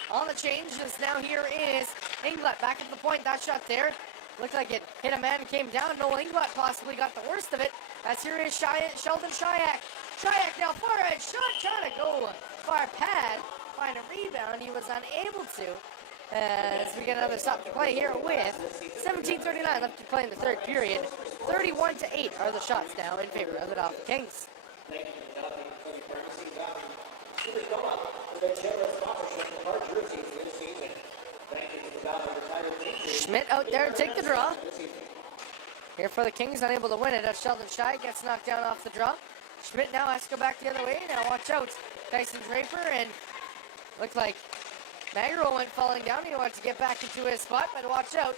on the change. As now here is Inglot back at the point. That shot there. Looked like it hit a man and came down. Noel Inglot possibly got the worst of it. As here is Sheldon Shayak. Shayak now far edge shot. Trying to go far pad. Find a rebound. He was unable to. as we get another stop to play here with 17:39 left to play in the third period. 31-8 are the shots now in favor of the Dauphin Kings. Schmidt out there to take the draw. Here for the Kings, unable to win it as Sheldon Shy gets knocked down off the draw. Schmidt now has to go back the other way. Now watch out. Tyson Draper, and looked like Magro went falling down. He wants to get back into his spot, but watch out.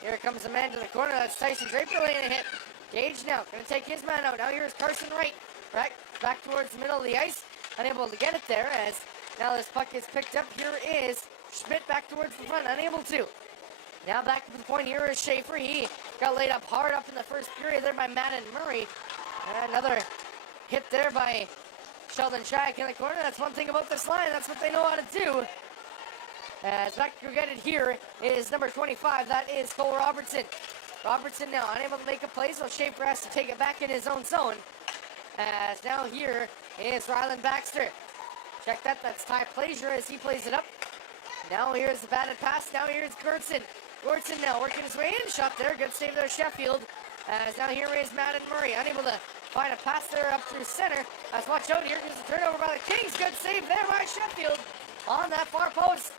Here comes a man to the corner. That's Tyson Draper laying a hit. Gage now going to take his man out. Now here's Carson Wright. Back towards the middle of the ice. Unable to get it there as now this puck is picked up. Here is Schmidt back towards the front. Unable to. Now back to the point. Here is Schaefer. He got laid up hard up in the first period there by Madden Murray. And another hit there by Sheldon Shack in the corner. That's one thing about this line. That's what they know how to do. As back to get it here is number 25. That is Cole Robertson. Robertson now unable to make a play, so Schaefer has to take it back in his own zone. As now here is Ryland Baxter. Check that. That's Ty Plaisir as he plays it up. Now here's the batted pass. Now here's Gertson. Gertson now working his way in. Shot there. Good save there, Sheffield. As now here is Madden Murray. Unable to find a pass there up through center. As watch out. Here comes the turnover by the Kings. Good save there by Sheffield on that far post.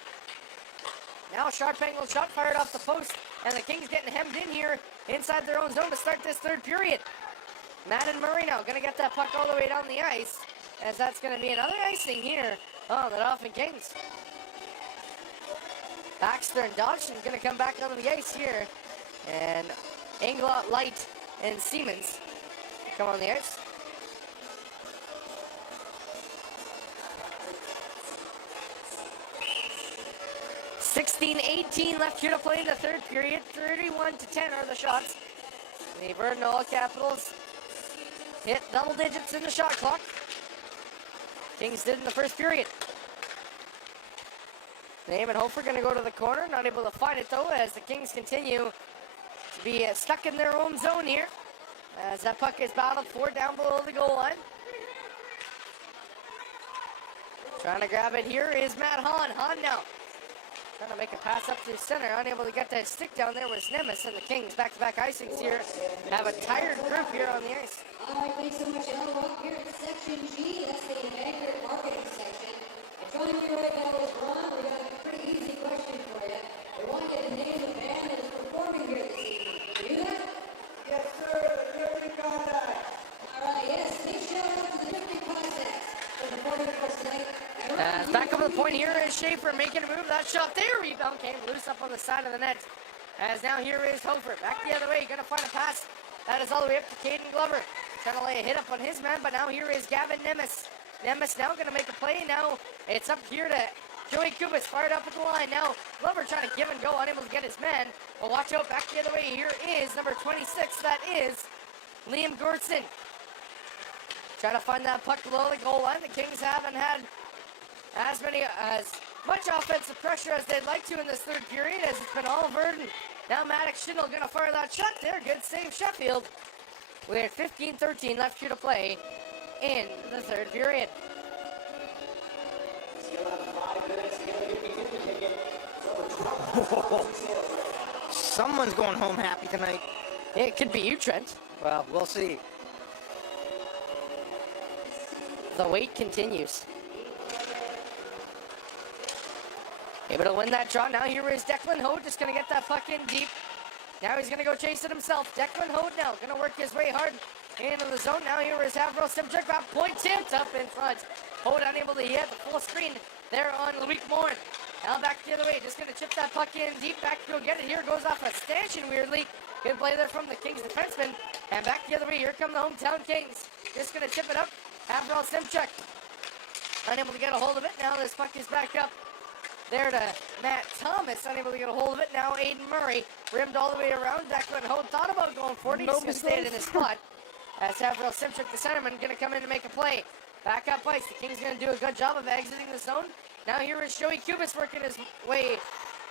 Now a sharp angle shot fired off the post. And the Kings getting hemmed in here inside their own zone to start this third period. Madden Murray now going to get that puck all the way down the ice. As that's going to be another icing here on the Dauphin Kings. Baxter and Dodson going to come back onto the ice here. And Englot, Light, and Siemens come on the ice. (16:18) left here to play in the third period. 31-10 are the shots. The Virden All Capitals hit double digits in the shot clock. Kings did in the first period. Name and Hofer going to go to the corner. Not able to find it though as the Kings continue to be stuck in their own zone here. As that puck is battled for down below the goal line. Trying to grab it here is Matt Hahn. Hahn now trying to make a pass up to center. Unable to get that stick down there was Nemes, and the Kings back-to-back icings here. Have a tired group here on the ice. All right, thanks so much, Ella. Up here at Section G, that's the Banker Marketing section. And joining me right now is Ron. We got a pretty easy question for you. We want you to name the band that is performing here this evening. Can you do that? Yes, sir. Different contact. All right, yes. Big shout out to the Different Contacts for performing for us tonight. Back up to the point here is Schaefer making a move. That shot there, rebound came loose up on the side of the net. As now here is Hofer. Back the other way, going to find a pass. That is all the way up to Caden Glover. Trying to lay a hit up on his man, but now here is Gavin Nemes. Nemes now going to make a play. Now it's up here to Joey Kubas, fired up at the line. Now Glover trying to give and go, unable to get his man. But watch out, back the other way. Here is number 26. That is Liam Gortson. Trying to find that puck below the goal line. The Kings haven't had as much offensive pressure as they'd like to in this third period, as it's been all Virden. Now Maddox Schindel going to fire that shot there. Good save, Sheffield. With 15-13 left here to play in the third period. Someone's going home happy tonight. It could be you, Trent. Well, we'll see. The wait continues. Able to win that draw. Now here is Declan Hoad, just going to get that puck in deep. Now he's going to go chase it himself. Declan Hoad now going to work his way hard into the zone. Now here is Avril Simchuk, got point tipped up in front. Hoad unable to hit the full screen there on Loic Morin. Now back the other way, just going to chip that puck in deep. Back to go get it. Here goes off a stanchion weirdly. Good play there from the Kings defenseman. And back the other way, here come the hometown Kings. Just going to chip it up. Avril Simchuk unable to get a hold of it. Now this puck is back up there to Matt Thomas, unable to get a hold of it. Now Aiden Murray rimmed all the way around. Declan Hoad thought about going for it. He's going to stay in his spot. As Avril Simchuk, the centerman, going to come in to make a play. Back up ice. The Kings going to do a good job of exiting the zone. Now here is Joey Kubas working his way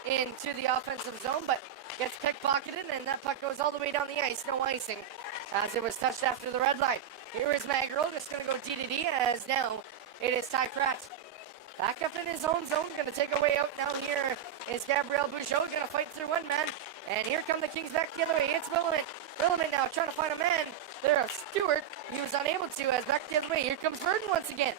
into the offensive zone, but gets pickpocketed, and that puck goes all the way down the ice. No icing, as it was touched after the red line. Here is Magro, just going to go DDD, as now it is Ty Pratt. Back up in his own zone, gonna take a way out now. Here is Gabriel Bougeot, gonna fight through one man. And here come the Kings back the other way. It's Willamette. Willamette now trying to find a man. There, Stewart. He was unable to as back the other way. Here comes Virden once again.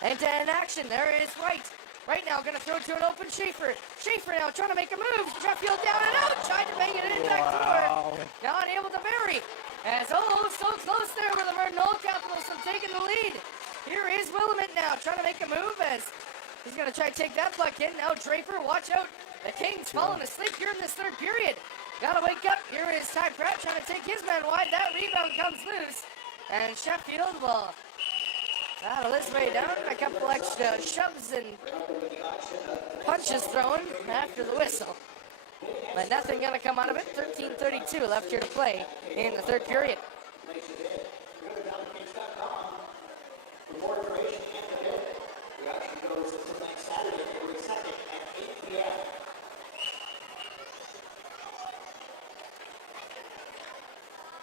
End-to-end action. There is Wright. Right now, gonna throw to an open Schaefer. Schaefer now trying to make a move. Sheffield down and out. Tried to bang it in back to her. Not able to bury. As so close there with the Virden All Capitals from taking the lead. Here is Willamette now trying to make a move as he's gonna try to take that puck in. Now Draper, watch out. The Kings falling asleep here in this third period. Gotta wake up. Here is Ty Pratt trying to take his man wide. That rebound comes loose. And Sheffield will battle his way down. A couple extra shoves and punches thrown after the whistle. But nothing gonna come out of it. 13:32 left here to play in the third period.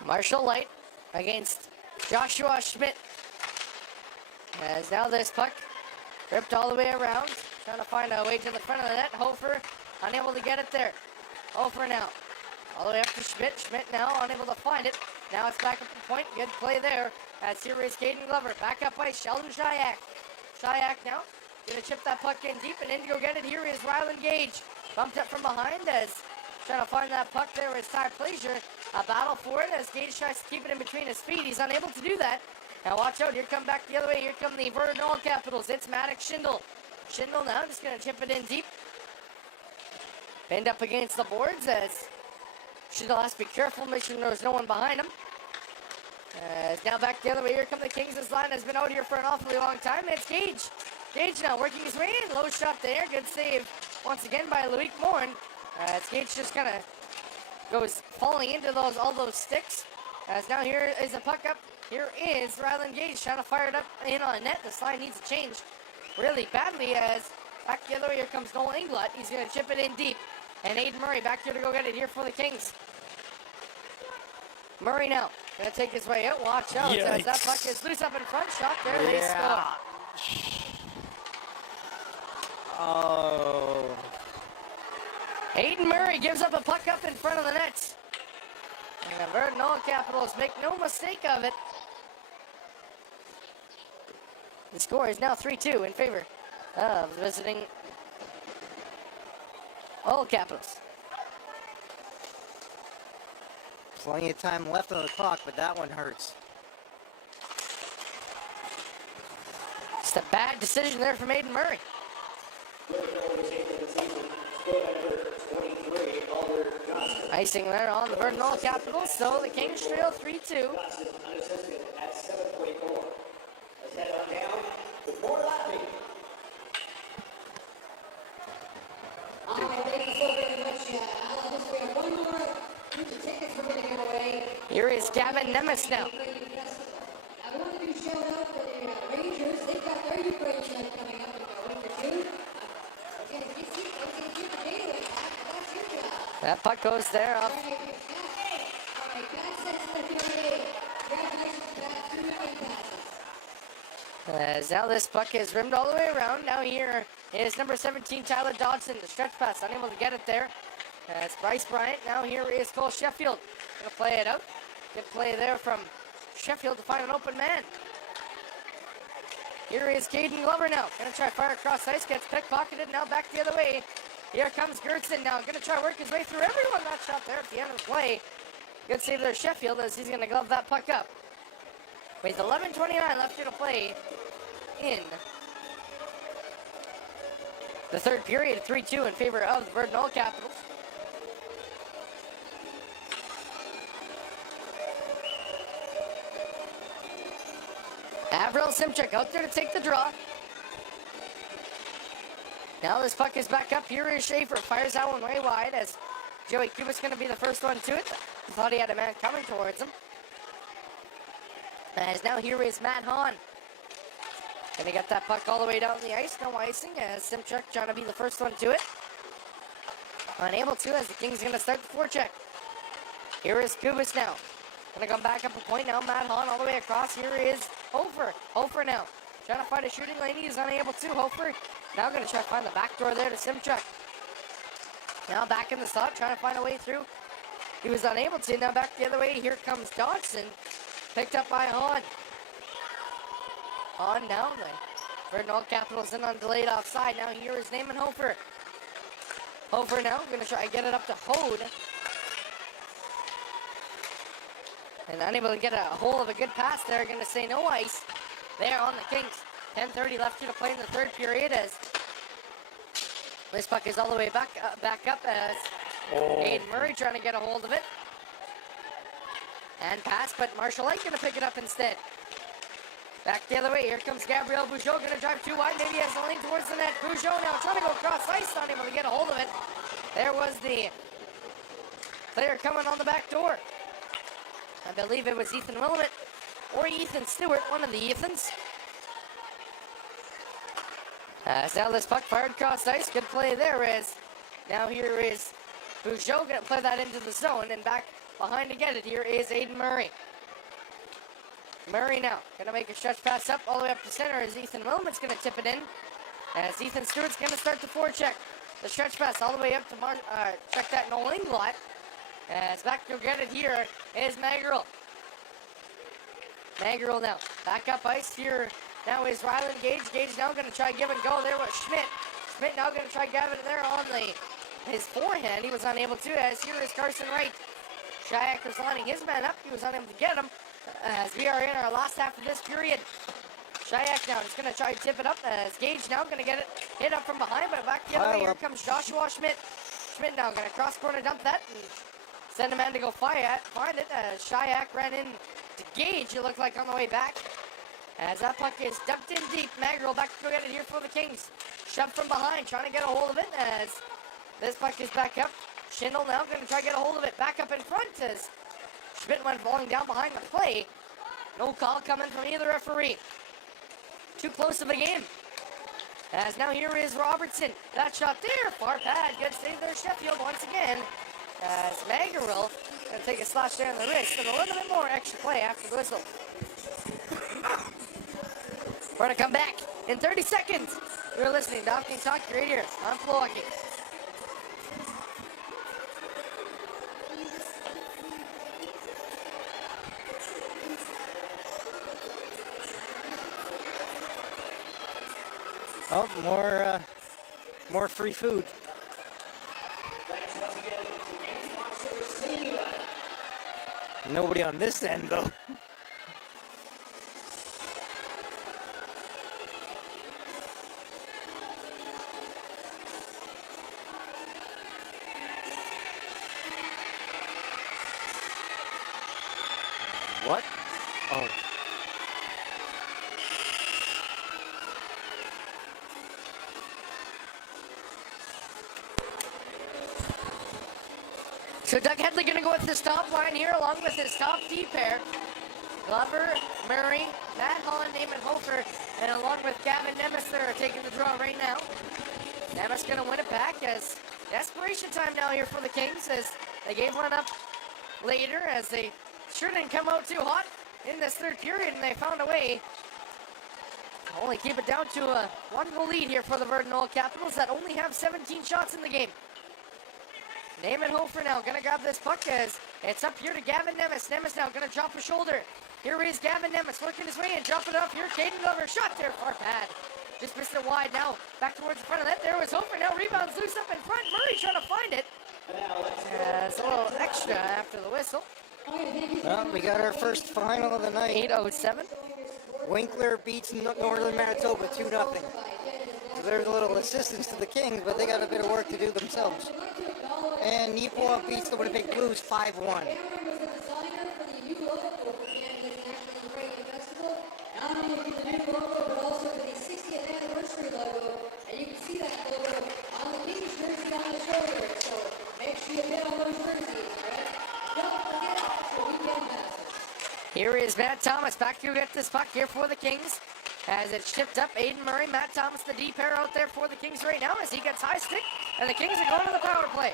Marshall Light against Joshua Schmidt. As now this puck ripped all the way around, trying to find a way to the front of the net. Hofer unable to get it there. Hofer now, all the way up to Schmidt. Schmidt now unable to find it. Now it's back up the point. Good play there. As here is Caden Glover. Back up by Sheldon Shayak. Shayak now gonna chip that puck in deep and in to go get it. Here is Ryland Gage. Bumped up from behind as trying to find that puck there is Ty Plaisir. A battle for it as Gage tries to keep it in between his feet. He's unable to do that. Now watch out, here come back the other way. Here come the Virden All Capitals. It's Maddox Schindel. Schindel now just going to chip it in deep. Pinned up against the boards as Schindel has to be careful, make sure there's no one behind him. Now back the other way. Here come the Kings. This line has been out here for an awfully long time. It's Gage. Gage now working his way in. Low shot there. Good save once again by Loic Morin. As Gage just kind of goes falling into all those sticks. As now here is a puck up. Here is Ryland Gage trying to fire it up in on net. This line needs to change really badly as back the other way. Here comes Noel Englot. He's going to chip it in deep. And Aiden Murray back here to go get it here for the Kings. Murray now going to take his way out. Watch out as that puck is loose up in front. Shot there. They score. Oh. Aiden Murray gives up a puck up in front of the net. And the Virden All Capitals make no mistake of it. The score is now 3-2 in favor of the visiting All Capitals. Plenty of time left on the clock, but that one hurts. Just a bad decision there from Aiden Murray. Icing there on the Virden All Capitals, so the Kings trail 3-2. All right, thank you so very much, Alan. Just we have one more group of tickets we're going to give away. Here is Gavin Nemes now. I wanted to shout out for the Rangers. They've got their Ukraine night coming up in a week or two. We're going to keep the data with that, but that's your job. That puck goes there off. All right, Pat sets the period. Congratulations, Pat. 2 million passes. As now this puck is rimmed all the way around. Now here is number 17, Tyler Dodson. The stretch pass, unable to get it there. It's Bryce Bryant. Now here is Cole Sheffield. Gonna play it out. Good play there from Sheffield to find an open man. Here is Caden Glover now. Gonna try fire across ice. Gets pickpocketed. Now back the other way. Here comes Gertson now. Gonna try work his way through everyone. That shot there at the end of the play. Good save there, Sheffield, as he's gonna glove that puck up. With 11:29 left here to play in the third period, 3-2 in favor of the Virden All Capitals. Avril Simchuk out there to take the draw. Now this puck is back up. Here is Schaefer. Fires that one way wide as Joey Kubik's going to be the first one to it. Thought he had a man coming towards him. As now here is Matt Hahn. Gonna get that puck all the way down the ice. No icing as Simchuk trying to be the first one to it. Unable to as the Kings gonna start the forecheck. Here is Kubis now. Gonna come back up a point now. Matt Hahn all the way across. Here is Hofer. Hofer now. trying to find a shooting lane. He's unable to. Hofer now going to try to find the back door there to Simchuk. Now back in the slot, trying to find a way through. He was unable to. Now back the other way. Here comes Dodson. Picked up by Hahn. Hahn now. The Virden All Capitals in on delayed offside. Now here is Naaman Hofer. Hofer now going to try to get it up to Hode. And unable to get a hold of a good pass there. Going to say no ice there on the Kings. 10:30 left here to play in the third period as this puck is all the way back up as Aiden Murray trying to get a hold of it. And pass, but Marshall Light going to pick it up instead. Back the other way. Here comes Gabriel Bugeaud. Going to drive too wide. Maybe he has the lane towards the net. Bugeaud now trying to go across ice. Not able to get a hold of it. There was the player coming on the back door. I believe it was Ethan Willamette or Ethan Stewart. One of the Ethans. Now this puck fired across ice. Good play there is. Now here is Bugeaud going to play that into the zone. And back behind to get it. Here is Aiden Murray. Murray now going to make a stretch pass up all the way up to center as Ethan Willamotte's going to tip it in. As Ethan Stewart's going to start the forecheck. The stretch pass all the way up to check that Noel Inglot. As back to get it here is Magrill. Magrill now back up ice here. Now is Ryland Gage. Gage now going to try give and go. There was Schmidt. Schmidt now going to try grab it there on his forehand. He was unable to as here is Carson Wright. Shayak was lining his man up. He was unable to get him. As we are in our last half of this period. Shayak now is going to try to tip it up as Gage now going to get it hit up from behind, but back the other way. Here comes Joshua Schmidt. Schmidt now going to cross corner dump that and send a man to go find it as Shayak ran in to Gage. It looked like on the way back. As that puck is dumped in deep. Magrill back to go get it here for the Kings. Shoved from behind, trying to get a hold of it as this puck is back up. Schindel now going to try to get a hold of it back up in front as Schmidt went falling down behind the play. No call coming from either referee. Too close of a game. As now here is Robertson. That shot there, far pad. Good save there, Sheffield once again. As Magrill going to take a slash there on the wrist and a little bit more extra play after the whistle. We're going to come back in 30 seconds. You're listening to Hockey Talk right here on Flow Hockey. Oh, more free food. Nobody on this end, though. What? Oh. So Doug Headley going to go with his top line here along with his top D pair. Glover, Murray, Matt Holland, Naaman Hofer, and along with Gavin Nemes, they're taking the draw right now. Nemes going to win it back as desperation time now here for the Kings as they gave one up later as they sure didn't come out too hot in this third period and they found a way to only keep it down to a 1-goal lead here for the Virden All Capitals that only have 17 shots in the game. Naaman Hofer now going to grab this puck as it's up here to Gavin Nemes. Nemes now going to drop a shoulder. Here is Gavin Nemes working his way and dropping it up here. Caden Glover shot there, far pad. Just missed it wide now. Back towards the front of that. There was Hofer. Now rebounds loose up in front. Murray trying to find it. It's a little extra after the whistle. Well, we got our first final of the night. 8:07. Winkler beats Northern Manitoba 2-0. So there's a little assistance to the Kings, but they got a bit of work to do themselves. And Nipoa beats the Winnipeg Blues 5-1. Here is Matt Thomas back to get this puck here for the Kings. As it's chipped up, Aiden Murray, Matt Thomas, the D pair out there for the Kings right now as he gets high stick, and the Kings are going to the power play.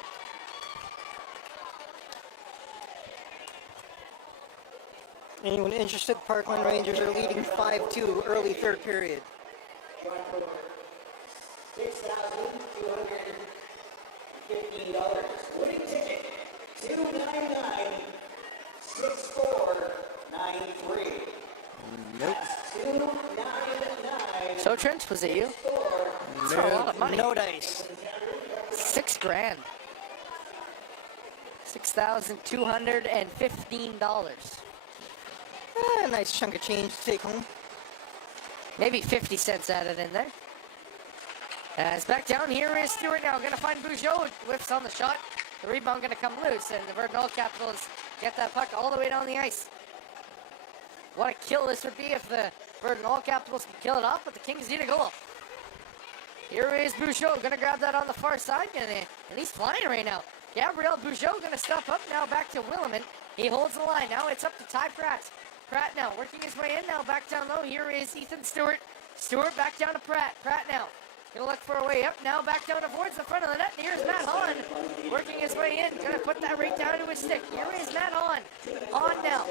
Anyone interested? Parkland Rangers are leading 5-2 early third period. $6,215. Winning ticket 299-6493. Nope. 299. So Trent, was it you? That's a lot of money. No dice. $6 grand. $6,215. A nice chunk of change to take home. Maybe 50 cents added in there. As back down here is Stewart now. Going to find Bugeaud. Whiffs on the shot. The rebound going to come loose. And the Virden All Capitals get that puck all the way down the ice. What a kill this would be if the Virden All Capitals can kill it off. But the Kings need a goal. Here is Bugeaud. Going to grab that on the far side. And he's flying right now. Gabriel Bugeaud going to step up now back to Williman. He holds the line. Now it's up to Ty Pratt. Pratt now working his way in now. Back down low. Here is Ethan Stewart. Stewart back down to Pratt. Pratt now. Gonna look for a way up. Now back down towards the front of the net. And here's Matt Hahn working his way in. Gonna put that right down to his stick. Here is Matt Hahn. Hahn now.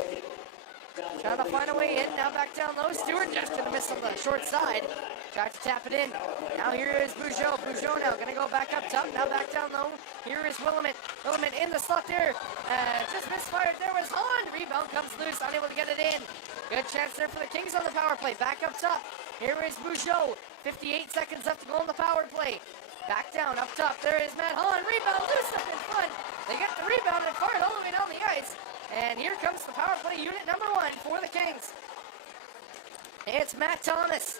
Trying to find a way in. Now back down low. Stewart just gonna miss on the short side. Tried to tap it in. Now here is Bugeaud. Bugeaud now gonna go back up top. Now back down low. Here is Williman. Williman in the slot there. Just misfired. There was Hahn. Rebound comes loose. Unable to get it in. Good chance there for the Kings on the power play. Back up top. Here is Bugeaud. 58 seconds left to go on the power play. Back down, up top. There is Matt Hahn. Rebound loose up in front. They get the rebound and fire it all the way down the ice. And here comes the power play unit number 1 for the Kings. It's Matt Thomas.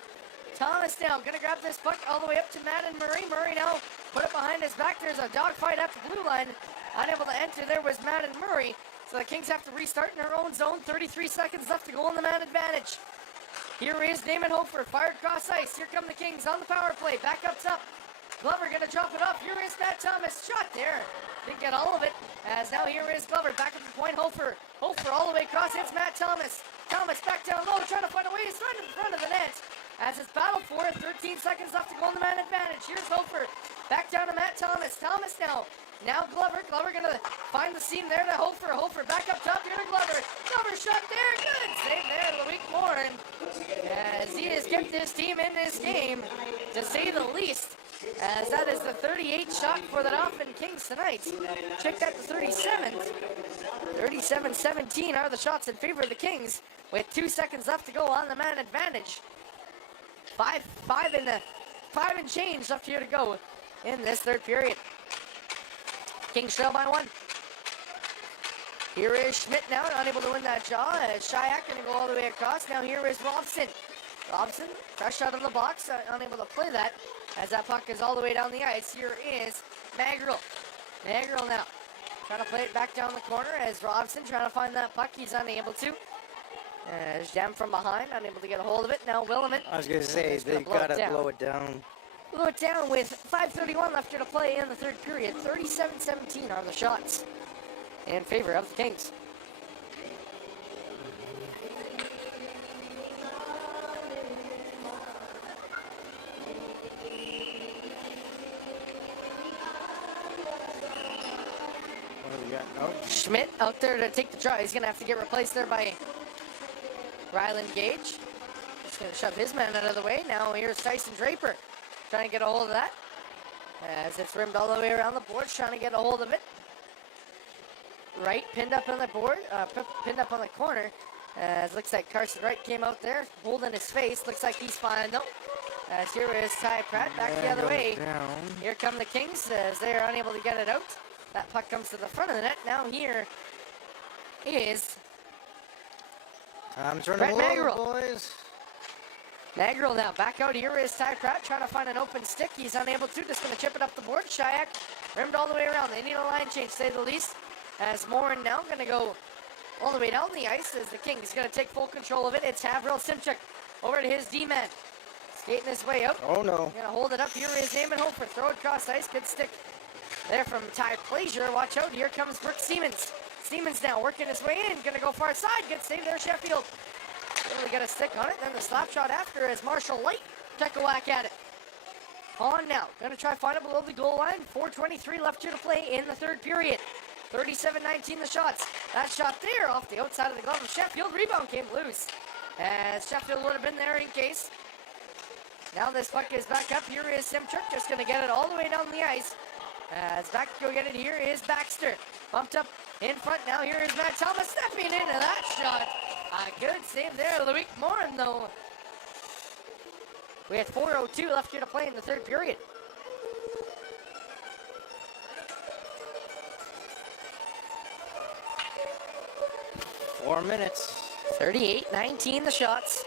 Thomas now going to grab this puck all the way up to Matt and Murray. Murray now put it behind his back. There's a dogfight at the blue line. Unable to enter. There was Matt and Murray. So the Kings have to restart in their own zone. 33 seconds left to go on the man advantage. Here is Damon Hofer, fired cross ice. Here come the Kings on the power play. Back up top. Glover going to drop it off. Here is Matt Thomas. Shot there. Didn't get all of it. As now here is Glover. Back up the point. Hofer. Hofer all the way across. It's Matt Thomas. Thomas back down low. Trying to find a way. He's right in front of the net. As it's battle for it. 13 seconds left to go on the man advantage. Here's Hofer. Back down to Matt Thomas. Thomas now. Now Glover. Glover going to find the seam there to Hofer. Hofer back up top here to Glover. Glover shot there. Good save there. Loic Morin. As he has kept his team in this game, to say the least. As that is the 38th shot for the Dauphin Kings tonight. Check that to 37. 37-17 are the shots in favor of the Kings, with 2 seconds left to go on the man advantage. Five and change left here to go in this third period. Kings trail by 1. Here is Schmidt now, unable to win that draw. Shayak going to go all the way across. Now here is Robson. Robson, fresh out of the box, unable to play that. As that puck is all the way down the ice, here is Magrill. Magrill now, trying to play it back down the corner as Robson trying to find that puck. He's unable to. As Jam from behind, unable to get a hold of it. Now Williman. I was going to say, they got to blow it down. Blow it down with 5:31 left here to play in the third period. 37-17 are the shots in favor of the Kings. Schmidt out there to take the draw. He's going to have to get replaced there by Ryland Gage. Just going to shove his man out of the way. Now here's Tyson Draper trying to get a hold of that. As it's rimmed all the way around the boards, trying to get a hold of it. Wright pinned up on the board, pinned up on the corner. As looks like Carson Wright came out there, holding his face. Looks like he's fine though. As here is Ty Pratt back the other way. Here come the Kings as they are unable to get it out. That puck comes to the front of the net. Now here is Brett Magrill. Boys. Magrill now back out. Here is Ty Pratt trying to find an open stick. He's unable to. Just going to chip it up the board. Shayak rimmed all the way around. They need a line change, to say the least. As Morin now going to go all the way down the ice as the Kings going to take full control of it. It's Havril Simchuk over to his D-man. Skating his way up. Oh no. Going to hold it up. Here is Eamon Hofer. Throw it across ice. Good stick there from Ty Plaisir. Watch out. Here comes Brooke Siemens. Siemens now working his way in. Going to go far side. Good save there, Sheffield. Really got a stick on it. Then the slap shot after as Marshall Light took a whack at it. On now. Going to try find it below the goal line. 4:23 left here to play in the third period. 37-19 the shots. That shot there off the outside of the glove of Sheffield. Rebound came loose. As Sheffield would have been there in case. Now this puck is back up. Here is Simchuk, just going to get it all the way down the ice. As back to go get it, here is Baxter. Bumped up in front now. Here is Matt Thomas stepping into that shot. A good save there. Loic Morin, though. We had 4:02 left here to play in the third period. Four minutes. 38-19 the shots.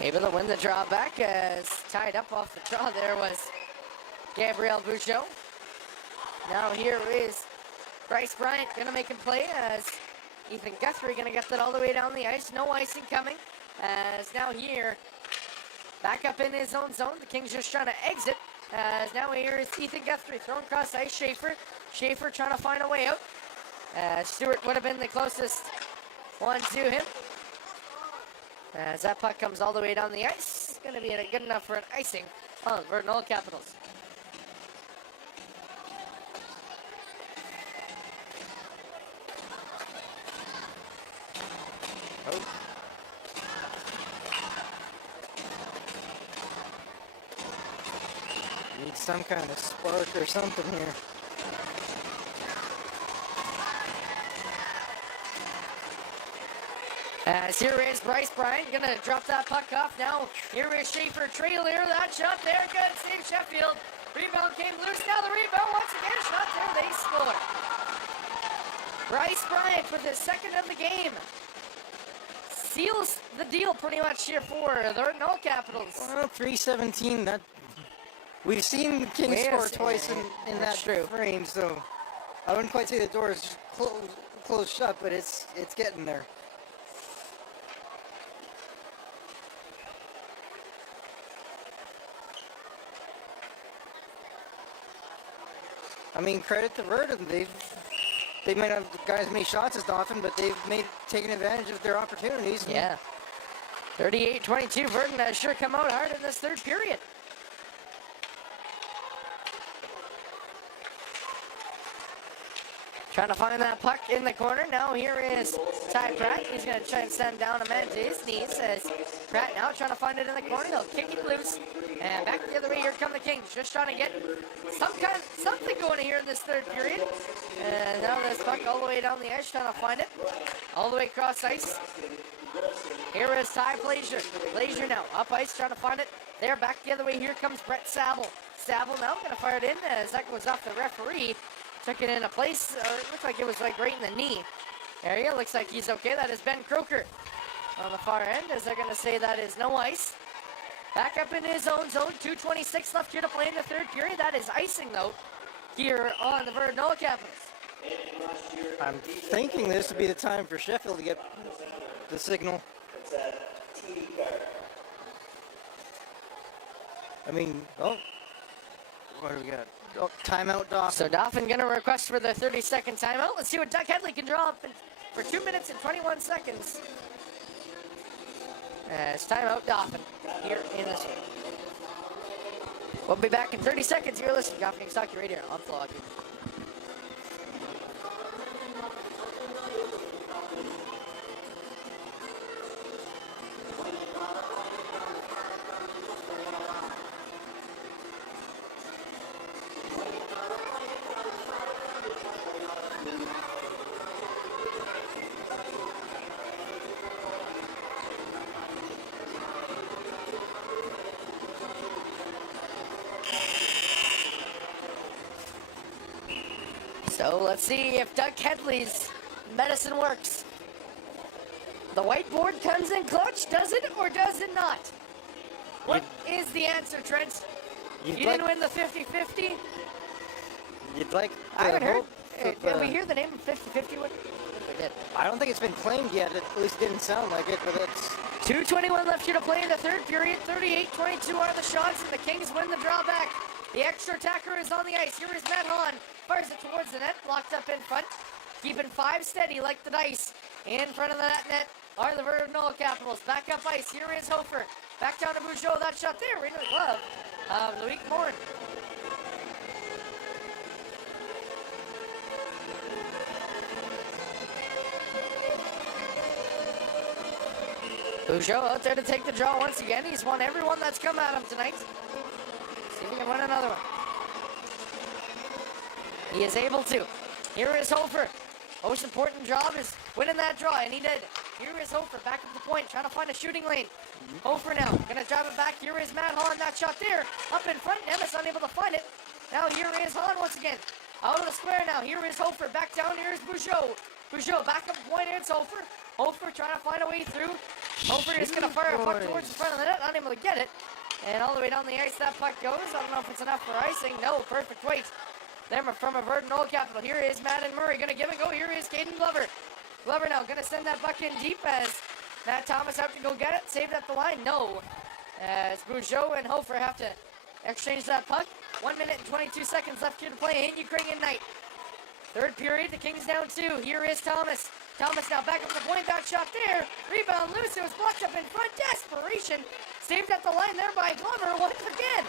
Able to win the draw back as tied up off the draw there was Gabriel Bouchot. Now here is Bryce Bryant gonna make him play as Ethan Guthrie gonna get that all the way down the ice. No icing coming as now here back up in his own zone. The Kings just trying to exit as now here is Ethan Guthrie thrown across ice. Schaefer trying to find a way out. Stewart would have been the closest one to him. As that puck comes all the way down the ice, it's going to be good enough for an icing on the Virden All Capitals. Oh. Need some kind of spark or something here. As here is Bryce Bryant, gonna drop that puck off now. Here is Schaefer trailer, that shot there, good save Sheffield. Rebound came loose, now the rebound once again, shot there, they score. Bryce Bryant with his second of the game. Seals the deal pretty much here for the Virden All Capitals. Well, 3:17, that we've seen the Kings score twice in that frame, so I wouldn't quite say the door is closed shut, but it's getting there. I mean, credit to Virden. They might not have guys many shots as Dauphin, but they've taken advantage of their opportunities. Yeah. 38-22. Virden has sure come out hard in this third period. Trying to find that puck in the corner. Now here is Ty Pratt. He's going to try and send down a man to his knees. As Pratt now trying to find it in the corner. They'll kick it loose. And back the other way. Here come the Kings. Just trying to get something going here in this third period. And now this puck all the way down the ice. Trying to find it. All the way across ice. Here is Ty Blazier. Blazier now up ice trying to find it. There back the other way. Here comes Brett Saville. Saville now going to fire it in as that goes off the referee. Took it in a place, it looked like it was like right in the knee area. Looks like he's okay. That is Ben Croker on the far end, as they're going to say that is no ice. Back up in his own zone, 2:26 left here to play in the third period. That is icing, though, here on the Virden All Capitals. I'm thinking this would be the time for Sheffield to get the signal. I mean, oh, what do we got? Oh, timeout, Dauphin. So Dauphin going to request for the 30-second timeout. Let's see what Doug Headley can draw up for 2 minutes and 21 seconds. As timeout, Dauphin here in this one. We'll be back in 30 seconds. You're listening to Dauphin Kings Hockey Radio on Vlog. So let's see if Doug Headley's medicine works. The whiteboard comes in clutch, does it or does it not? What is the answer, Trent? You didn't win the 50-50? You'd like I haven't heard. hope Did we hear the name of 50-50? I don't think it's been claimed yet. At least it didn't sound like it, but it's... 2:21 left here to play in the third period. 38-22 are the shots, and the Kings win the drawback. The extra attacker is on the ice. Here is Matt Hahn. Fires it towards the net. Blocked up in front. Keeping 5 steady like the dice. In front of that net. are the Virden Capitals. Back up ice. Here is Hofer. Back down to Bugeaud. That shot there. Right in the glove of Loic Morin. Bugeaud out there to take the draw once again. He's won everyone that's come at him tonight. See if he can win another one. He is able to. Here is Hofer. Most important job is winning that draw, and he did. Here is Hofer, back up the point, trying to find a shooting lane. Hofer now, gonna drive it back. Here is Matt Hahn, that shot there. Up in front, Nemes unable to find it. Now here is Hahn once again. Out of the square now, here is Hofer, back down, here is Bugeaud. Bugeaud, back up the point, it's Hofer. Hofer trying to find a way through. Hofer is gonna fire a puck towards the front of the net, unable to get it. And all the way down the ice that puck goes. I don't know if it's enough for icing. No, perfect weight. There from a Virden Capital. Here is Madden Murray. Gonna give and go. Here is Caden Glover. Glover now gonna send that puck in deep as Matt Thomas out to go get it. Saved at the line. No. As Bugeaud and Hofer have to exchange that puck. 1 minute and 22 seconds left here to play in Ukrainian night. Third period. The Kings down 2. Here is Thomas. Thomas now back up the point. That shot there. Rebound loose. It was blocked up in front. Desperation. Saved at the line there by Glover once again.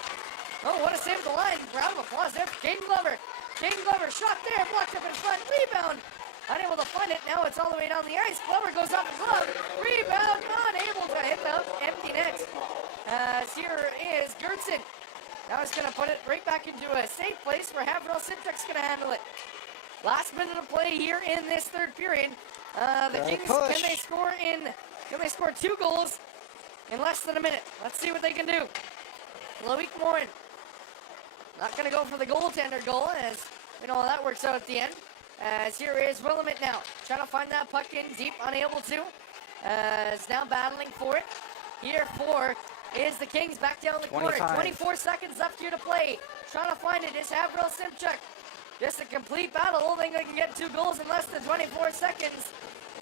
Oh, what a save the line. Round of applause there for Caden Glover. Caden Glover shot there, blocked up in front, rebound. Unable to find it, now it's all the way down the ice. Glover goes up the glove, rebound, unable to hit the empty net. Here is Gertson. Now he's gonna put it right back into a safe place where Havrel Simchuk's gonna handle it. Last minute of play here in this third period. The Kings, can they score 2 goals in less than a minute? Let's see what they can do. Loic Morin. Not going to go for the goaltender goal, as we know how that works out at the end. As here is Willamette now, trying to find that puck in deep, unable to. Is now battling for it. Here for is the Kings back down the corner. 24 seconds left here to play. Trying to find it is Havrel Simchuk. Just a complete battle. Only they can get 2 goals in less than 24 seconds.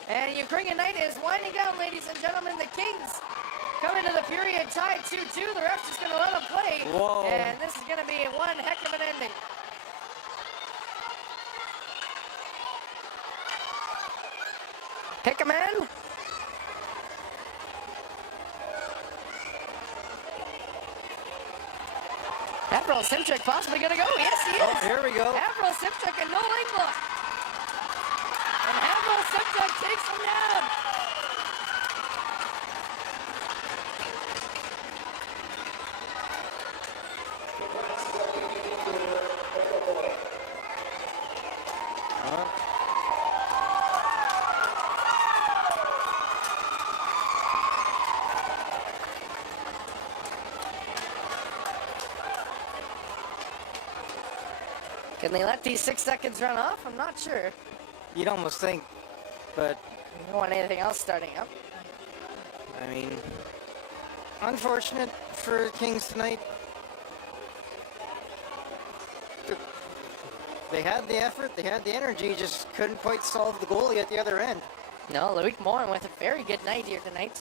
And Ukrainian night is winding down, ladies and gentlemen. The Kings coming to the period tied 2-2. The ref's just going to let them play. Whoa. And this is going to be one heck of an ending. Pick a man. Havrel Simchuk possibly going to go. Yes, he is. Oh, here we go. Havrel Simchuk and no lane block. And Havrel Simchuk takes him down. Can they let these 6 seconds run off? I'm not sure. You'd almost think, but You don't want anything else starting up. I mean, unfortunate for Kings tonight. They had the effort, they had the energy, just couldn't quite solve the goalie at the other end. No, Loic Morin with a very good night here tonight.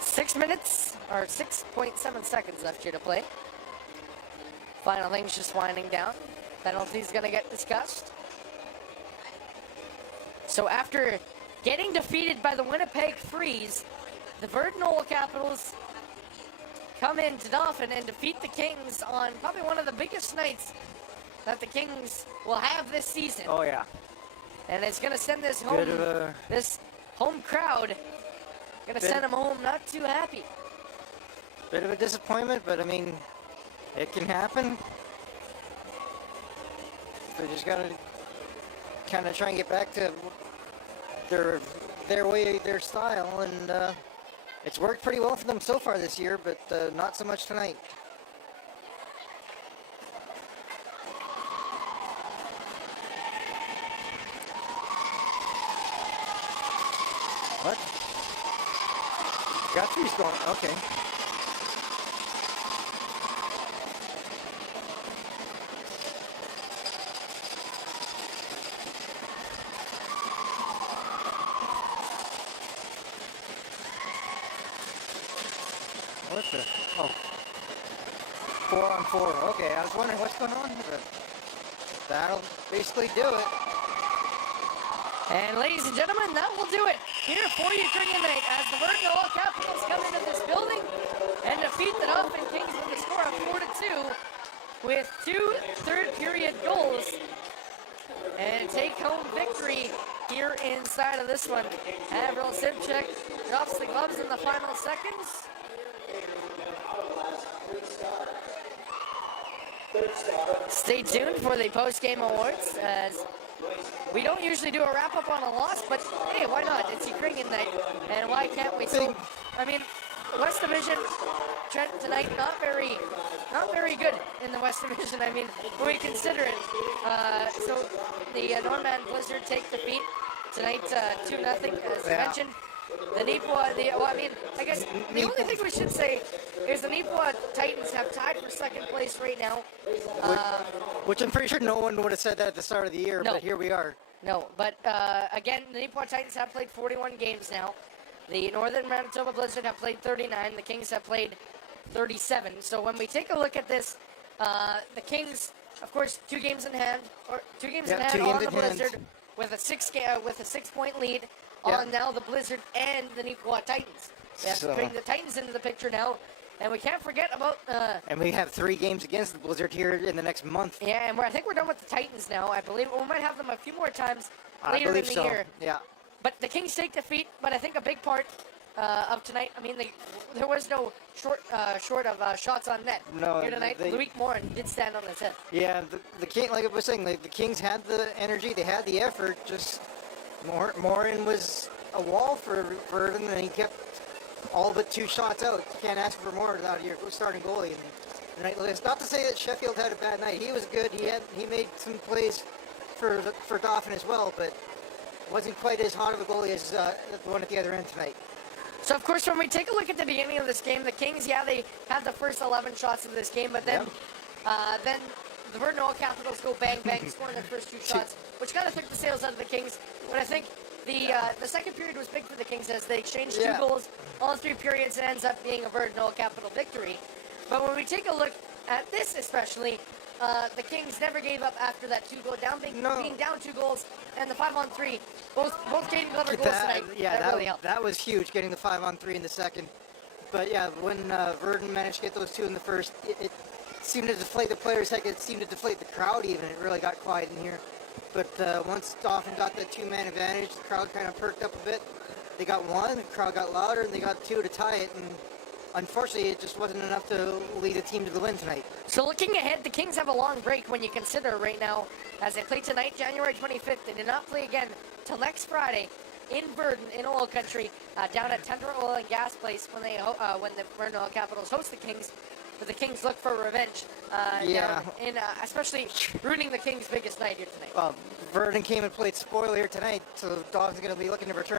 Six minutes, or 6.7 seconds left here to play. Final things just winding down. Penalties gonna get discussed. So after getting defeated by the Winnipeg Freeze, the Virden Capitals come into Dauphin and defeat the Kings on probably one of the biggest nights that the Kings will have this season. Oh yeah. And it's gonna send this home, this home crowd, gonna send them home not too happy. Bit of a disappointment, but I mean, it can happen. They just gotta kind of try and get back to their way, their style, and it's worked pretty well for them so far this year, but not so much tonight. What? Guthrie's going, okay. What the? Oh. 4-on-4. Okay, I was wondering what's going on, but that'll basically do it. And ladies and gentlemen, that will do it here for Ukrainian night as the Virden All Capitals come into this building and defeat the Dauphin Kings with a score of 4-2 with 2 third-period goals and take home victory here inside of this one. Avril Simchek drops the gloves in the final seconds. Stay tuned for the post-game awards as we don't usually do a wrap-up on a loss, but hey, why not? It's Ukrainian night, and why can't we? So, I mean, West Division Trent tonight not very good in the West Division. I mean, when we consider it. So the Norman Blizzard take defeat tonight 2-0, as I mentioned. The Nipwa, I guess the only thing we should say is the Nipwa Titans have tied for second place right now. Which I'm pretty sure no one would have said that at the start of the year, but here we are. No, but again, the Nipwa Titans have played 41 games now. The Northern Manitoba Blizzard have played 39. The Kings have played 37. So when we take a look at this, the Kings, of course, 2 games in hand on the Blizzard with a 6-point lead. On now the Blizzard and the Nipwa Titans. We have to bring the Titans into the picture now. And we can't forget about... and we have 3 games against the Blizzard here in the next month. Yeah, and I think we're done with the Titans now. I believe we might have them a few more times later in the year. Yeah. But the Kings take defeat, but I think a big part of tonight, I mean, there was no short of shots on net here tonight. Loic Morin did stand on his head. Yeah, the King, like I was saying, the Kings had the energy, they had the effort, just... Morin was a wall for Virden, and he kept all but 2 shots out. You can't ask for more without your starting goalie. And it's not to say that Sheffield had a bad night. He was good. He made some plays for Dauphin as well, but wasn't quite as hot of a goalie as the one at the other end tonight. So, of course, when we take a look at the beginning of this game, the Kings, they had the first 11 shots of this game, but then the Virden All Capitals go bang, bang, scoring their first 2 shots, which kind of took the sails out of the Kings. But I think the second period was big for the Kings as they exchanged 2 goals. All 3 periods, it ends up being a Virden All Capital victory. But when we take a look at this especially, the Kings never gave up after that 2-goal down, being down 2 goals, and the 5-on-3, both Caden Glover goals tonight. Yeah, that really helped. That was huge, getting the 5-on-3 in the second. But yeah, when Virden managed to get those 2 in the first, it seemed to deflate the players' heck. It seemed to deflate the crowd even. It really got quiet in here. But once Dauphin got that 2-man advantage, the crowd kind of perked up a bit. They got 1, the crowd got louder, and they got 2 to tie it. And unfortunately, it just wasn't enough to lead a team to the win tonight. So looking ahead, the Kings have a long break when you consider right now, as they play tonight, January 25th. They did not play again till next Friday in Virden, in Oil Country, down at Tundra Oil and Gas Place when the Virden Oil Capitals host the Kings. But the Kings look for revenge, especially ruining the Kings' biggest night here tonight. Well, Virden came and played spoiler here tonight, so Dawson's going to be looking to return